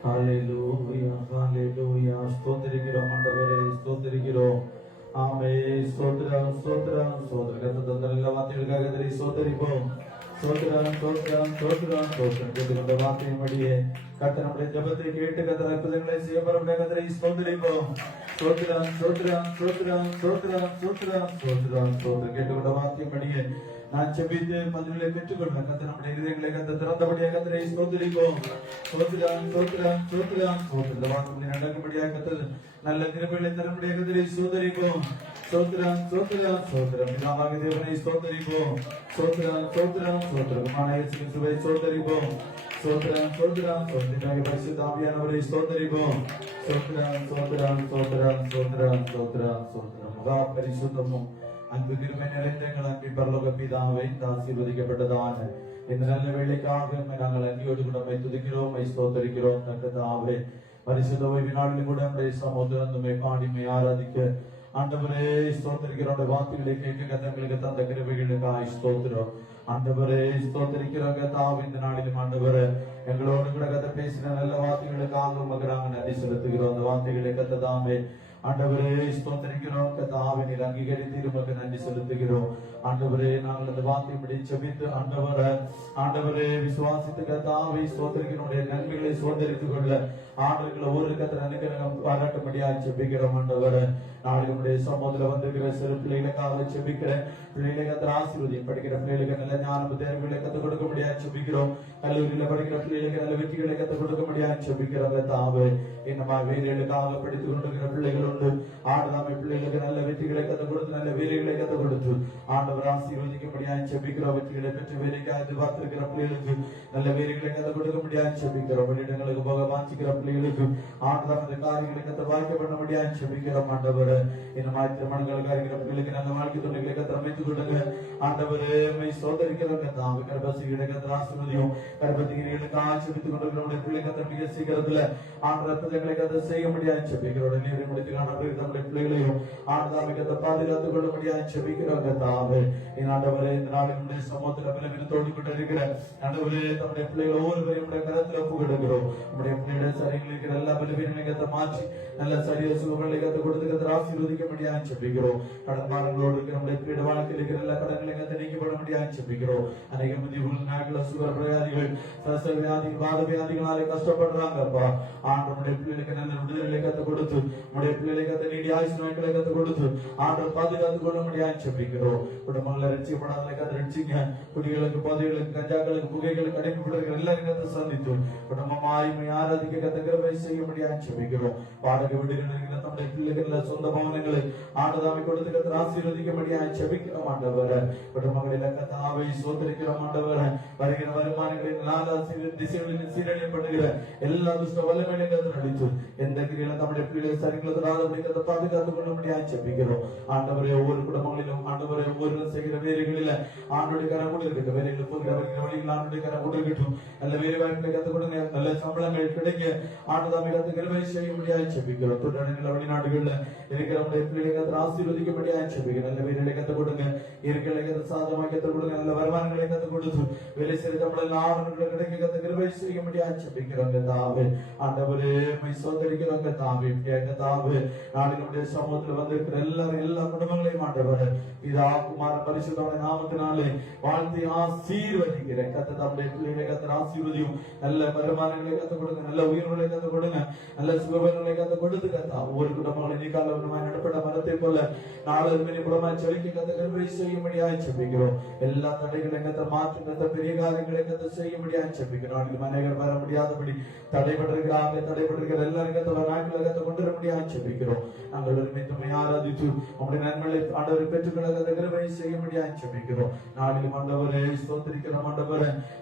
ஹalleluya ஹalleluya ஸ்தோத்திரிக்கிறோம் ஆண்டவரே ஸ்தோத்திரிக்கிறோம் ஆமே ஸ்தோத்திரம் ஸ்தோத்திரம் ஸ்தோத்திரம் கர்த்தர் நல்ல வார்த்தைகளுக்காக ஸ்தோத்திரிப்போம் ஸ்தோத்திரம் ஸ்தோத்திரம் ஸ்தோத்திரம் ஸ்தோத்திரம் கேட்டுக்கொண்ட வார்த்தையின்படியே கர்த்தர் நம்முடைய ஜெபத்தை கேட்டு கர்த்தர் அற்புதங்களை செய்யப்படும் கர்த்தரை ஸ்தோத்திரிப்போம் ஸ்தோத்திரம் ஸ்தோத்திரம் ஸ்தோத்திரம் ஸ்தோத்திரம் ஸ்தோத்திரம் ஸ்தோத்திரம் ஸ்தோத்திரம் கேட்டுக்கொண்ட வார்த்தையின்படியே நான் செபித்து பதில்களை பெற்றுக்கொள்வேன் கர்த்தர் நம்முடைய இதயங்களை கர்த்தர் திறந்தபடியாக கர்த்தரை ஸ்தோத்திரிப்போம் ஸ்தோத்திரம் ஸ்தோத்திரம் ஸ்தோத்திரம் ஸ்தோத்திரம் வார்த்தை நடக்கும்படியாக கர்த்தர் நல்ல கிருபைகளை தரும்படியாக கர்த்தரை ஸ்தோத்திரிப்போம் ஸ்தோத்திரம் ஸ்தோத்திரம் ஸ்தோத்திரம் பிதாவாகிய தேவனை ஸ்தோத்திரிப்போம் ஸ்தோத்திரம் ஸ்தோத்திரம் ஸ்தோத்திரம் இயேசு கிறிஸ்துவை ஸ்தோத்திரிப்போம் ஸ்தோத்திரம் ஸ்தோத்திரம் ஸ்தோத்திரம் பரிசுத்த ஆவியானவரை ஸ்தோத்திரிப்போம் ஸ்தோத்திரம் ஸ்தோத்திரம் ஸ்தோத்திரம் ஸ்தோத்திரம் ஸ்தோத்திரம் ஸ்தோத்திரம் மகா பரிசுத்தமும் அன்பு கிருபை நிறைந்த எங்கள் அன்பின் பரலோக பிதாவை ஆசீர்வதிக்கப்பட்டதான இந்த நல்ல வேளைக்காக நாங்கள் அன்பியோடு கூட துதிக்கிறோம் ஸ்தோத்திரிக்கிறோம் தக்கதாவே பரிசுத்த ஓய்வு நாளிலும் கூட நம்முடைய சமூகத்தை பாடிமை ஆராதிக்க ஆண்டவரே ஸ்தோத்திரிக்கிறோம் வார்த்தைகளை கேட்க கத்தங்களுக்கு தந்த கிருபைகளுக்காக ஸ்தோத்திரம் ஆண்டவரே ஸ்தோத்திரிக்கிறோம் கத்தாவே இந்த நாளிலும் ஆண்டவரே எங்களோடு கூட கத்த பேசின நல்ல வார்த்தைகளுக்காக மகராங்க நன்றி செலுத்துகிறோம் அந்த வார்த்தைகளை கத்ததாமே ஆண்டவரே ஸ்தோத்திரிக்கிறோம் கத்தாவே நீர் அங்கீகரித்து உமக்கு நன்றி செலுத்துகிறோம் ஆண்டவரே நாங்கள் அந்த வார்த்தையின்படி செபித்து ஆண்டவரே விசுவாசித்து கத்தாவே ஸ்தோத்திரிக்கிறோம் நன்மைகளை சுதந்திரித்துக் கொள்ள ஆண்டவர்களை ஒரு கத்தர் அனுகிரகம் பாராட்டும்படியாக செபிக்கிறோம் ஆண்டவரே நாளைய சமூகத்துல வந்திருக்கிற சிறு பிள்ளைகளுக்காக செபிக்கிறேன் பிள்ளைகளை கத்தர் ஆசீர்வதியும் படிக்கிற பிள்ளைகளுக்கு நல்ல ஞான தேர்வுகளை கற்றுக் கொடுக்க முடியாது செபிக்கிறோம் கல்லூரியில படிக்கிற பிள்ளைகளுக்கு நல்ல வெற்றிகளை கற்றுக் கொடுக்க முடியாது செபிக்கிறோம் கத்தாவே என்னமா வேலைகளுக்காக படித்துக் கொண்டிருக்கிற பிள்ளைகள் உண்டு ஆண்டுதாமை பிள்ளைகளுக்கு நல்ல வெற்றிகளை கற்றுக் கொடுத்து நல்ல வேலைகளை கற்றுக் கொடுத்து ஆண்டவர் ஆசீர்வதிக்க முடியாது செபிக்கிறோம் வெற்றிகளை பெற்று வேலைக்காக எதிர்பார்த்திருக்கிற பிள்ளைகளுக்கு நல்ல வேலைகளை கற்றுக் கொடுக்க முடியாது செபிக்கிறோம் வெளியிடங்களுக்கு போக வாஞ்சிக்கிற பிள்ளைகளுக்கு ஆண்டுதாம் இந்த காரியங்களை கற்று வாய்க்க பண்ண முடியாது செபிக்கிறோம் ஆண்டவர் இந்த மாதிரி திருமணங்களுக்காக இருக்கிற பிள்ளைகளுக்கு நல்ல வாழ்க்கை துணைகளை கற்று அமைத்துக் கொள்ளுங்க ஆண்டவரே சோதரிக்கிறவங்க தாங்க கர்ப்பசிகளை கற்று ஆசீர்வதியும் கர்ப்பத்திகளுக்கு ஆசிர்வித்துக் கொண்டிருக்கிற பிள்ளை கற்று மிக சீக்கிரத்துல ஆண்டவர்களை கற்று செய்ய முடியாது செபிக்கிறோம் நீரை முடித்து காணப்படுகிற நம்முடைய பிள்ளைகளையும் ஆண்டதாமை கற்று பாதுகாத்துக் கொள்ள முடியாது செபிக்கிறோம் தாவே என் ஆண்டவரே இந்த நாளினுடைய சமூகத்துல பலவீனத்தோடு கொண்டு இருக்கிற ஆண்டவரே நம்முடைய பிள்ளைகள் ஒவ்வொருவரையும் நம்முடைய கரத்துல ஒப்புக்கொடுக்கிறோம் நம்முடைய பிள்ளைகளுடைய சரிகள் இருக்கிற எல்லா பலவீனங்களை கற்று மாற்றி நல்ல சரிய சுகங்களை கற்றுக் கொடுத்து கற்று ஆசீர்வதிக்க முடியாது செபிக்கிறோம் கடன்பாடுகளோடு இருக்கிற நம்முடைய பிள்ளை வாழ்க்கையில் இருக்கிற எல்லா கடன்களை கற்று நீக்கப்பட முடியாது செபிக்கிறோம் அநேக முதியவர்கள் நாட்கள சுகர் பிரயாதிகள் சச வியாதி வாத வியாதிகளாலே கஷ்டப்படுறாங்கப்பா ஆண்டவருடைய பிள்ளைகளுக்கு நல்ல விடுதலை கற்றுக் கொடுத்து நம்முடைய பிள்ளைகளை கற்று நீடி ஆயுசு நாட்களை கற்றுக் கொடுத்து ஆண்டவர் பாதுகாத்துக் கொள்ள முடியாது செபிக்கிறோம் குடும்பங்களை ரட்சிக்கப்படாத கற்று ரட்சிங்க குடிகளுக்கு போதைகளுக்கு கஞ்சாக்களுக்கு புகைகளுக்கு அடைக்கப்படுகிற எல்லாரும் கற்று சந்தித்து குடும்பமாய்மை ஆராதிக்க கற்று கிருபை செய்ய முடியாது செபிக்கிறோம் வாடகை வீடுகளில் நம்முடைய பிள்ளைகள் சொந்த பவனங்களை ஆண்டதாமை கொடுத்து கற்று ஆசீர்வதிக்க முடியாது செபிக்கிறோம் ஆண்டவர குடும்பங்களில் கத்தாவை சோதரிக்கிறோம் ஆண்டவர வருகிற வருமானங்களின் நாலா திசைகளில் சீரழியப்படுகிற எல்லா துஷ்ட வல்லமைகளை கற்று நடித்து எந்த கிரியில நம்முடைய பிள்ளைகள் சரிங்களதாதபடி கற்று பாதுகாத்துக் கொள்ள முடியாது செபிக்கிறோம் ஆண்டவரை ஒவ்வொரு குடும்பங்களிலும் ஆண்டவரை ஒவ்வொரு செய்கிற வேலைகளில் ஆண்டுடைய கரம் கூட இருக்கட்டும் வேலைகள் போகிற வருகிற வழிகள் ஆண்டுடைய கரம் கூட இருக்கட்டும் நல்ல வேலை வாய்ப்புகளை கற்றுக் கொடுங்க நல்ல சம்பளங்கள் கிடைக்க ஆண்டுதாமை கற்று கிருபை செய்ய முடியாது செபிக்கிறோம் தொடர்நிலை வெளிநாடுகள்ல இருக்கிறவங்களுடைய பிள்ளைகளை கற்று ஆசீர்வதிக்க முடியாது செபிக்கிறோம் நல்ல வேலைகளை கற்றுக் கொடுங்க இயற்கைகளை கற்று சாதகமாக கற்றுக் கொடுங்க நல்ல வருமானங்களை கற்றுக் கொடுத்து வேலை செய்த நம்மள ஆளுநர்களை கிடைக்க கற்று கிருபை செய்ய முடியாது செபிக்கிறோங்க தாவே ஆண்டவரே சோதரிக்கிறவங்க தாவே தாவே நாளை நம்முடைய சமூகத்தில் வந்திருக்கிற எல்லா குடும்பங்களையும் ஆண்டவர் இதா குமார பரிசுத்தமான நாமத்தினாலே வாழ்த்தி ஆசீர்வதிக்கிற கத்த நம்முடைய பிள்ளைகளை கற்று ஆசீர்வதியும் நல்ல வருமானங்களை கற்றுக் கொடுங்க நல்ல உயிர்களை கற்றுக் கொடுங்க நல்ல சுகபலங்களை கற்றுக் கொடுத்து கத்தா ஒவ்வொரு குடும்பங்களை நீக்காலவனமாய் நடப்பட்ட மரத்தை போல நாளொரு மூலமாய் செலுத்தி கத்த கருவை செய்ய முடியாது செபிக்கிறோம் எல்லா தடைகளை கத்த மாற்றி கத்த பெரிய காரியங்களை கத்த செய்ய முடியாது செபிக்கிறோம் நாளைக்கு அநேகர் வர முடியாதபடி தடைபட்டிருக்கிற எல்லாரும் கத்த நாட்களை கத்த கொண்டு வர முடியாது செபிக்கிறோம் நாங்கள் ஒருமித்தமை ஆராதித்து உங்களுடைய நன்மைகளை ஆண்டவரை பெற்றுக்கொள்ள கத்த கருவை செய்ய முடியாது செபிக்கிறோம் நாளிலும் ஆண்டவரே ஸ்தோத்திரிக்கிறோம்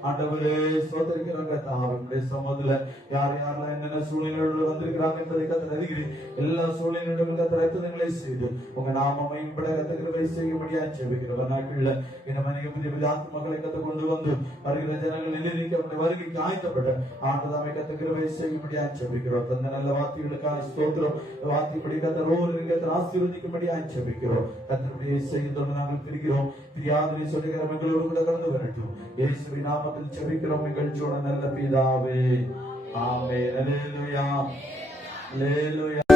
ஆண்டவரே ஸ்தோத்திரிக்கிறோம் கத்த அவருடைய சமூகத்துல யாரெல்லாம் என்னென்ன சூழ்நிலையோடு வந்திருக்கிறாங்க என்பதை கத்த அறிகிறேன் எல்லா சூழ்நிலையோடும் கத்த அற்புதங்களை செய்து உங்க நாமமையும் பட கத்த கிருபை செய்ய முடியாது செபிக்கிறோம் நாட்கள்ல இந்த மனித புதிய புதிய ஆத்மக்களை கத்த கொண்டு வந்து வருகிற ஜனங்கள் நிலைக்கு அவருடைய வருகைக்கு ஆயத்தப்பட்ட ஆண்டதாமை கத்த கிருபை செய்ய முடியாது செபிக்கிறோம் தந்த நல்ல வார்த்தைகளுக்கான ஸ்தோத்திரம் வார்த்தைப்படி கத்த ரோடு கத்த ஆசீர்வதிக்கும்படியாக செபிக்கிறோம் கத்தருடைய செய்தியோடு நாங்கள் பிரிக்கிறோம் பிரியாதனை சொல்லுகிற எங்களோடு கூட கடந்து வரட்டும் இயேசுவின் நாமத்தில் செபிக்கிறோம் எங்கள் நல்ல பிதாவே ஆமென். அல்லேலூயா. அல்லேலூயா.